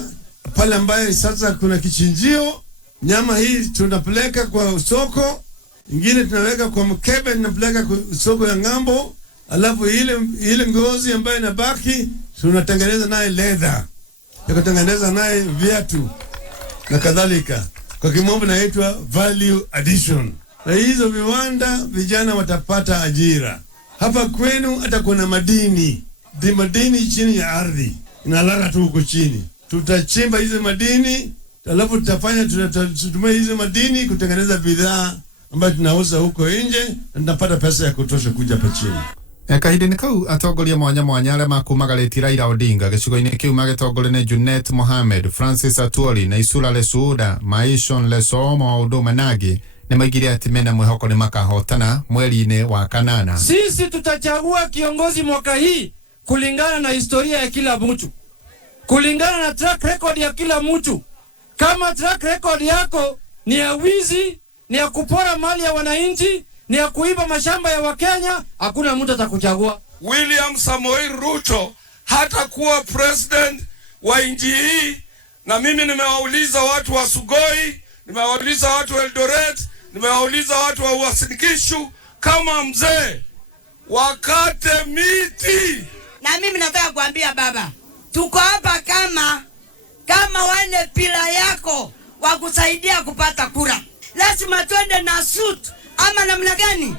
pale ambaye sasa kuna kichinjio. Nyama hii tunapeleka kwa soko, ingine tunaweka kwa mkebe, tunapeleka kwa soko ya ngambo, alafu ile ngozi ambayo inabaki tunatengeneza naye leather, tunatengeneza naye viatu na kadhalika. Kwa kimombo inaitwa value addition. Na hizo viwanda vijana watapata ajira. Hapa kwenu hata kuna madini chini ya ardhi inalala tu huko chini. Tutachimba hizo madini, alafu tutatumia hizo madini kutengeneza bidhaa ambayo tunauza huko nje na tunapata pesa ya kutosha kuja hapa chini. Kahinda-inĩ kau atongoria mwanya mwanya arĩa makumagarĩti Raila Odinga gĩcigo-inĩ kĩu magĩtongorio nĩ Junet Mohamed, Francis Atwoli na Isula Lesuda, Maishon Lesomo o ũndũ ũmwe nangĩ nĩ maigire atĩ mena mwĩhoko nĩ makahotana mweri-inĩ wa kanana. Sisi tutachagua kiongozi mwaka hii kulingana na historia ya kila mtu, kulingana na track record ya kila mtu. Kama track record yako ni ya wizi, ni ya kupora mali ya wananchi, ni ya kuiba mashamba ya Wakenya, hakuna mtu atakuchagua. William Samoei Ruto hata kuwa president wa nchi hii. Na mimi nimewauliza watu wa Sugoi, nimewauliza watu wa Eldoret, nimewauliza watu wa Uasin Gishu, kama mzee wakate miti. Na mimi nataka kuambia baba, tuko hapa kama wale pila yako wa kusaidia kupata kura. Lazima twende na suit ama namna gani?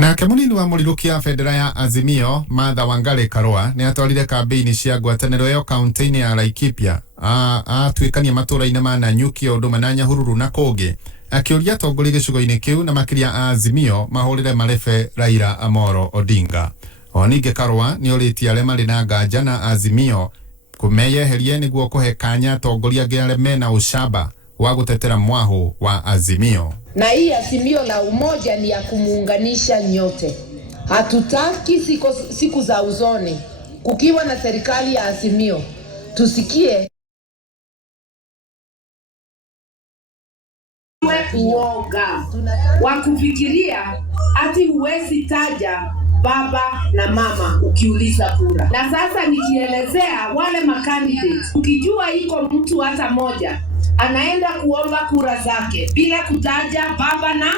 Nake mũnini wa mũrirũkia bendera ya Azimio Martha Wangari Karũa nĩ atwarire kambeini cia ngwatanĩro ĩyo kaunti-inĩ ya Laikipia atuĩkania matũũra-inĩ ma Nanyuki o ũndũ ũmwe na Nyahururu na kũngĩ, akĩũria atongoria gĩcigo-inĩ kĩu na makĩria a Azimio mahũrĩre marebe Raila Amolo Odinga. O ningĩ Karũa nĩ orĩtie arĩa marĩ na nganja na Azimio kũmeyeherie nĩguo kũhe kanya atongoria angĩ arĩa mena ũcamba wa gutetera mwaho wa Azimio. Na hii Azimio la umoja ni ya kumuunganisha nyote. Hatutaki siku za uzoni kukiwa na serikali ya Azimio tusikie uoga wa kufikiria ati huwezi taja baba na mama ukiuliza kura. Na sasa nikielezea wale makandidates, ukijua iko mtu hata moja anaenda kuomba kura zake bila kutaja baba na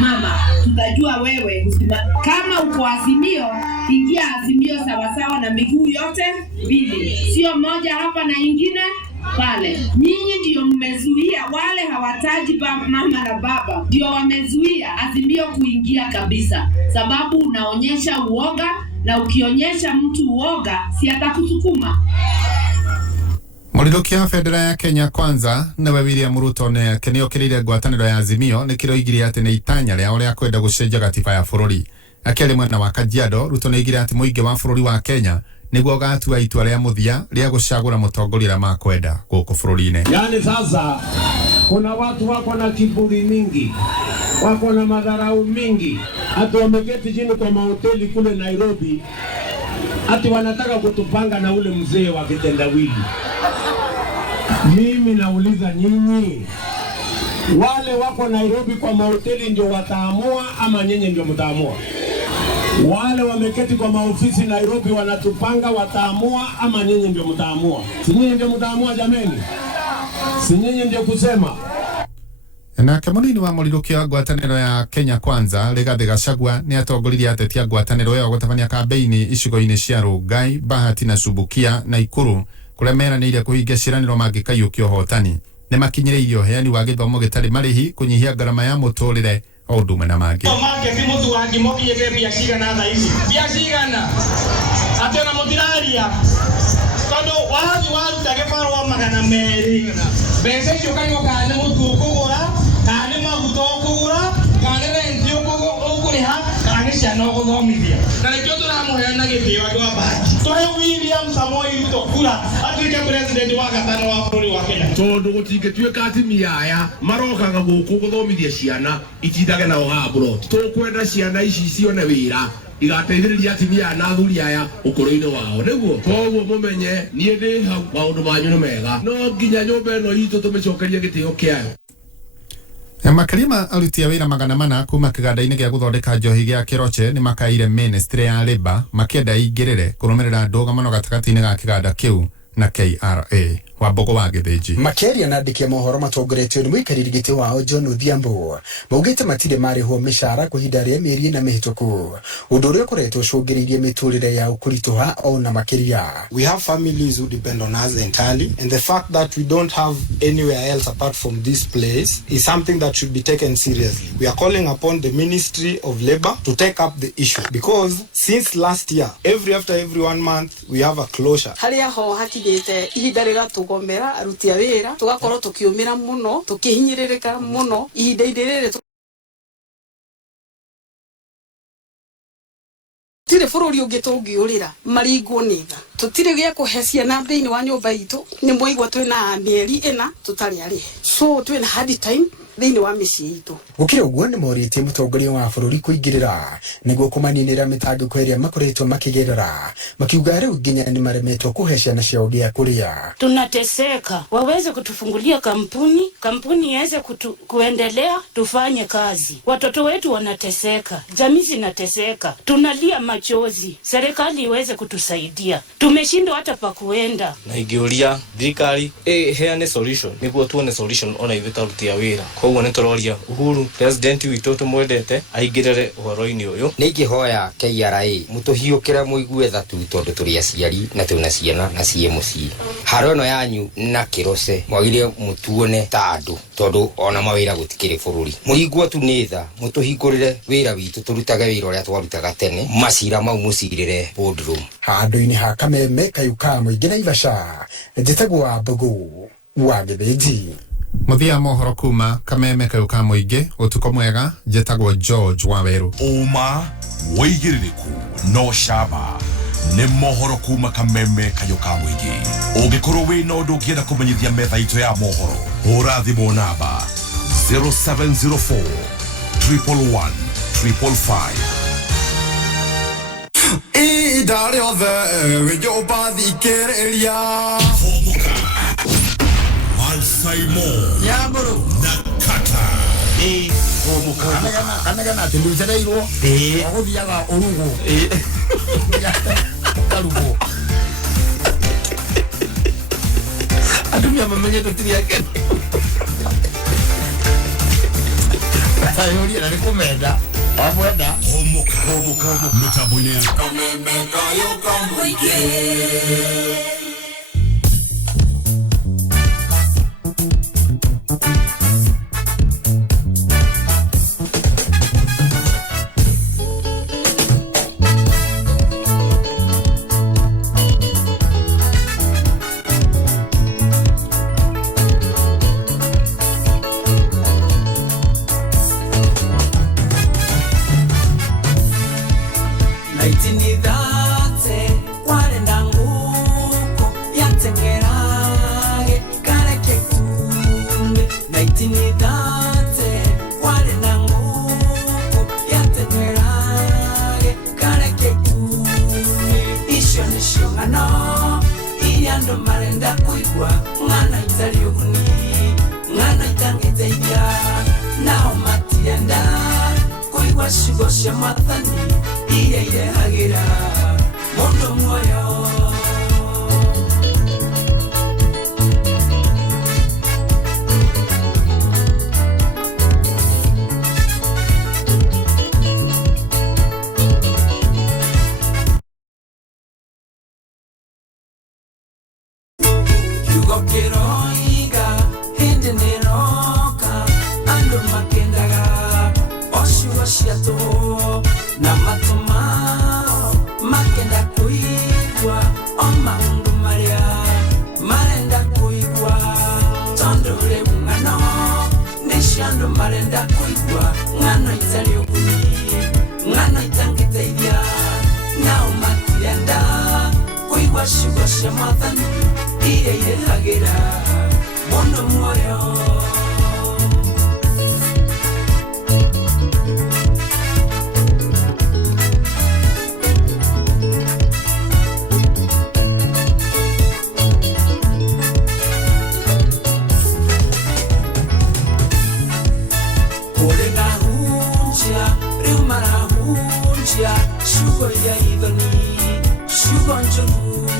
mama, tutajua wewe kama uko Azimio. Ingia Azimio sawasawa na miguu yote mbili, sio moja hapa na ingine pale. Nyinyi ndio mmezuia, wale hawataji baba, mama na baba ndio wamezuia Azimio kuingia kabisa, sababu unaonyesha uoga, na ukionyesha mtu uoga si atakusukuma. Mũrirũkia bendera ya Kenya Kwanza nĩwe William Ruto nĩ akĩnĩokĩrĩire ngwatanĩro ya Azimio nĩkĩroigire atĩ nĩ itanya rĩao rĩa kwenda gũcenjia gatiba ya bũrũri. Akĩaria mwena wa Kajiado, Ruto nĩoigire atĩ mũingĩ wa bũrũri wa Kenya nĩguo ũgatua itua rĩa mũthia rĩa gũcagũra mũtongoria ũrĩa makwenda gũkũ bũrũri-inĩ. Yaani sasa kuna watu wako na kiburi mingi, wako na madharau mingi. Ati wameketi chini kwa mahoteli kule Nairobi, ati wanataka kutupanga na ule mzee wa kitendawili. Mimi nauliza nyinyi, wale wako Nairobi kwa mahoteli ndio wataamua ama nyinyi ndio mtaamua? Wale wameketi kwa maofisi Nairobi wanatupanga wataamua ama nyinyi ndio mtaamua? Si nyinyi ndio mtaamua jameni? Si nyinyi ndio kusema? Nake munini wa Murirukia ngwataniro ya Kenya Kwanza Rigathi Gachagua ni atongoririe ateti a ngwataniro yo gutabania kambeini icigo-ini cia Rongai, Bahati na Subukia na Ikuru kuria meranĩire kuhingia ciĩranĩro mangĩkaiyũkia ũhotani. Nĩ makinyĩrĩirie ũheani wa gĩthomo gĩtarĩ marĩhi, kũnyihia ngarama ya mũtũrĩre, o ũndũ ũmwe na mangĩ. Market mũtu wa ngimo kinyĩte mbia cigana thaa ici? Mbia cigana? Atĩ ona mũtiraria. Tondũ wathi waruta gĩbarũa 200. Mbeca icio kaigwo kana nĩ mũtu ũkũgũra, kana nĩ maguta ũkũgũra, kana nĩ renti ũkũrĩha, kana nĩ ciana ũgũthomithia. Na nĩkĩo tũramũheana gĩtĩo andũ a Bahati. Tũhe William Samoei Ruto kura atuĩke president wa gatano wa bũrũri wa Kenya. Tondũ gũtingĩtuĩka atimia aya marokaga gũkũ gũthomithia ciana itindage nao haha Buroti. Tũkwenda ciana ici cione wĩra igateithĩrĩria atimia na athuri aya ũkũrũ-inĩ wao. Nĩguo koguo mũmenye niĩ ndĩ hau, maũndũ manyu nĩ mega, no nginya nyũmba ĩno itũ tũmĩcokerie gĩtĩo kĩayo. Makĩria ma aruti a wĩra 400 kuma kĩganda-inĩ gĩa gũthondeka njohi gĩa Keroche nĩ makaire Ministry ya Labour makĩenda ingĩrĩre kũrũmĩrĩra ndũgamo gatagatĩ-inĩ ga kĩganda kĩu na KRA. Wambogo wa Gĩthĩnji Makeria na andĩki a mohoro matongoretio nĩ mũikarĩri gĩtĩ wao John Odhiambo maugĩte matirĩ marĩhwo mĩcara kwa ihinda rĩa mĩeri ĩna mĩhĩtũku, ũndũ ũrĩa ũkoretwo ũcũngĩrĩirie mĩtũrĩre ya ũkũritũha ona makĩria. We have families who depend on us entirely, and the fact that we don't have anywhere else apart from this place is something that should be taken seriously. We are calling upon the Ministry of Labour to take up the issue, because since last year, after every 1 month we have a closure. Haria ho hakinyĩte ihinda rĩgatũgomera aruti a wĩra, tugakorwo tukiumĩra mũno, tukihinyĩrĩrĩka mũno ihinda-inĩ rĩrĩ. Tire bũrũri ũngĩ tũngĩũrĩra maringwo nĩ tha. Tutire gĩa kũhe ciana thĩinĩ wa nyũmba itũ, nĩ mũigua twĩna mĩeri 4 tũtarĩ arĩhe. So twĩna hard time thĩinĩ wa mĩciĩ itũ. Gũkĩra ũguo nĩ morĩtie mũtongoria wa bũrũri kũingĩrĩra nĩguo kũmaninĩra mĩtangĩko ĩrĩa makoretwo makĩgerera, makiuga rĩu nginya nĩ maremetwo kũhe ciana ciao gĩa kũrĩa. Tunateseka, waweze kutufungulia kampuni iweze kuendelea, tufanye kazi. Watoto wetu wanateseka, jamii zinateseka, tunalia machozi, serikali iweze kutusaidia. Tumeshindwa hata pa kuenda. Na ingĩũria thirikari heane solution nĩguo tuone solution ona ithuĩ ta aruti a wĩra. Koguo nĩ tũroria Uhuru president witũ tũmwendete aingĩrĩre ũhoro-inĩ ũyũ. Nĩ ingĩhoya KRA mũtũhiũkĩre mũigue tha tu tondũ tũrĩ aciari na twĩna ciana na ciĩ mũciĩ. Haro ĩno yanyu na Keroche mwagire mũtuone ta andũ tondũ ona mawĩra gũtikĩrĩ bũrũri. Mũringwo tu nĩ tha mũtũhingũrĩre wĩra witũ tũrutage wĩra ũrĩa twarutaga tene, macira mau mũcirĩre boardroom. Handũ-inĩ ha Kameme Kayuka mũingĩ Naivasha, njĩtagwo Wambogo wa Gĩthĩnji. Muthia mohoro kuma Kameme Kayuka mũingĩ, ũtukũ mwega, njĩtagwo George Waweru. Uma wĩigĩrĩrĩku no camba nĩ mohoro kuma Kameme Kayuka mũingĩ. Ũngĩkorwo wĩna ũndũ ũngĩenda kũmenyithia metha itũ ya mohoro, hũra thimũ namba 0704 111 555. Idare othe wejoba thikĩrĩria Humuka Mansaimo ya Mburu na Kattaj. Humuka kana tinducereirwo oguthiaga urugo karugo Atumia mamenye tutiri yake. Ayuri na nikumenda wamwenda Humuka mitambo-inĩ ya Kameme Kayuka mũingĩ. Ni date, wale nangu iria irehagira mundu muoyo. Kiroiga hindi niroka andu makendaga oshuo ciatu na matumao makenda kuigwa o maundu maria marenda kuigwa tondu riu ng'ano nicio andu marenda kuigwa ng'ano itari uguni ng'ano itangiteithia nao matirenda kuigwa ciugo cia Mwathani iria irehagira mundu muoyo. Kule nahunjia, riu marahunjia ciugo iria ithoni, ciugo njũru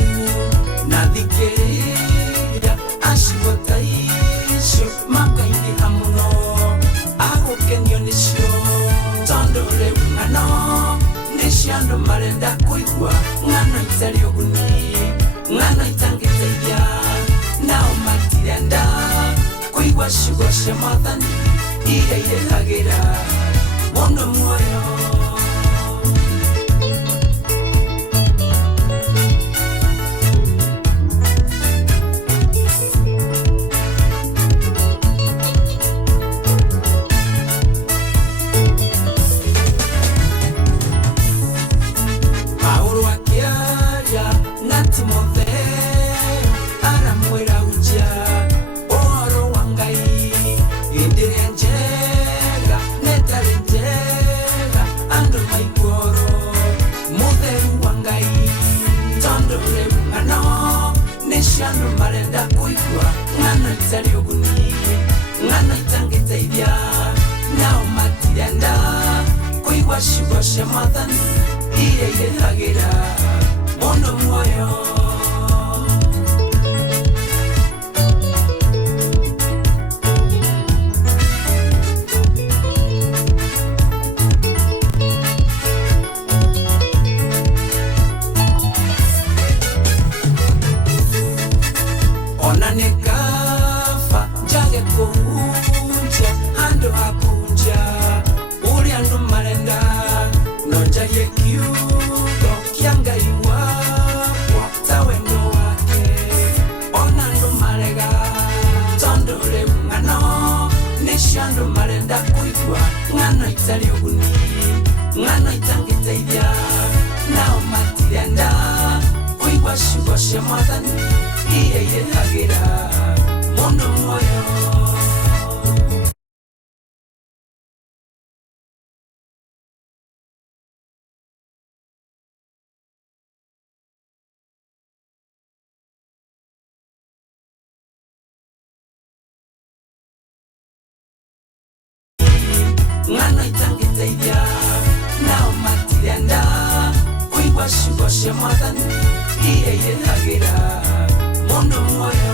na thikĩrĩria aciugo ta icio makaingĩha mũno agũkenio nĩcio tondũ rĩu ng'ano nĩcio andũ marenda kũigua ng'ano itarĩ ũguni ng'ano itangĩteithia nao matirenda kũigua ciugo cia Mwathani iria irehagĩra mũndũ muoyo. Ciugo cia Mwathani iria irehagĩra mũndũ muoyo. Ona nĩ kaba njage kũhunjia handũ ha kũhunjia ũrĩa andũ marenda no njarie kiugo kĩa Ngai wakwa ta wendo wake. Ona andũ marega tondũ rĩu ng'ano nĩcio andũ marenda kũigua ng'ano itarĩ ũguni ng'ano itangĩteithia nao matirenda kũigua ciugo cia Mwathani iria irehagĩra mũndũ muoyo. Ng'ano itangĩteithia nao matirenda kũigua ciugo cia Mwathani iria irehagĩra mũndũ muoyo.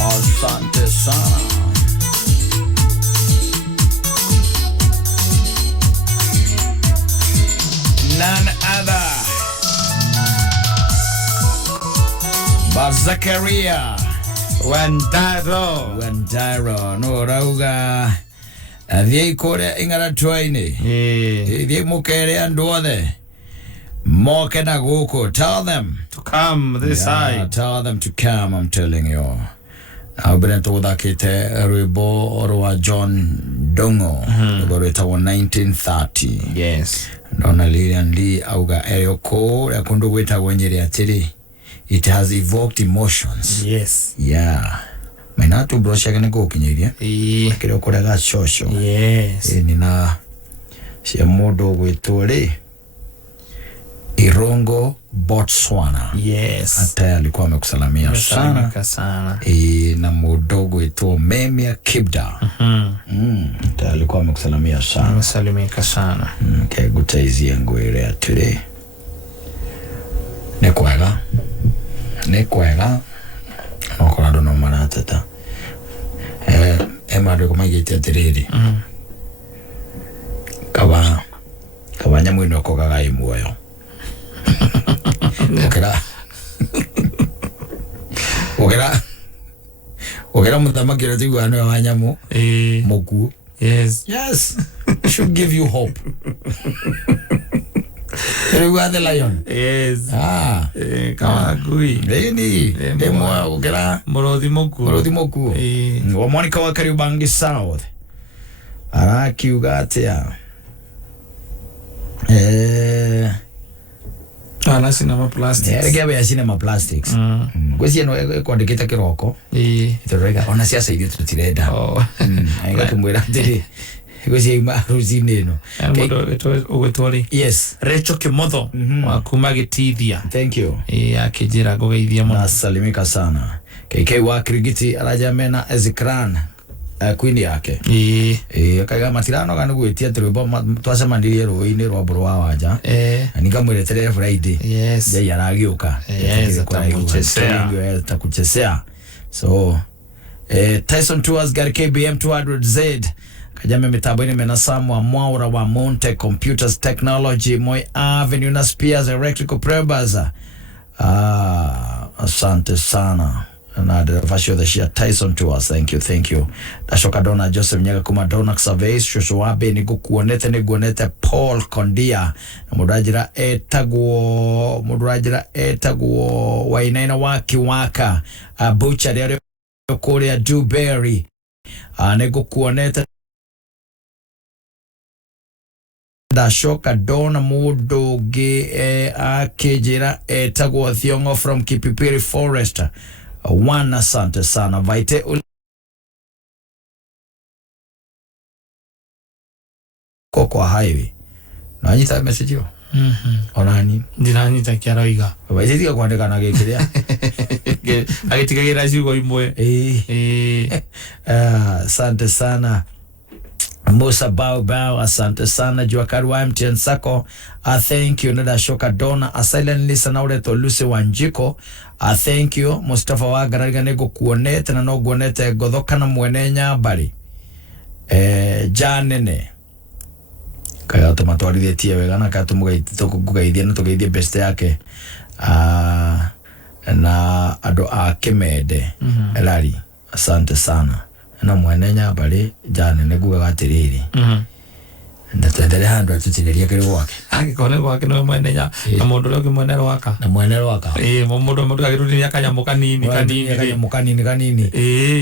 Asante sana. None other but Zakaria Wandaro no rauga athie kore ingara twaini thie mukere andu othe moke na guku. Tell them to come this side. Tell them to come, I'm telling you. Abena to dakite rwimbo orwa John Dongo rwita wa 1930. Yes. Dona Lilian Lee auga ereko ya kundu gwita wenyere atiri. It has evoked emotions. Yes. Yeah. Maina tu brosha kene ko kinyiria. Kire okora ga shosho. Yes. Nina cia mundu gwitore Irongo, Botswana. Yes. Hata alikuwa amekusalamia sana. Na mudogo ito Memia Kibda. Hata alikuwa amekusalamia sana. Amesalimika sana. Okay, gutaizi yangu ile today. Nekwega. Nokora dono manatata. Ema ndiko magite atiriri. Kabanya mwino kogaga imuoyo. Ogera muthamaki ratigu ano wa nyamu muku. Yes. Should give you hope. You are the lion. Yes. Kama gui. Demo ogera Morothi moku. Wa Monica wa Karibangi South. Arakiuga atia. Sina ma plastics. Erega ya sina ma plastics. Kwesi no ko ndikita kiroko. Itorega ona siasa hiyo tutireda. Ainga kumwira ndiri. Kwesi ima ruzini no. Ugwetwari. Yes. Recho Kimotho wa kuma Gitithia. Thank you. Akijira kugeithia muno. Nasalimika sana. KK wa Kirigiti arajamena Ezikran. Queen yake. Akaga matirano kana gwetia turbo twacemandirie ruini rwa Mburu wa Wanja. Nikamwiretere Friday. Yes. Jai aragiuka. Yes, atakuchezea. So Tyson Tours gari KBM 200Z. Kajame mitambo ine mena Samu Mwaura wa Monte Computers Technology Moi Avenue na Spears Electrical Prebas. Asante sana. Na the fashion the share Tyson to us. Thank you. Dashoka Dona Joseph Nyaga kuma Dona Surveys Shosho wabe ni guonete Paul Kondia. Mudajira etaguo wainaina waki waka Butcher ya Korea Dewberry. Nego kuonete Dashoka Dona Mudoge akejira etaguo Thiongo from Kipipiri Forest. One asante sana vaite kwa highway na nyita message yo onani ndinanyita kiaroiga vaite kwa ndeka na gekiria agitigagira ciugo imwe asante sana Musa Bao, asante sana Juakari wa MTN Sako. Thank you Nada Shoka Dona, a silent listener ule to Lucy Wanjiko. Thank you Mustafa wa Garaga nego kuonete na no guonete godhoka na mwenenya bari. Janene. Kaya tomatwari tie wegana kaya tumugaithia na tugaithia best yake. Na ado Akemede. Elari. Asante sana. Na mwenenya bali jana neguga gatiriri ndatendere handu atutireria kiri gwake agikone gwake no mwenenya na mundu uri ukimwenera waka mundu agiruni akanyamu kanini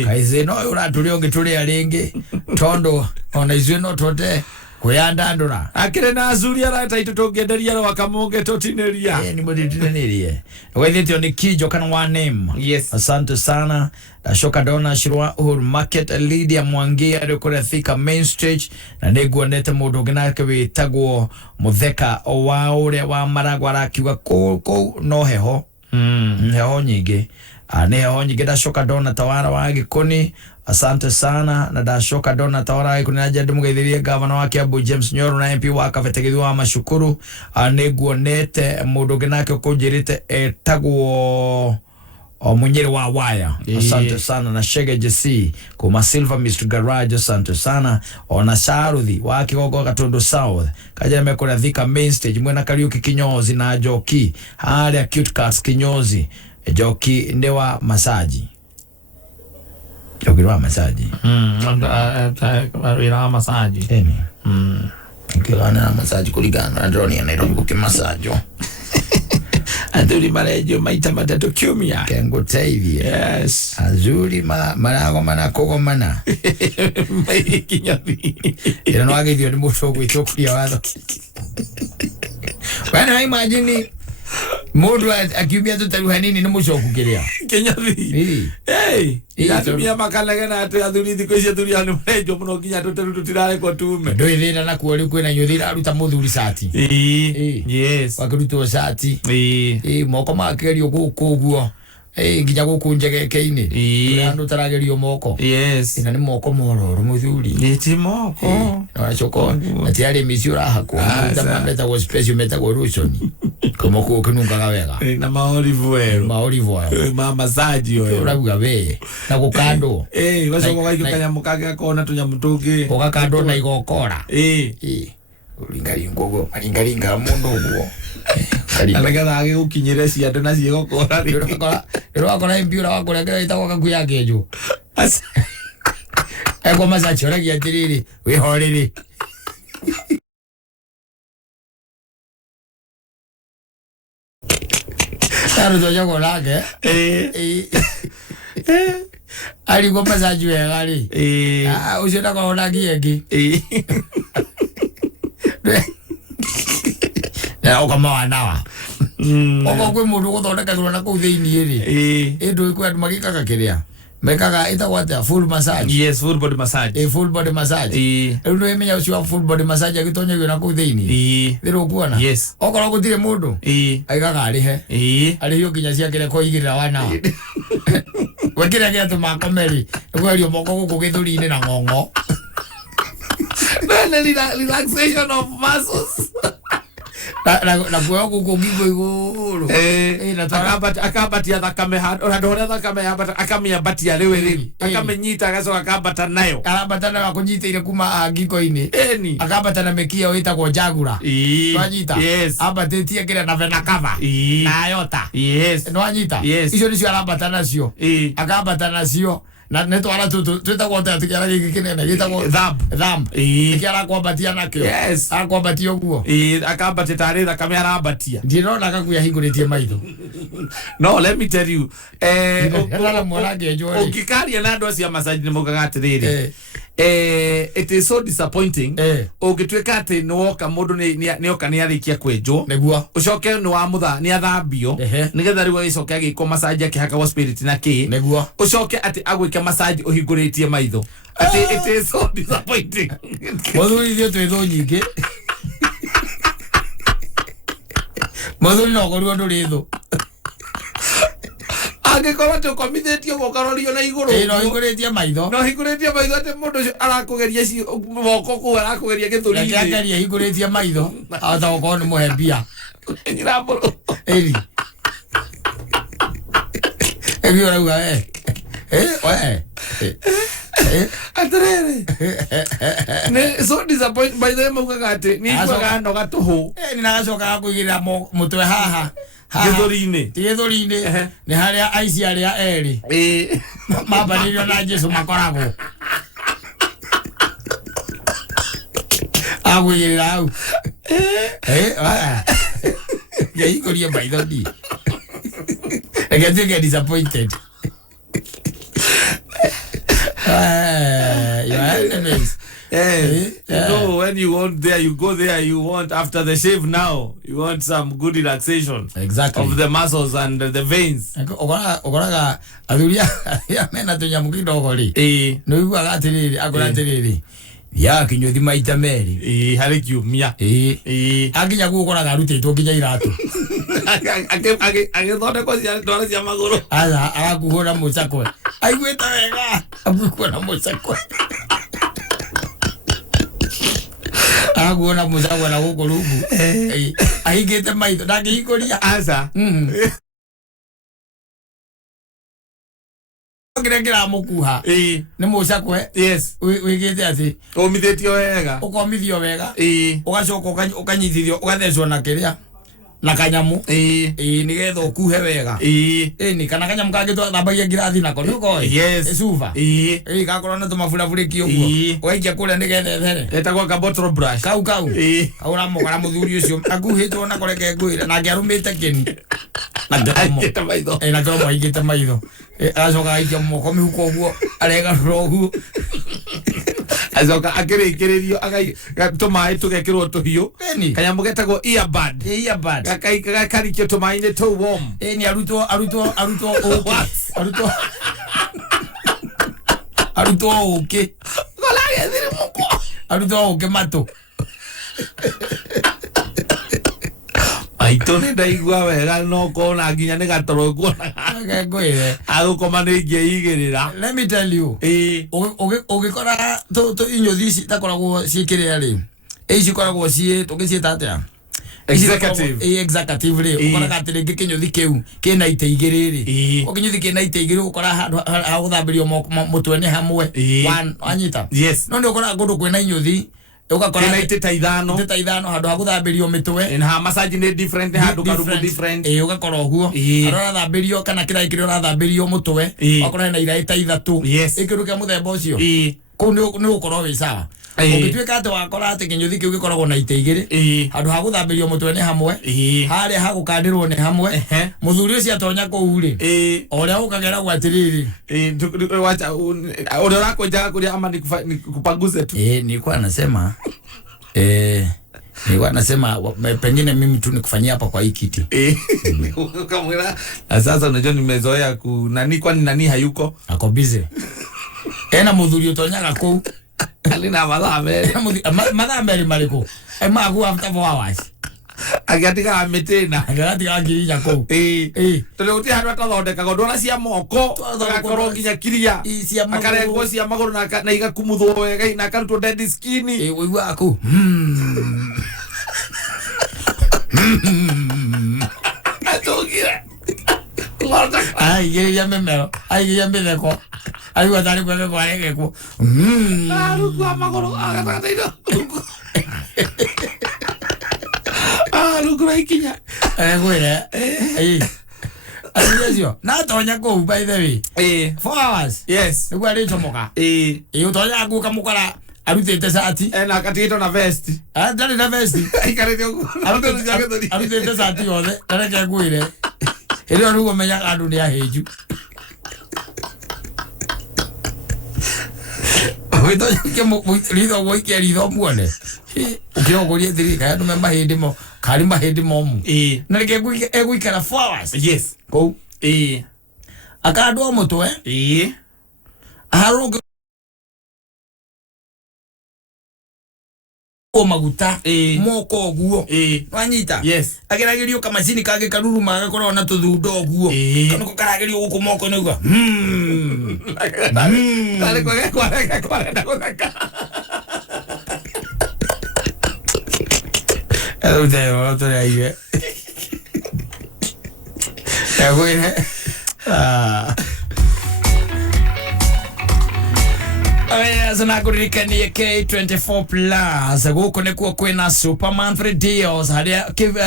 kaize no uraturi ungituria ringi tondo ona izwe no tote kuyanda ndura akire na azuri arata itutongenderia ro wakamonge totineria ni moditineria wethitio ni kijo kana wa name. Yes, asante sana. Shoka dona shirwa Uhuru Market Lydia Mwangi arikore Thika main stage na niguonete mundu ginake witagwo Mutheka wa uria wa Maragwa arakiuga ko no heho heho nyingi ne heho nyingi. Dashoka dona Tawara wa Gikoni, asante sana. Na Dashoka dona Tawara wa Gikoni najadi mugeithirie gavana wa Kiambu James Nyoro na MP wa Kavetegethi wa Mashukuru niguonete mundu ginake kujirite etagwo Munyeri wa Waya, asante sana. Na Shege JC kuma Silver Mr Garage, asante sana. Ona Sharuthi wa Kigogo Katondo South kaja mekora Thika main stage mwena Kariuki Kinyozi na Joki hali Cute Cats Kinyozi Joki ndewa masaji Joki wa masaji ira masaji kila masaji kuligana na droni ya Nairobi kukimasajo Azuri marejo maita matatu kiumia kengo taivi. Yes, azuri marago manakogo mana kinyabi ila no agithio ni muco gwitokuria watho bana. Imagine mundu akiumia tutaru hanini ni muco kukiria kinyabi yatumia makalage na atu athuri thiko icio athuri anu marejo muno kinya tutaru tutirare kwa tume ndo ithira na kuo riu kwina nyuthira aruta muthuri sati. Yes, wakiruto sati moko makerio guku guo nginya guku njegeke-ini andu taragerio moko. Yes, ina ni moko mororo muthuri ni ti moko na choko ati ari misiura hako ndamanda wa special meta go rushoni como ko kununga wega na maolive oil massage yo urabuga we na gukando wacho kwa kanya mukage akona tunyamutugi ukakando na igokora uringaringa mundu guo alega age ukinyire ciande na ciegokora rero akora impura wakora kira itago kakuya kejo ego masachi ora giatiriri we horiri taro doja kolage ali go masachi we gali usida ko ona giegi na okama wanawa oko kwe mundu guthondeka gurona ku thiini ri ndu ikwe andu magikaga kiria mekaga itagwata full massage. Yes, full body massage. Full body massage. Ndu imenya ucio full body massage agitonyagio na ku thiini thiru kuona. Yes, okoro gutire mundu aigaga arihe ariyo kinya cia kire ko igirira wana wekire getu makomeri gwerio moko guku githuri-ini na ngongo relaxation of muscles na kuwa kukungigo iguru akabatia thakame handu haria thakame yambata akamiambatia riu ri akamenyita agacoka akambata nayo arambata nayo akunyitire kuma ngingo-ini akambata na mekia witagwo jagura wanyita ambatitie kire na vena cover na ayota no anyita icio nicio arambata nacio akambata nacio na neto ala tutagwo tukiara giki kinene gitagwo thumb ikiara kwambatia nakio akwambatia guo akambate tare thakame arambatia ndino nakakuya hinguritie maitho. No, let me tell you ala mwanage njori ukikaria na andu acia massage ni mugaga atiriri it is so disappointing ugitweka ati ni woka mundu ni oka ni arikia kwenjwo niguo ucoke ni wa mutha ni athambio nigetha riu icoke agiko massage akihaka wa spirit na ki niguo ucoke ati agwike massage uhinguritie maitho ati it is so disappointing. Muthuri thio twitho nyingi muthuri no goruo nduritho angikora tu komithetio gokarorio na iguru no hinguritie maitho ati mundu ucio arakugeria ci moko ku arakugeria githuri ni akaria hinguritie maitho ata goko ni muhembia nyira mburu eri urauga atiriri ni so disappoint by the mugaga ati ni kwaga ndo gatuhu ni nagacoka kuigirira mutwe haha githuri-ini ni haria aici aria eri mambanirio na Jesu makoragwo agwigirira au yaikorie maitho ndi agatuika disappointed. Your enemies No, when you want there, you go there. You want after the shave now. You want some good relaxation. Exactly. Of the muscles and the veins. Ogoraga aduria ya mena tunya mukindo goli. No iwa gatiriri agora tiriri. Ya kinyothi maita meri. Hari kiumia. Aginya gukoraga rutitwo nginya iratu. Age thonde ko cia maguru. Ala arakuhura mucakwe. Aigweta wega. Abukuona mucakwe. Aguona mucakwe na guku rungu. Ahingite maitho ndangihingũria. Aca. Ngira mukuha ni mucakwe. Yes. Wigite ati umithitio wega. Ukomithio wega. Ugacoka ukanyithithio ugathecwo na kiria na kanyamu nigetha ukuhe wega. Ni kana kanyamu kangi thambagia ngirathi nako nuko suva gakorwo na tumabulabuliki uguo waikia kuria nigetha ethere etagwo ka bottle brush kau uramugara muthuri ucio akuhitwo na koreke ngwira na ngiarumite kini na ngita maitho na ngiromo ingite maitho acoka aikia moko mihuko uguo arega rogu azoka akirikiririo tumai tugekirwo tuhiu kanyamu getagwo earbud gakarikio tumai-ini tu warm ni arutwo uke golagethiri muko arutwo uke matu aito ni ndaigua wega no kona nginya ni gatoro kuona ngwire agukoma ni ngeigirira. Let me tell you ugikora to inyothi ici takoragwo ciikirira ri ici koragwo cie tugicieta atia executive ri ukora atiri kinyothi kiu kina ite igiriri ukinyothi kina ite igiri ukora ha guthambirio mutwe ni hamwe anyita no ni ukora gundu kwina inyothi ugakora na ite ta ithano handu ha guthambirio mitwe ha massage ni different handu karumu different ugakora uguo arora thambirio kana kira ikiri ora thambirio mutwe ukora na ira ita ithatu ikiruke muthemba ucio ku ni ukoro wi sawa ugituika ati wakora ati kinyothi kiu gikoragwo na ite igiri handu ha guthambirio mutwe ni hamwe haria ha gukandirwo ni hamwe muthuri ucio atonya kuu ri oria ukagera gwatiriri oria rakonja kuria ama nikupanguze tu nilikuwa nasema nilikuwa nasema pengine mimi tu nikufanyia hapa kwa hii kiti kamwira sasa unajua nimezoea nani kwani nani hayuko ako busy ena muthuri utonyaga kuu alina mathaa meri mariku magu after 4 hours agatiga ametena agatiga ngirinya kuu tondu guti handu atathondekagwo ndwara cia moko agakorwo nginya kiria akarengwo cia maguru na igakumuthwo wega na akarutwo dead skin wigua aku atogire ai ya memero ai ya mitheko ai wa tari kwege kwa rege ku ruku amaguru agatagata ido ruku raikinya gwire Ayesio na tonya ko by the way 4 hours yes nigwa ri chomoka utonya guka mukora arutete sati na katigito na vest ndari na vest ikaretio arutete sati yothe ndareke gwire irio rugo menya andu ni aheju wito ke ritho goike ritho muone ukiogorie thirika andu mahindi mo kari mahindi momu na reke egwikara 4 hours yes ko akadwa mutwe aharugo maguta moko guo wanyita ageragerio kamacini kage karuru maga korwo na tuthundo guo kana ko karagerio guku moko niguo dale kwa ndagutaka Edo tore aiwe egwire Zana kuririkania K24 Plus guku nikuo kwina Superman 3 deals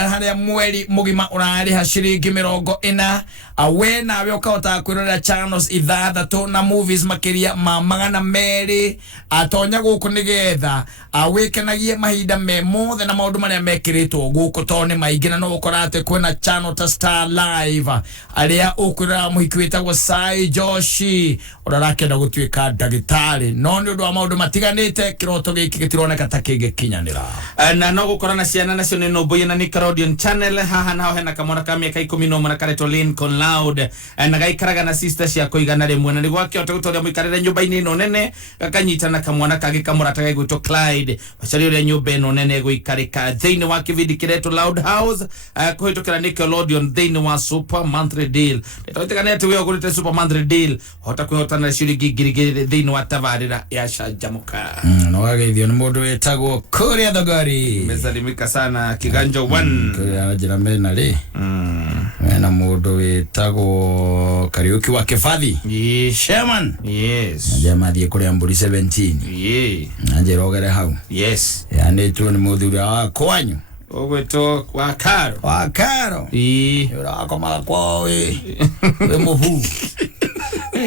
haria mweri mugima urariha ciringi 40 awe nawe ukahota kwirorera channels ithathatu na movies makiria ma 200 atonya guku nigetha awikenagie mahinda me mothe na maundu maria mekiritwo guku tone maingi na no ukorate kwina channel ta Star Live aria ukwirora muhiki witagwo Sai Joshi urarakenda gutwika ndagitari no nĩ ũndũ wa maũndũ matiganĩte kĩroto gĩkĩ gĩtironeka ta kĩngĩkinyanĩra na no gũkorwo na ciana nacio nĩ nũmbũiye na Nickelodeon channel haha naho hena kamwana ka mĩaka 11 na karetwo Lincoln Loud na gaikaraga na sister cia kũigana rĩmwe na nĩguo akĩhota gũtwarĩra mũikarĩre nyũmba-inĩ ĩno nene gakanyita na kamwana kangĩ kamũrata gaigwĩtwo Clyde macari ũrĩa nyũmba ĩno nene gũikarĩka thĩinĩ wa kĩbindi kĩretwo Loud House kũhĩtũkĩra Nickelodeon thĩinĩ wa Super Monthly Deal nĩtawĩtĩkania atĩ wĩ ũgũrĩte Super Monthly Deal hota kwĩhotana ciringi ngiri thĩinĩ wa tabarĩra ya canjamũka no gageithio nĩ mũndũ wĩtagwo kũrĩa thogori mesalimika sana Kiganjo 1 kũrĩa njĩra mena rĩ mena mũndũ wĩtagwo Kariuki wa Kĩbathi Sherman nja mathiĩ kũrĩa Mburu 17 na njĩra ũgere hau yanĩtwo nĩ mũthuri wa kwanyu ũgwĩtwo wa Karo ũrakomaga kwao wĩ mũhu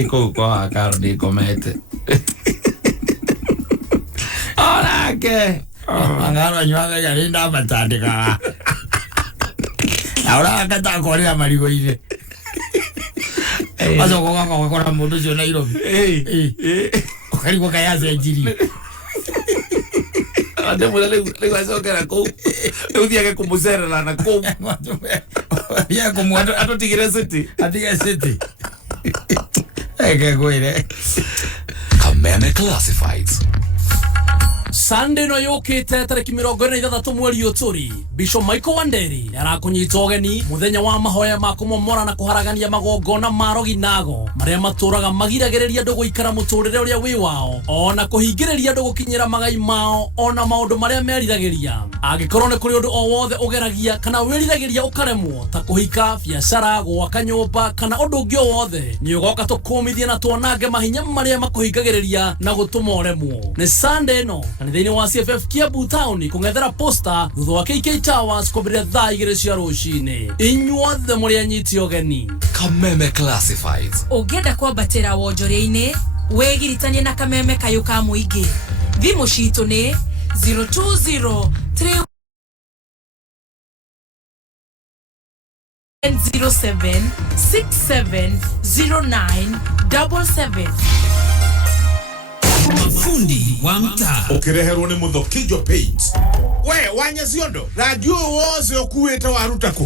kũu kwa Karo nĩkomete orake angaro anyuaga yarĩ ndamatandĩkaga na ũrakata kũrĩa marigũ-inĩ macoka ũgakora mũndũ ũcio Nairobi ũkarigwo kayacenjirie ande mwana leo azokera kũu rĩu thiage kũmũcerera na kũu atotigire city kwĩre Kameme Classifieds. Sunday no yũkĩte tarĩki 26 mweri ũtũri Bishop Michael Wanderi arakũnyita ũgeni muthenya wa mahoya ma kũmomora na kũharagania magongona ma roginago marĩa matũraga magiragĩrĩria andũ gũikara mũtũrĩre ũrĩa wĩ wao ona kũhingĩrĩria andũ gũkinyĩra magai mao ona maũndũ marĩa meriragĩria angĩkorwo nĩ kũrĩ ũndũ o wothe ũgeragia kana wĩriragĩria ũkaremwo ta kũhika biacara gwaka nyũmba kana ũndũ ũngĩ o wothe nĩ ũgoka tũkũmithie na tuonange mahinya marĩa makũhingagĩrĩria na gũtũma ũremwo nĩ Sunday no thĩinĩ wa CFF Kiambu Town kũng'ethera posta thutha wa KK Towers kwambĩrĩria thaa 2 cia rũcinĩ inyuothe mũrĩ anyiti ũgeni Kameme Classifieds. ũngĩenda kwambatĩra wonjoria-inĩ wĩgiritanie na kameme kayũ ka mũingĩ thimũ citũ nĩ 020 07 670977 Fundi wa mtaa ukireherwo ni Muthokijo Paint we wanya ciondo radio wose okuite warutako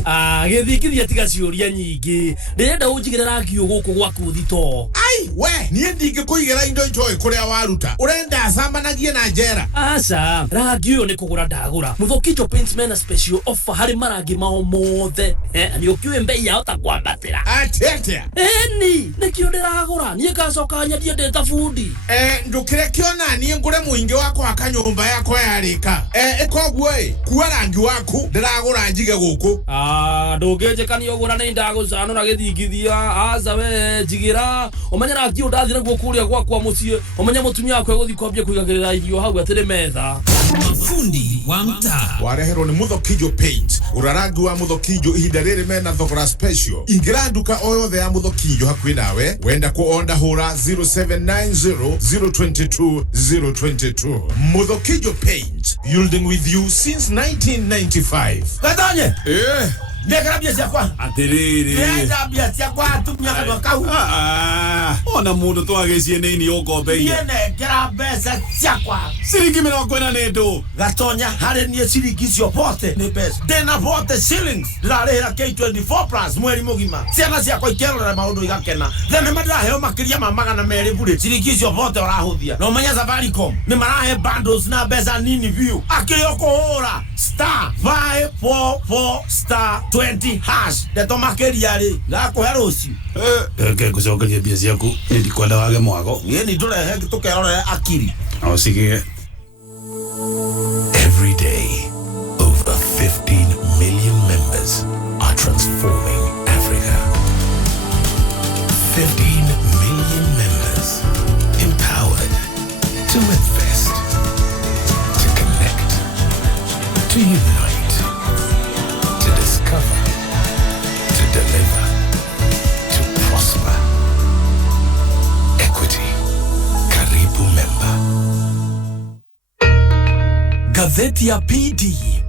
gĩthikithia tiga ciũria nyingĩ ndĩrenda ũnjigĩre rangi ũgũkũ gwaku thito ai we niĩ ndingĩkũigĩra indo njoĩ kũrĩa waruta ũrenda acambanagie na njera aca rangi ũyũ nĩ kũgũra ndagũra Muthokijo Paint mena special offer harĩ marangi mao mothe nĩ ũkiũĩ mbei yao ta kwambatĩra atĩa eni nĩkĩo ndĩragũra niĩ ngacoka nyendie ndĩ ta bundi ndũkĩrekiona niĩ ngũre mũingĩ wakwa wa kanyũmba yakwa yarĩka koguo kuwa rangi waku ndĩragũra njige gũkũ ndũngĩnjĩkania ũguo na nĩ ndagũcanũra gĩthingithia aca we njigĩra ũmenye rangi ũyũ ndathire guo kũrĩa gwakwa mũciĩ ũmenye mũtumia wakwa gũthiĩ kwambia kũigagĩrĩra irio hau atĩrĩ metha Fundi wa mtaa wareherwo nĩ Muthokijo Paint gũra rangi wa Muthokijo ihinda rĩrĩ mena thogora special ingĩra nduka o yothe ya Muthokijo hakuhĩ nawe wenda kuonda hũra 0790022022 Muthokijo Paint building with you since 1995 Kattaj ndekera bia ciakwa atĩrĩrĩ ndenda bia ciakwa atumia kana kau ona mũndũ twagĩcie nĩini ũkombeire nengera mbeca ciakwa ciringi 40 nĩ ndũ gatonya harĩ niĩ ciringi icio bote nĩ mbeca ndĩna bote shillings ndĩrarĩhĩra K24 plus mweri mũgima ciana ciakwa ikerorera maũndũ igakena thenema ndĩraheo makĩria ma 200 bure ciringi icio bote ũrahũthia no menya Safaricom nĩ marahe bundles na mbeca nini view akĩrĩ ũkũhũra *544*20 ndeto makĩria rĩ gakũhe rũciũ ngũcokeria mbia ciaku nĩ ndikwenda wage mwago ni ndũrehe tũkerorere akiri no cigĩe. Every day, over 15 million members are transforming Africa. 15 million members empowered to invest, to connect, to unite, to discover, to deliver, to prosper. Equity. Karibu member. Gazeti ya PD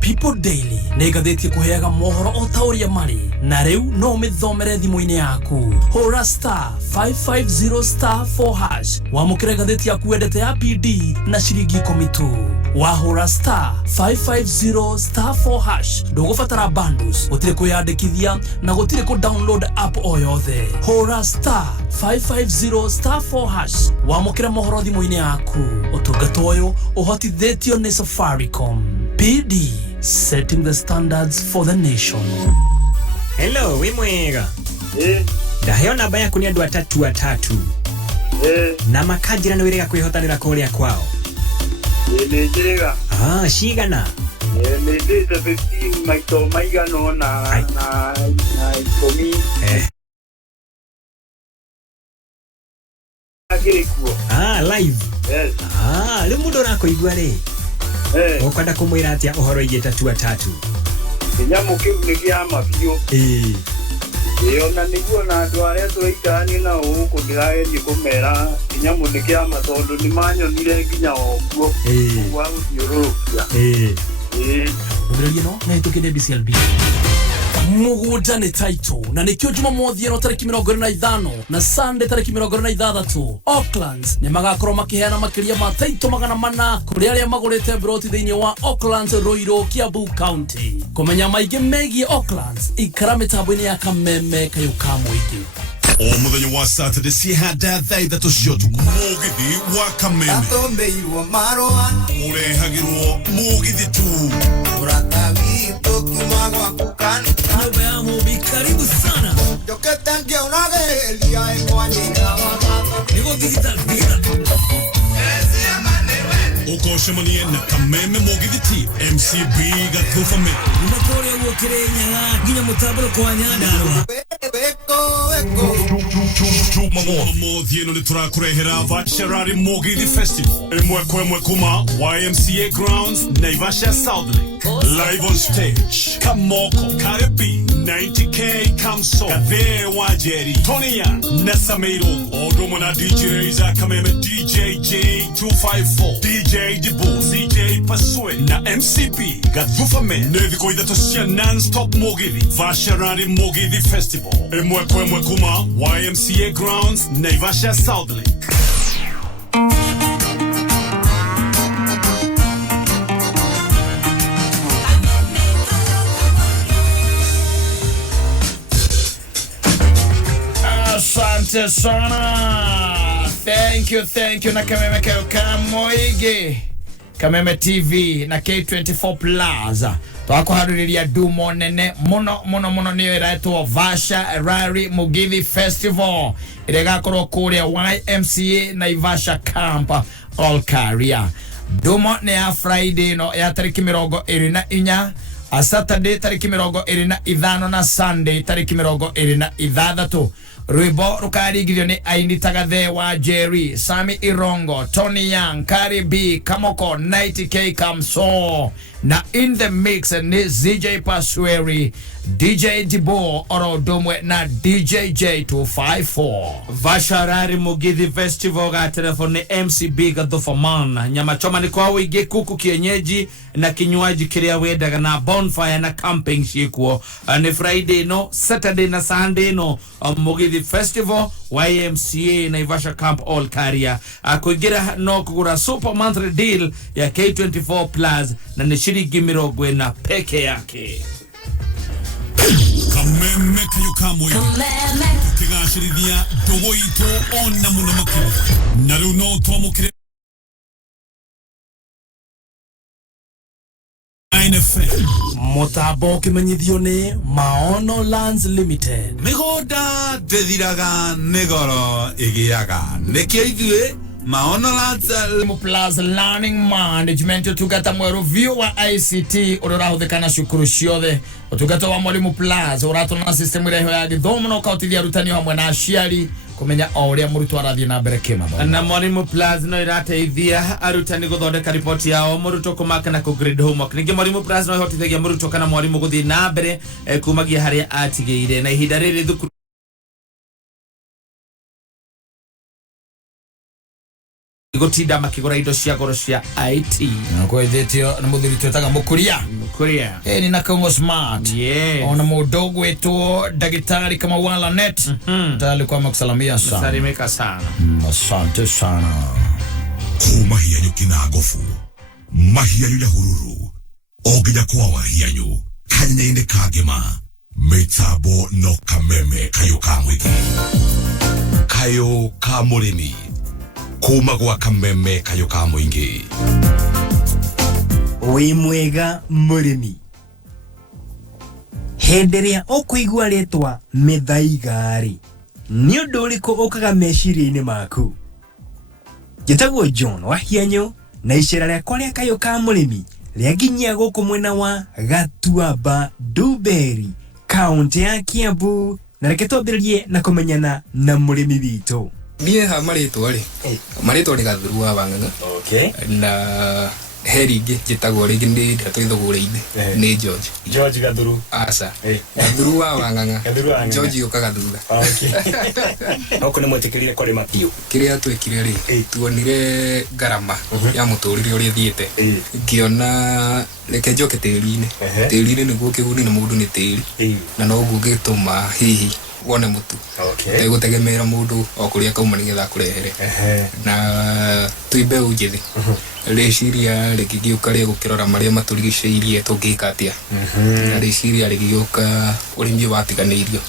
People Daily negathetie kuheaga mohoro o tauria mari na riu no mithomere thimu-ini yaku hura star 550 star 4 hash wamukire gatheti yaku wendete ya PD na ciringi 10 tu wahura star 550 star 4 hash ndugubatara bundles gutire kuyandikithia na gutire ku download app o yothe hura star 550 star 4 hash wamukire mohoro thimu-ini yaku utungata uyu uhotithetio ni Safaricom. PD, setting the standards for the nation. Hello, we mwega. Ndaheo namba yaku ni andu atatu. Na makajira ni wirega kwihotanira kuria kwao. Nijega. Shigana. Nidite 15 maito maigano na ikomi. Agirikuo. Live. Yes. Le mundo nako igwa ri. Ukwenda kumwira atia uhoro igita atatu. Kinyamu kiu nigia mafio. Ona niguo na andu aria twaikani na uku ndiragerie kumera kinyamu nigia matondu ni manyonire nginya okuo. Wa guthiurukia. Ndĩrĩrie no na itukire BCLB. Mugunda ni title na nikio Jumamothi eno tariki 25 na Sunday tariki 26 Auckland ni magakorwo makiheana makiria ma title 400 kuri aria magurite broti thiini wa Auckland Ruiru Kiambu County. Kumenya maigi megie Auckland ikara mitambo-ini ya kameme kayuka muigi o muthenya wa Saturday cihanda thaa ithatu cia utuku mugithi wa kameme atombeirwo marũa urehagirwo mugithi tu urata witũ kuma gwaku kana nyumba ya Mubi. Karibu sana njokete ngĩonagereria ĩkwanyina wathatha nĩguo digital ukoshemanie na kameme mugithi team MCB gathufame unakoria guokire nyaga nginya mutaburo kwa nyandarwa Jumamothi eno ni turakurehera Vasharari Mugithi Festival imwe kwa imwe kuma YMCA Grounds Naivasha South Lake live on stage Kamoko Karibi 90K Kamso Kathe Wajeri Tonya Nasamiro Odomo na DJs Akameme DJ J254 DJ Dibu CJ Pasue na MCP Gathufame Neviko idhato cia non-stop Mugithi Vasharari Mugithi Festival imwe kwa imwe kuma YMCA Grounds Naivasha South Lake. Asante sana. Thank you na Kameme Kayuka Moige. Kameme TV na K24 Plaza. Twakuharuriria dumo nene muno niyo iraitwo Vasharari Mugithi Festival iregakorwo kuria YMCA Naivasha Camp All Career. Dumo ni ya Friday no ya tariki 24 a Saturday tariki 25 na Sunday tariki 26. Rwimbo rukarigithio ni aini tagathe wa Jerry, Sami Irongo, Tony Young, Kari B, Kamoko, 90K Kamso. Na in the mix ni ZJ Pasweri, DJ Dibo, Oro Domwe na DJ J254. Vasharari Mugithi Festival ga telefoni MCB Gathufaman. Nyama choma ni kwa wige kuku kienyeji na kinywaji kiria wedaga na bonfire na camping shikuo. Ni Friday no, Saturday na Sunday no, Mugithi Festival YMCA Naivasha Camp All Career. Kuingira no kugura super monthly deal ya K24 Plus na ni shilingi 40 peke yake. Kameme Kayuka Moigi tukigashirithia ndogo itu ona muno makiri na riu no twamukire Mutabo kimenyithio ni Maono Lands Limited. Migoda ndithiraga nigoro igiaga nikio ithue Maono Lands Plus Learning Management tugata mweru view wa ICT ururahuthikana cukuru ciothe utugata wa Mwalimu Plus uratona system ireho ya githomo no kautithia arutani hamwe na aciari kumenya uria murutwo arathie na mbere kima na Mwalimu Plus no irateithia arutani guthondeka ripoti yao murutwo kumaka na ku grade homework. Ningi Mwalimu Plus no ihotithagia murutwo kana mwalimu guthie na mbere kumagia haria atigeire na ihinda riri thukuru igotinda makigora indo cia goro cia IT na kwa ithetio na muthuri twetaga mukuria ni na Kongo Smart ona mudogo wetu daktari kama wala net tayari kwa makusalamia sana salimika sana asante sana kumahianyu kinagofu mahianyu ya hururu oginya kwa wahianyu kanyaine kagema metabo no kameme kayo kamwiki kayo kamurimi kuma gwa kameme kayo kamwingi wi mwega murimi henderia okuigua ritwa mithaiga-ri ni undu uriku ukaga meciria-ini maku Njĩtagwo John Wahianyo na icera rĩakwa rĩa kayo ka mũrĩmi rĩa nginyia gũkũ mwena wa Gatuamba Duberi kaunti ya Kiambu na reke twambĩrĩrie na kũmenyana na mũrĩmi witũ. Niĩ ha marĩtwa nĩ Gathuru wa Wang'ang'a na Herige njĩtagwo rĩngĩ nĩ ndeto ithũgũrĩ-inĩ nĩ George Gathuru aca Gathuru wa Wang'ang'a George ũkaga thutha Oko nĩ mwĩtĩkĩrire kũrĩma biũ kĩrĩa twĩkire rĩ tuonire ngarama ya mũtũrĩre ũrĩa thiĩte ngĩona reke njoke tĩri-inĩ nĩguo kĩguni na mũndũ nĩ tĩri na noguo ngĩtũma hihi wone mutu gũtegemeera mũndũ o kũrĩa kauma nĩgetha kũrehere na tuimbe ũnjĩthĩ rĩciria rĩgĩgĩũka rĩa gũkĩrora marĩa matũrigicĩirie tũngĩka atĩa na rĩciria rĩgĩgĩũka ũrĩmi watiganĩirio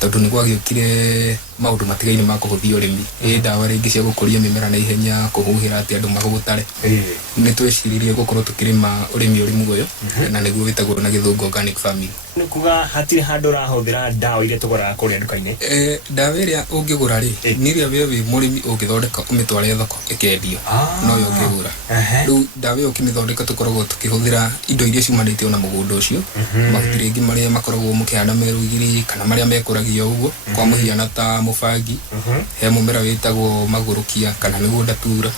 tondũ nĩ gwagĩũkire maũndũ matigaine ma kũhũthia ũrĩmi ndawa rĩngĩ cia gũkũria mĩmera na ihenya kũhuhĩra atĩ andũ magũgũtare nĩ tweciririe gũkorwo tũkĩrĩma ũrĩmi ũrĩ muoyo na nĩguo wĩtagwo na gĩthũngũ organic farming nĩ kuga hatirĩ handũ ũrahũthĩra ndawa iria tũgũraga kũrĩa nduka-inĩ ndawa ĩrĩa ũngĩgũra rĩ nĩ ĩrĩa we wĩ mũrĩmi ũngĩthondeka ũmĩtware thoko ĩkendio no yo ũngĩgũra rĩu ndawa ĩyo ũkĩmĩthondeka tũkoragwo tũkĩhũthĩra indo iria ciumanĩte ona mũgũnda ũcio mahuti rĩngĩ marĩa makoragwo mũkĩhanda merũgiri kana marĩa mekũragia ũguo kwa mũhiano ta mũbangi he mũmera wĩtagwo magũrũkia kana mĩgũnda tura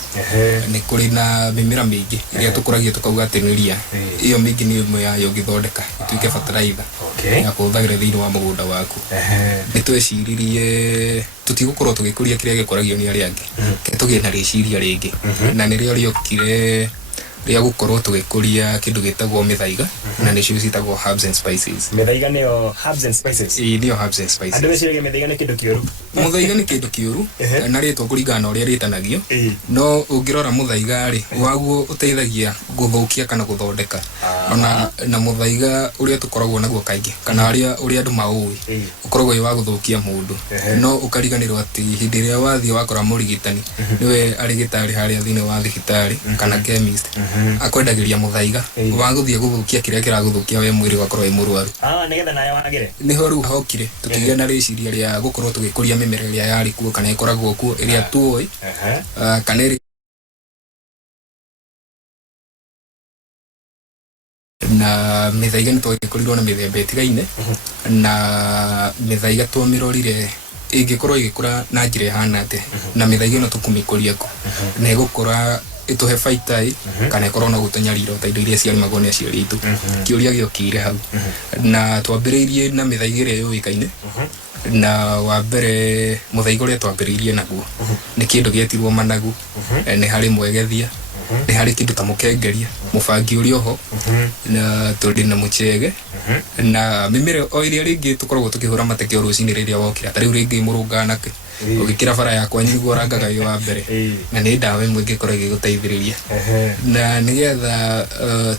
nĩ kũrĩ na mĩmera mĩingĩ ĩrĩa tũkũragia tũkauga atĩ nĩ ria ĩyo mĩingĩ nĩ ĩmwe yayo ũngĩthondeka ĩtuĩke bataraitha ya kũhũthagĩra thĩinĩ wa mũgũnda waku nĩ tweciririe tutigũkorwo tũgĩkũria kĩrĩa gĩkũragio nĩ arĩa angĩ tũgĩe na rĩciria rĩngĩ na nĩrĩo rĩokire rĩa gũkorwo tũgĩkũria kĩndũ gĩtagwo mĩthaiga na nĩcio citagwo herbs and spices mĩthaiga nĩyo herbs and spices nĩyo herbs and spices andũ meciragia mĩthaiga nĩ kĩndũ kĩũru mũthaiga nĩ kĩndũ kĩũru na rĩtwa kũringana na ũrĩa rĩtanagio no ũngĩrora mũthaiga rĩ waguo ũteithagia gũthũkia kana gũthondeka ona na mũthaiga ũrĩa tũkoragwo naguo kaingĩ kana ũrĩa andũ maũĩ ũkoragwo wĩ wa gũthũkia mũndũ no ũkariganĩrwo atĩ hĩndĩ ĩrĩa wathiĩ wakora mũrigitani nĩwe arigitari harĩa thĩinĩ wa thibitarĩ kana chemist akwendagĩria mũthaiga wa gũthiĩ gũthũkia kĩrĩa kĩragũthũkia we mwĩrĩ ũgakorwo wĩ mũrwaru nĩgetha nayo wagĩre nĩho rĩu hokire tũkĩgĩa na rĩciria rĩa gũkorwo tũgĩkũria mĩmera ĩrĩa yarĩ kuo kana ĩkoragwo kuo ĩrĩa tuoĩ kana na mĩthaiga nĩ twagĩkorirwo na mĩthemba ĩtigaine na mĩthaiga twamĩrorire ĩngĩkorwo ĩgĩkũra na njĩra ĩhana atĩa na mĩthaiga ĩno tũkũmĩkũria kũ na ĩgũkũra ĩtũhe baita kana ĩkorwo na gũtũnyarira ta indo iria ciarĩmagwo nĩ aciari aitũ kĩũria gĩokire hau na twambĩrĩirie na mĩthaiga ĩrĩa yũĩkaine na wa mbere mũthaiga ũrĩa twambĩrĩirie naguo nĩ kĩndũ gĩetirwo managu nĩ harĩ mwegethia nĩ harĩ kĩndũ ta mũkengeria mũbangi ũrĩa oho na tũrĩ na mũchege na mĩmera o ĩrĩa rĩngĩ tũkoragwo tũkĩhũra mateke o rũcinĩ rĩrĩa wokĩra ta rĩu rĩngĩ mũrũnganake ũgĩkĩra bara yakwa nĩguo ũrangaga wĩ wa mbere na nĩ ndawa ĩmwe ĩngĩkorwo ĩgĩgũteithĩrĩria na nĩgetha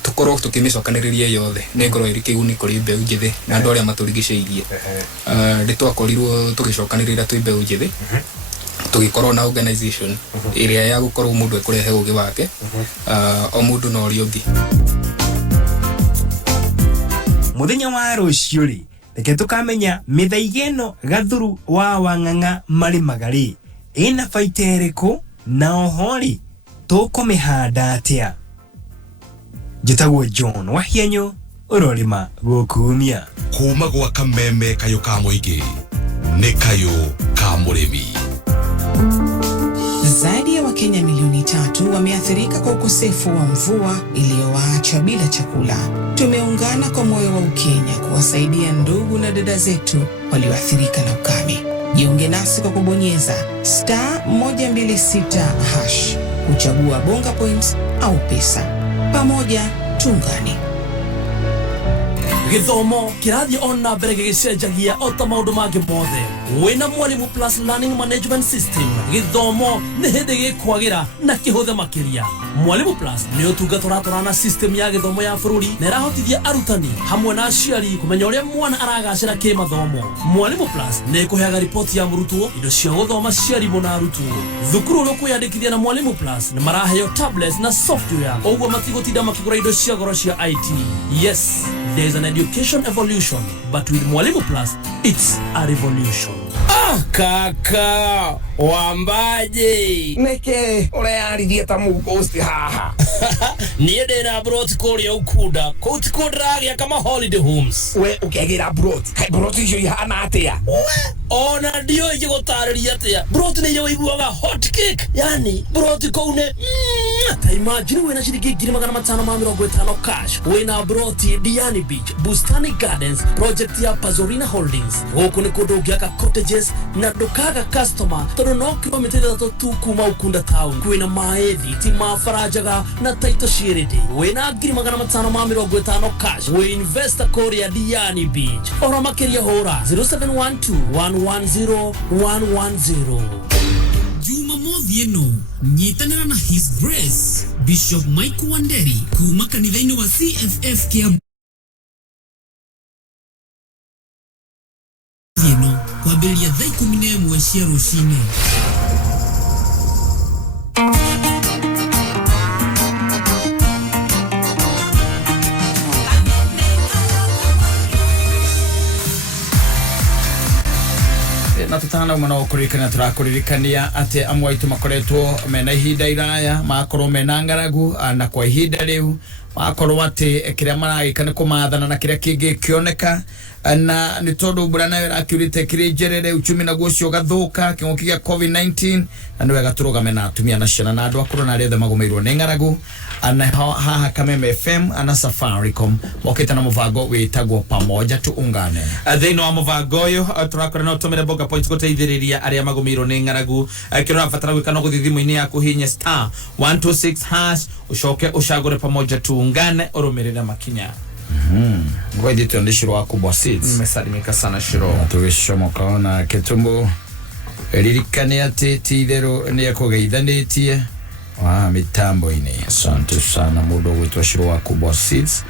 tũkorwo tũkĩmĩcokanĩrĩria yothe nĩ ngorwo ĩrĩ kĩguni kũrĩ mbeũ njĩthĩ na andũ arĩa matũrigicĩirie nĩ twakorirwo tũgĩcokanĩrĩra twĩ mbeũ njĩthĩ tũgĩkorwo na organization ĩrĩa ya gũkorwo mũndũ ekũrehe ũgĩ wake o mũndũ na ũrĩa ũngĩ mũthenya wa rũciũ rĩ reke tũkamenya mĩthaiga ĩno Gathuru wa Wang'ang'a marĩmaga rĩ ĩna baita ĩrĩkũ na oho rĩ tũkũmĩhanda atĩa njĩtagwo John Wahianyo ũrorĩma gũkumia kuma gwa kameme kayo ka mũingĩ nĩ kayo ka mũrĩmi. Zaidi ya Wakenya milioni 3 wameathirika kwa ukosefu wa mvua iliyowaacha bila chakula. Tumeungana kwa moyo wa Ukenya kuwasaidia ndugu na dada zetu walioathirika na ukame. Jiunge nasi kwa kubonyeza *126# kuchagua bonga points au pesa. Pamoja tuungane. Githomo kirathi ona mbere gigicenjagia ota maundu mangi mothe wina Mwalimu Plus Learning Management System. Githomo ni hindi gikwagira na kihuthe makiria. Mwalimu Plus ni utungata ũratwarana system ya githomo ya bururi na irahotithia arutani hamwe na aciari kumenya uria mwana aragacira kimathomo. Mwalimu Plus ni ikuheaga ripoti ya murutwo, indo cia guthoma cia arimũ na arutwo. Thukuru uria kwiyandikithia na Mwalimu Plus ni maraheo tablets na software, oguo matigũtinda makigũra indo cia goro cia IT. Yes, there is an education evolution, but with Mwalimu Plus, it's a revolution. Kaka wambaje neke ureyarithia ta mugosti haha niĩ ndĩna broti kũrĩa Ukunda kũtikodragia kama holiday homes. We ũkĩagira broti kai broti icio ihana atĩa? Ona ndio igũtarĩria atĩa. Broti nĩ iguaga hot cake, yani broti kũu nĩ ta imagine wena ciringi 550 cash wena broti Diani Beach, Bustani Gardens, project ya Pazorina Holdings. Gũkũ nĩ kũndũ ũngĩaka cottages na ndukaga customer tondũ no kilomita 3 tu kuma Ukunda town. Kwĩna maethi ti mabarajaga na taito cirĩndĩ wena 550 cash we investor Korea Diani Beach. Ora makĩria hũra 0712-110-110. Jumamothi ĩno nyitanĩra na His Grace Bishop Mike Wanderi kuma kanitha-inĩ wa CFF Kiambu ĩno kwambĩrĩria thaa 11 cia rũcinĩ. Na tutana umano kurikana turakuririkania ati amwe aitu makoretwo mena ihinda iraya makorwo mena ngaragu na kwa ihinda riu makorwo ati kiria maragika ni kumathana na kiria kingi kioneka na ni tondu mbura nayo irakiurite kirinjerere uchumi na gucio gathuka king'uki gia COVID-19 na ni wega turugame na atumia na ciana na andu akuru na aria magumirwo ni ngaragu ana haha Kameme FM ana Safaricom mokite na muvango witagwo pamoja tuungane. Thiini wa muvango uyu turakora no tumire bonga points guteithiriria aria magumirwo ni ngaragu kirora fatara gwika no guthithimu-ini yaku hinya *126# ucoke ucagure pamoja tuungane urumirire makinya. Ngwaidi tuende Shiro wako bwa seats. Nimesalimika sana Shiro. Tugishomoka na Ketumbo ririkane ati tithero ni akugeithanitie mitambo-ini. Asante sana mundu gwitwa Shiro wako bwa seats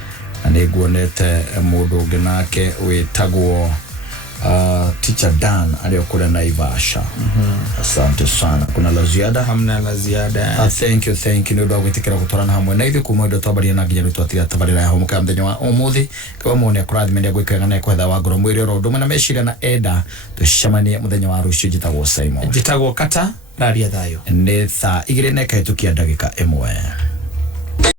na niguonete mundu ungi nake witagwo Teacher Dan aliyokula Naivasha. Asante sana. Kuna la ziada? Hamna la ziada. Thank you ndio gwitikira gutorana hamwe na ithu kumwe ndo twabaria na nginya twatira tabarira ya Humuka mthenya wa umuthi kwa mone kurathi mendia gwikanga na kwetha wa ngoro mwiri ro nduma na meciria na enda tucemanie muthenya wa rucio jitagwo Simon jitagwo Kata raria thayo ni thaa 2:02 ndagika 1.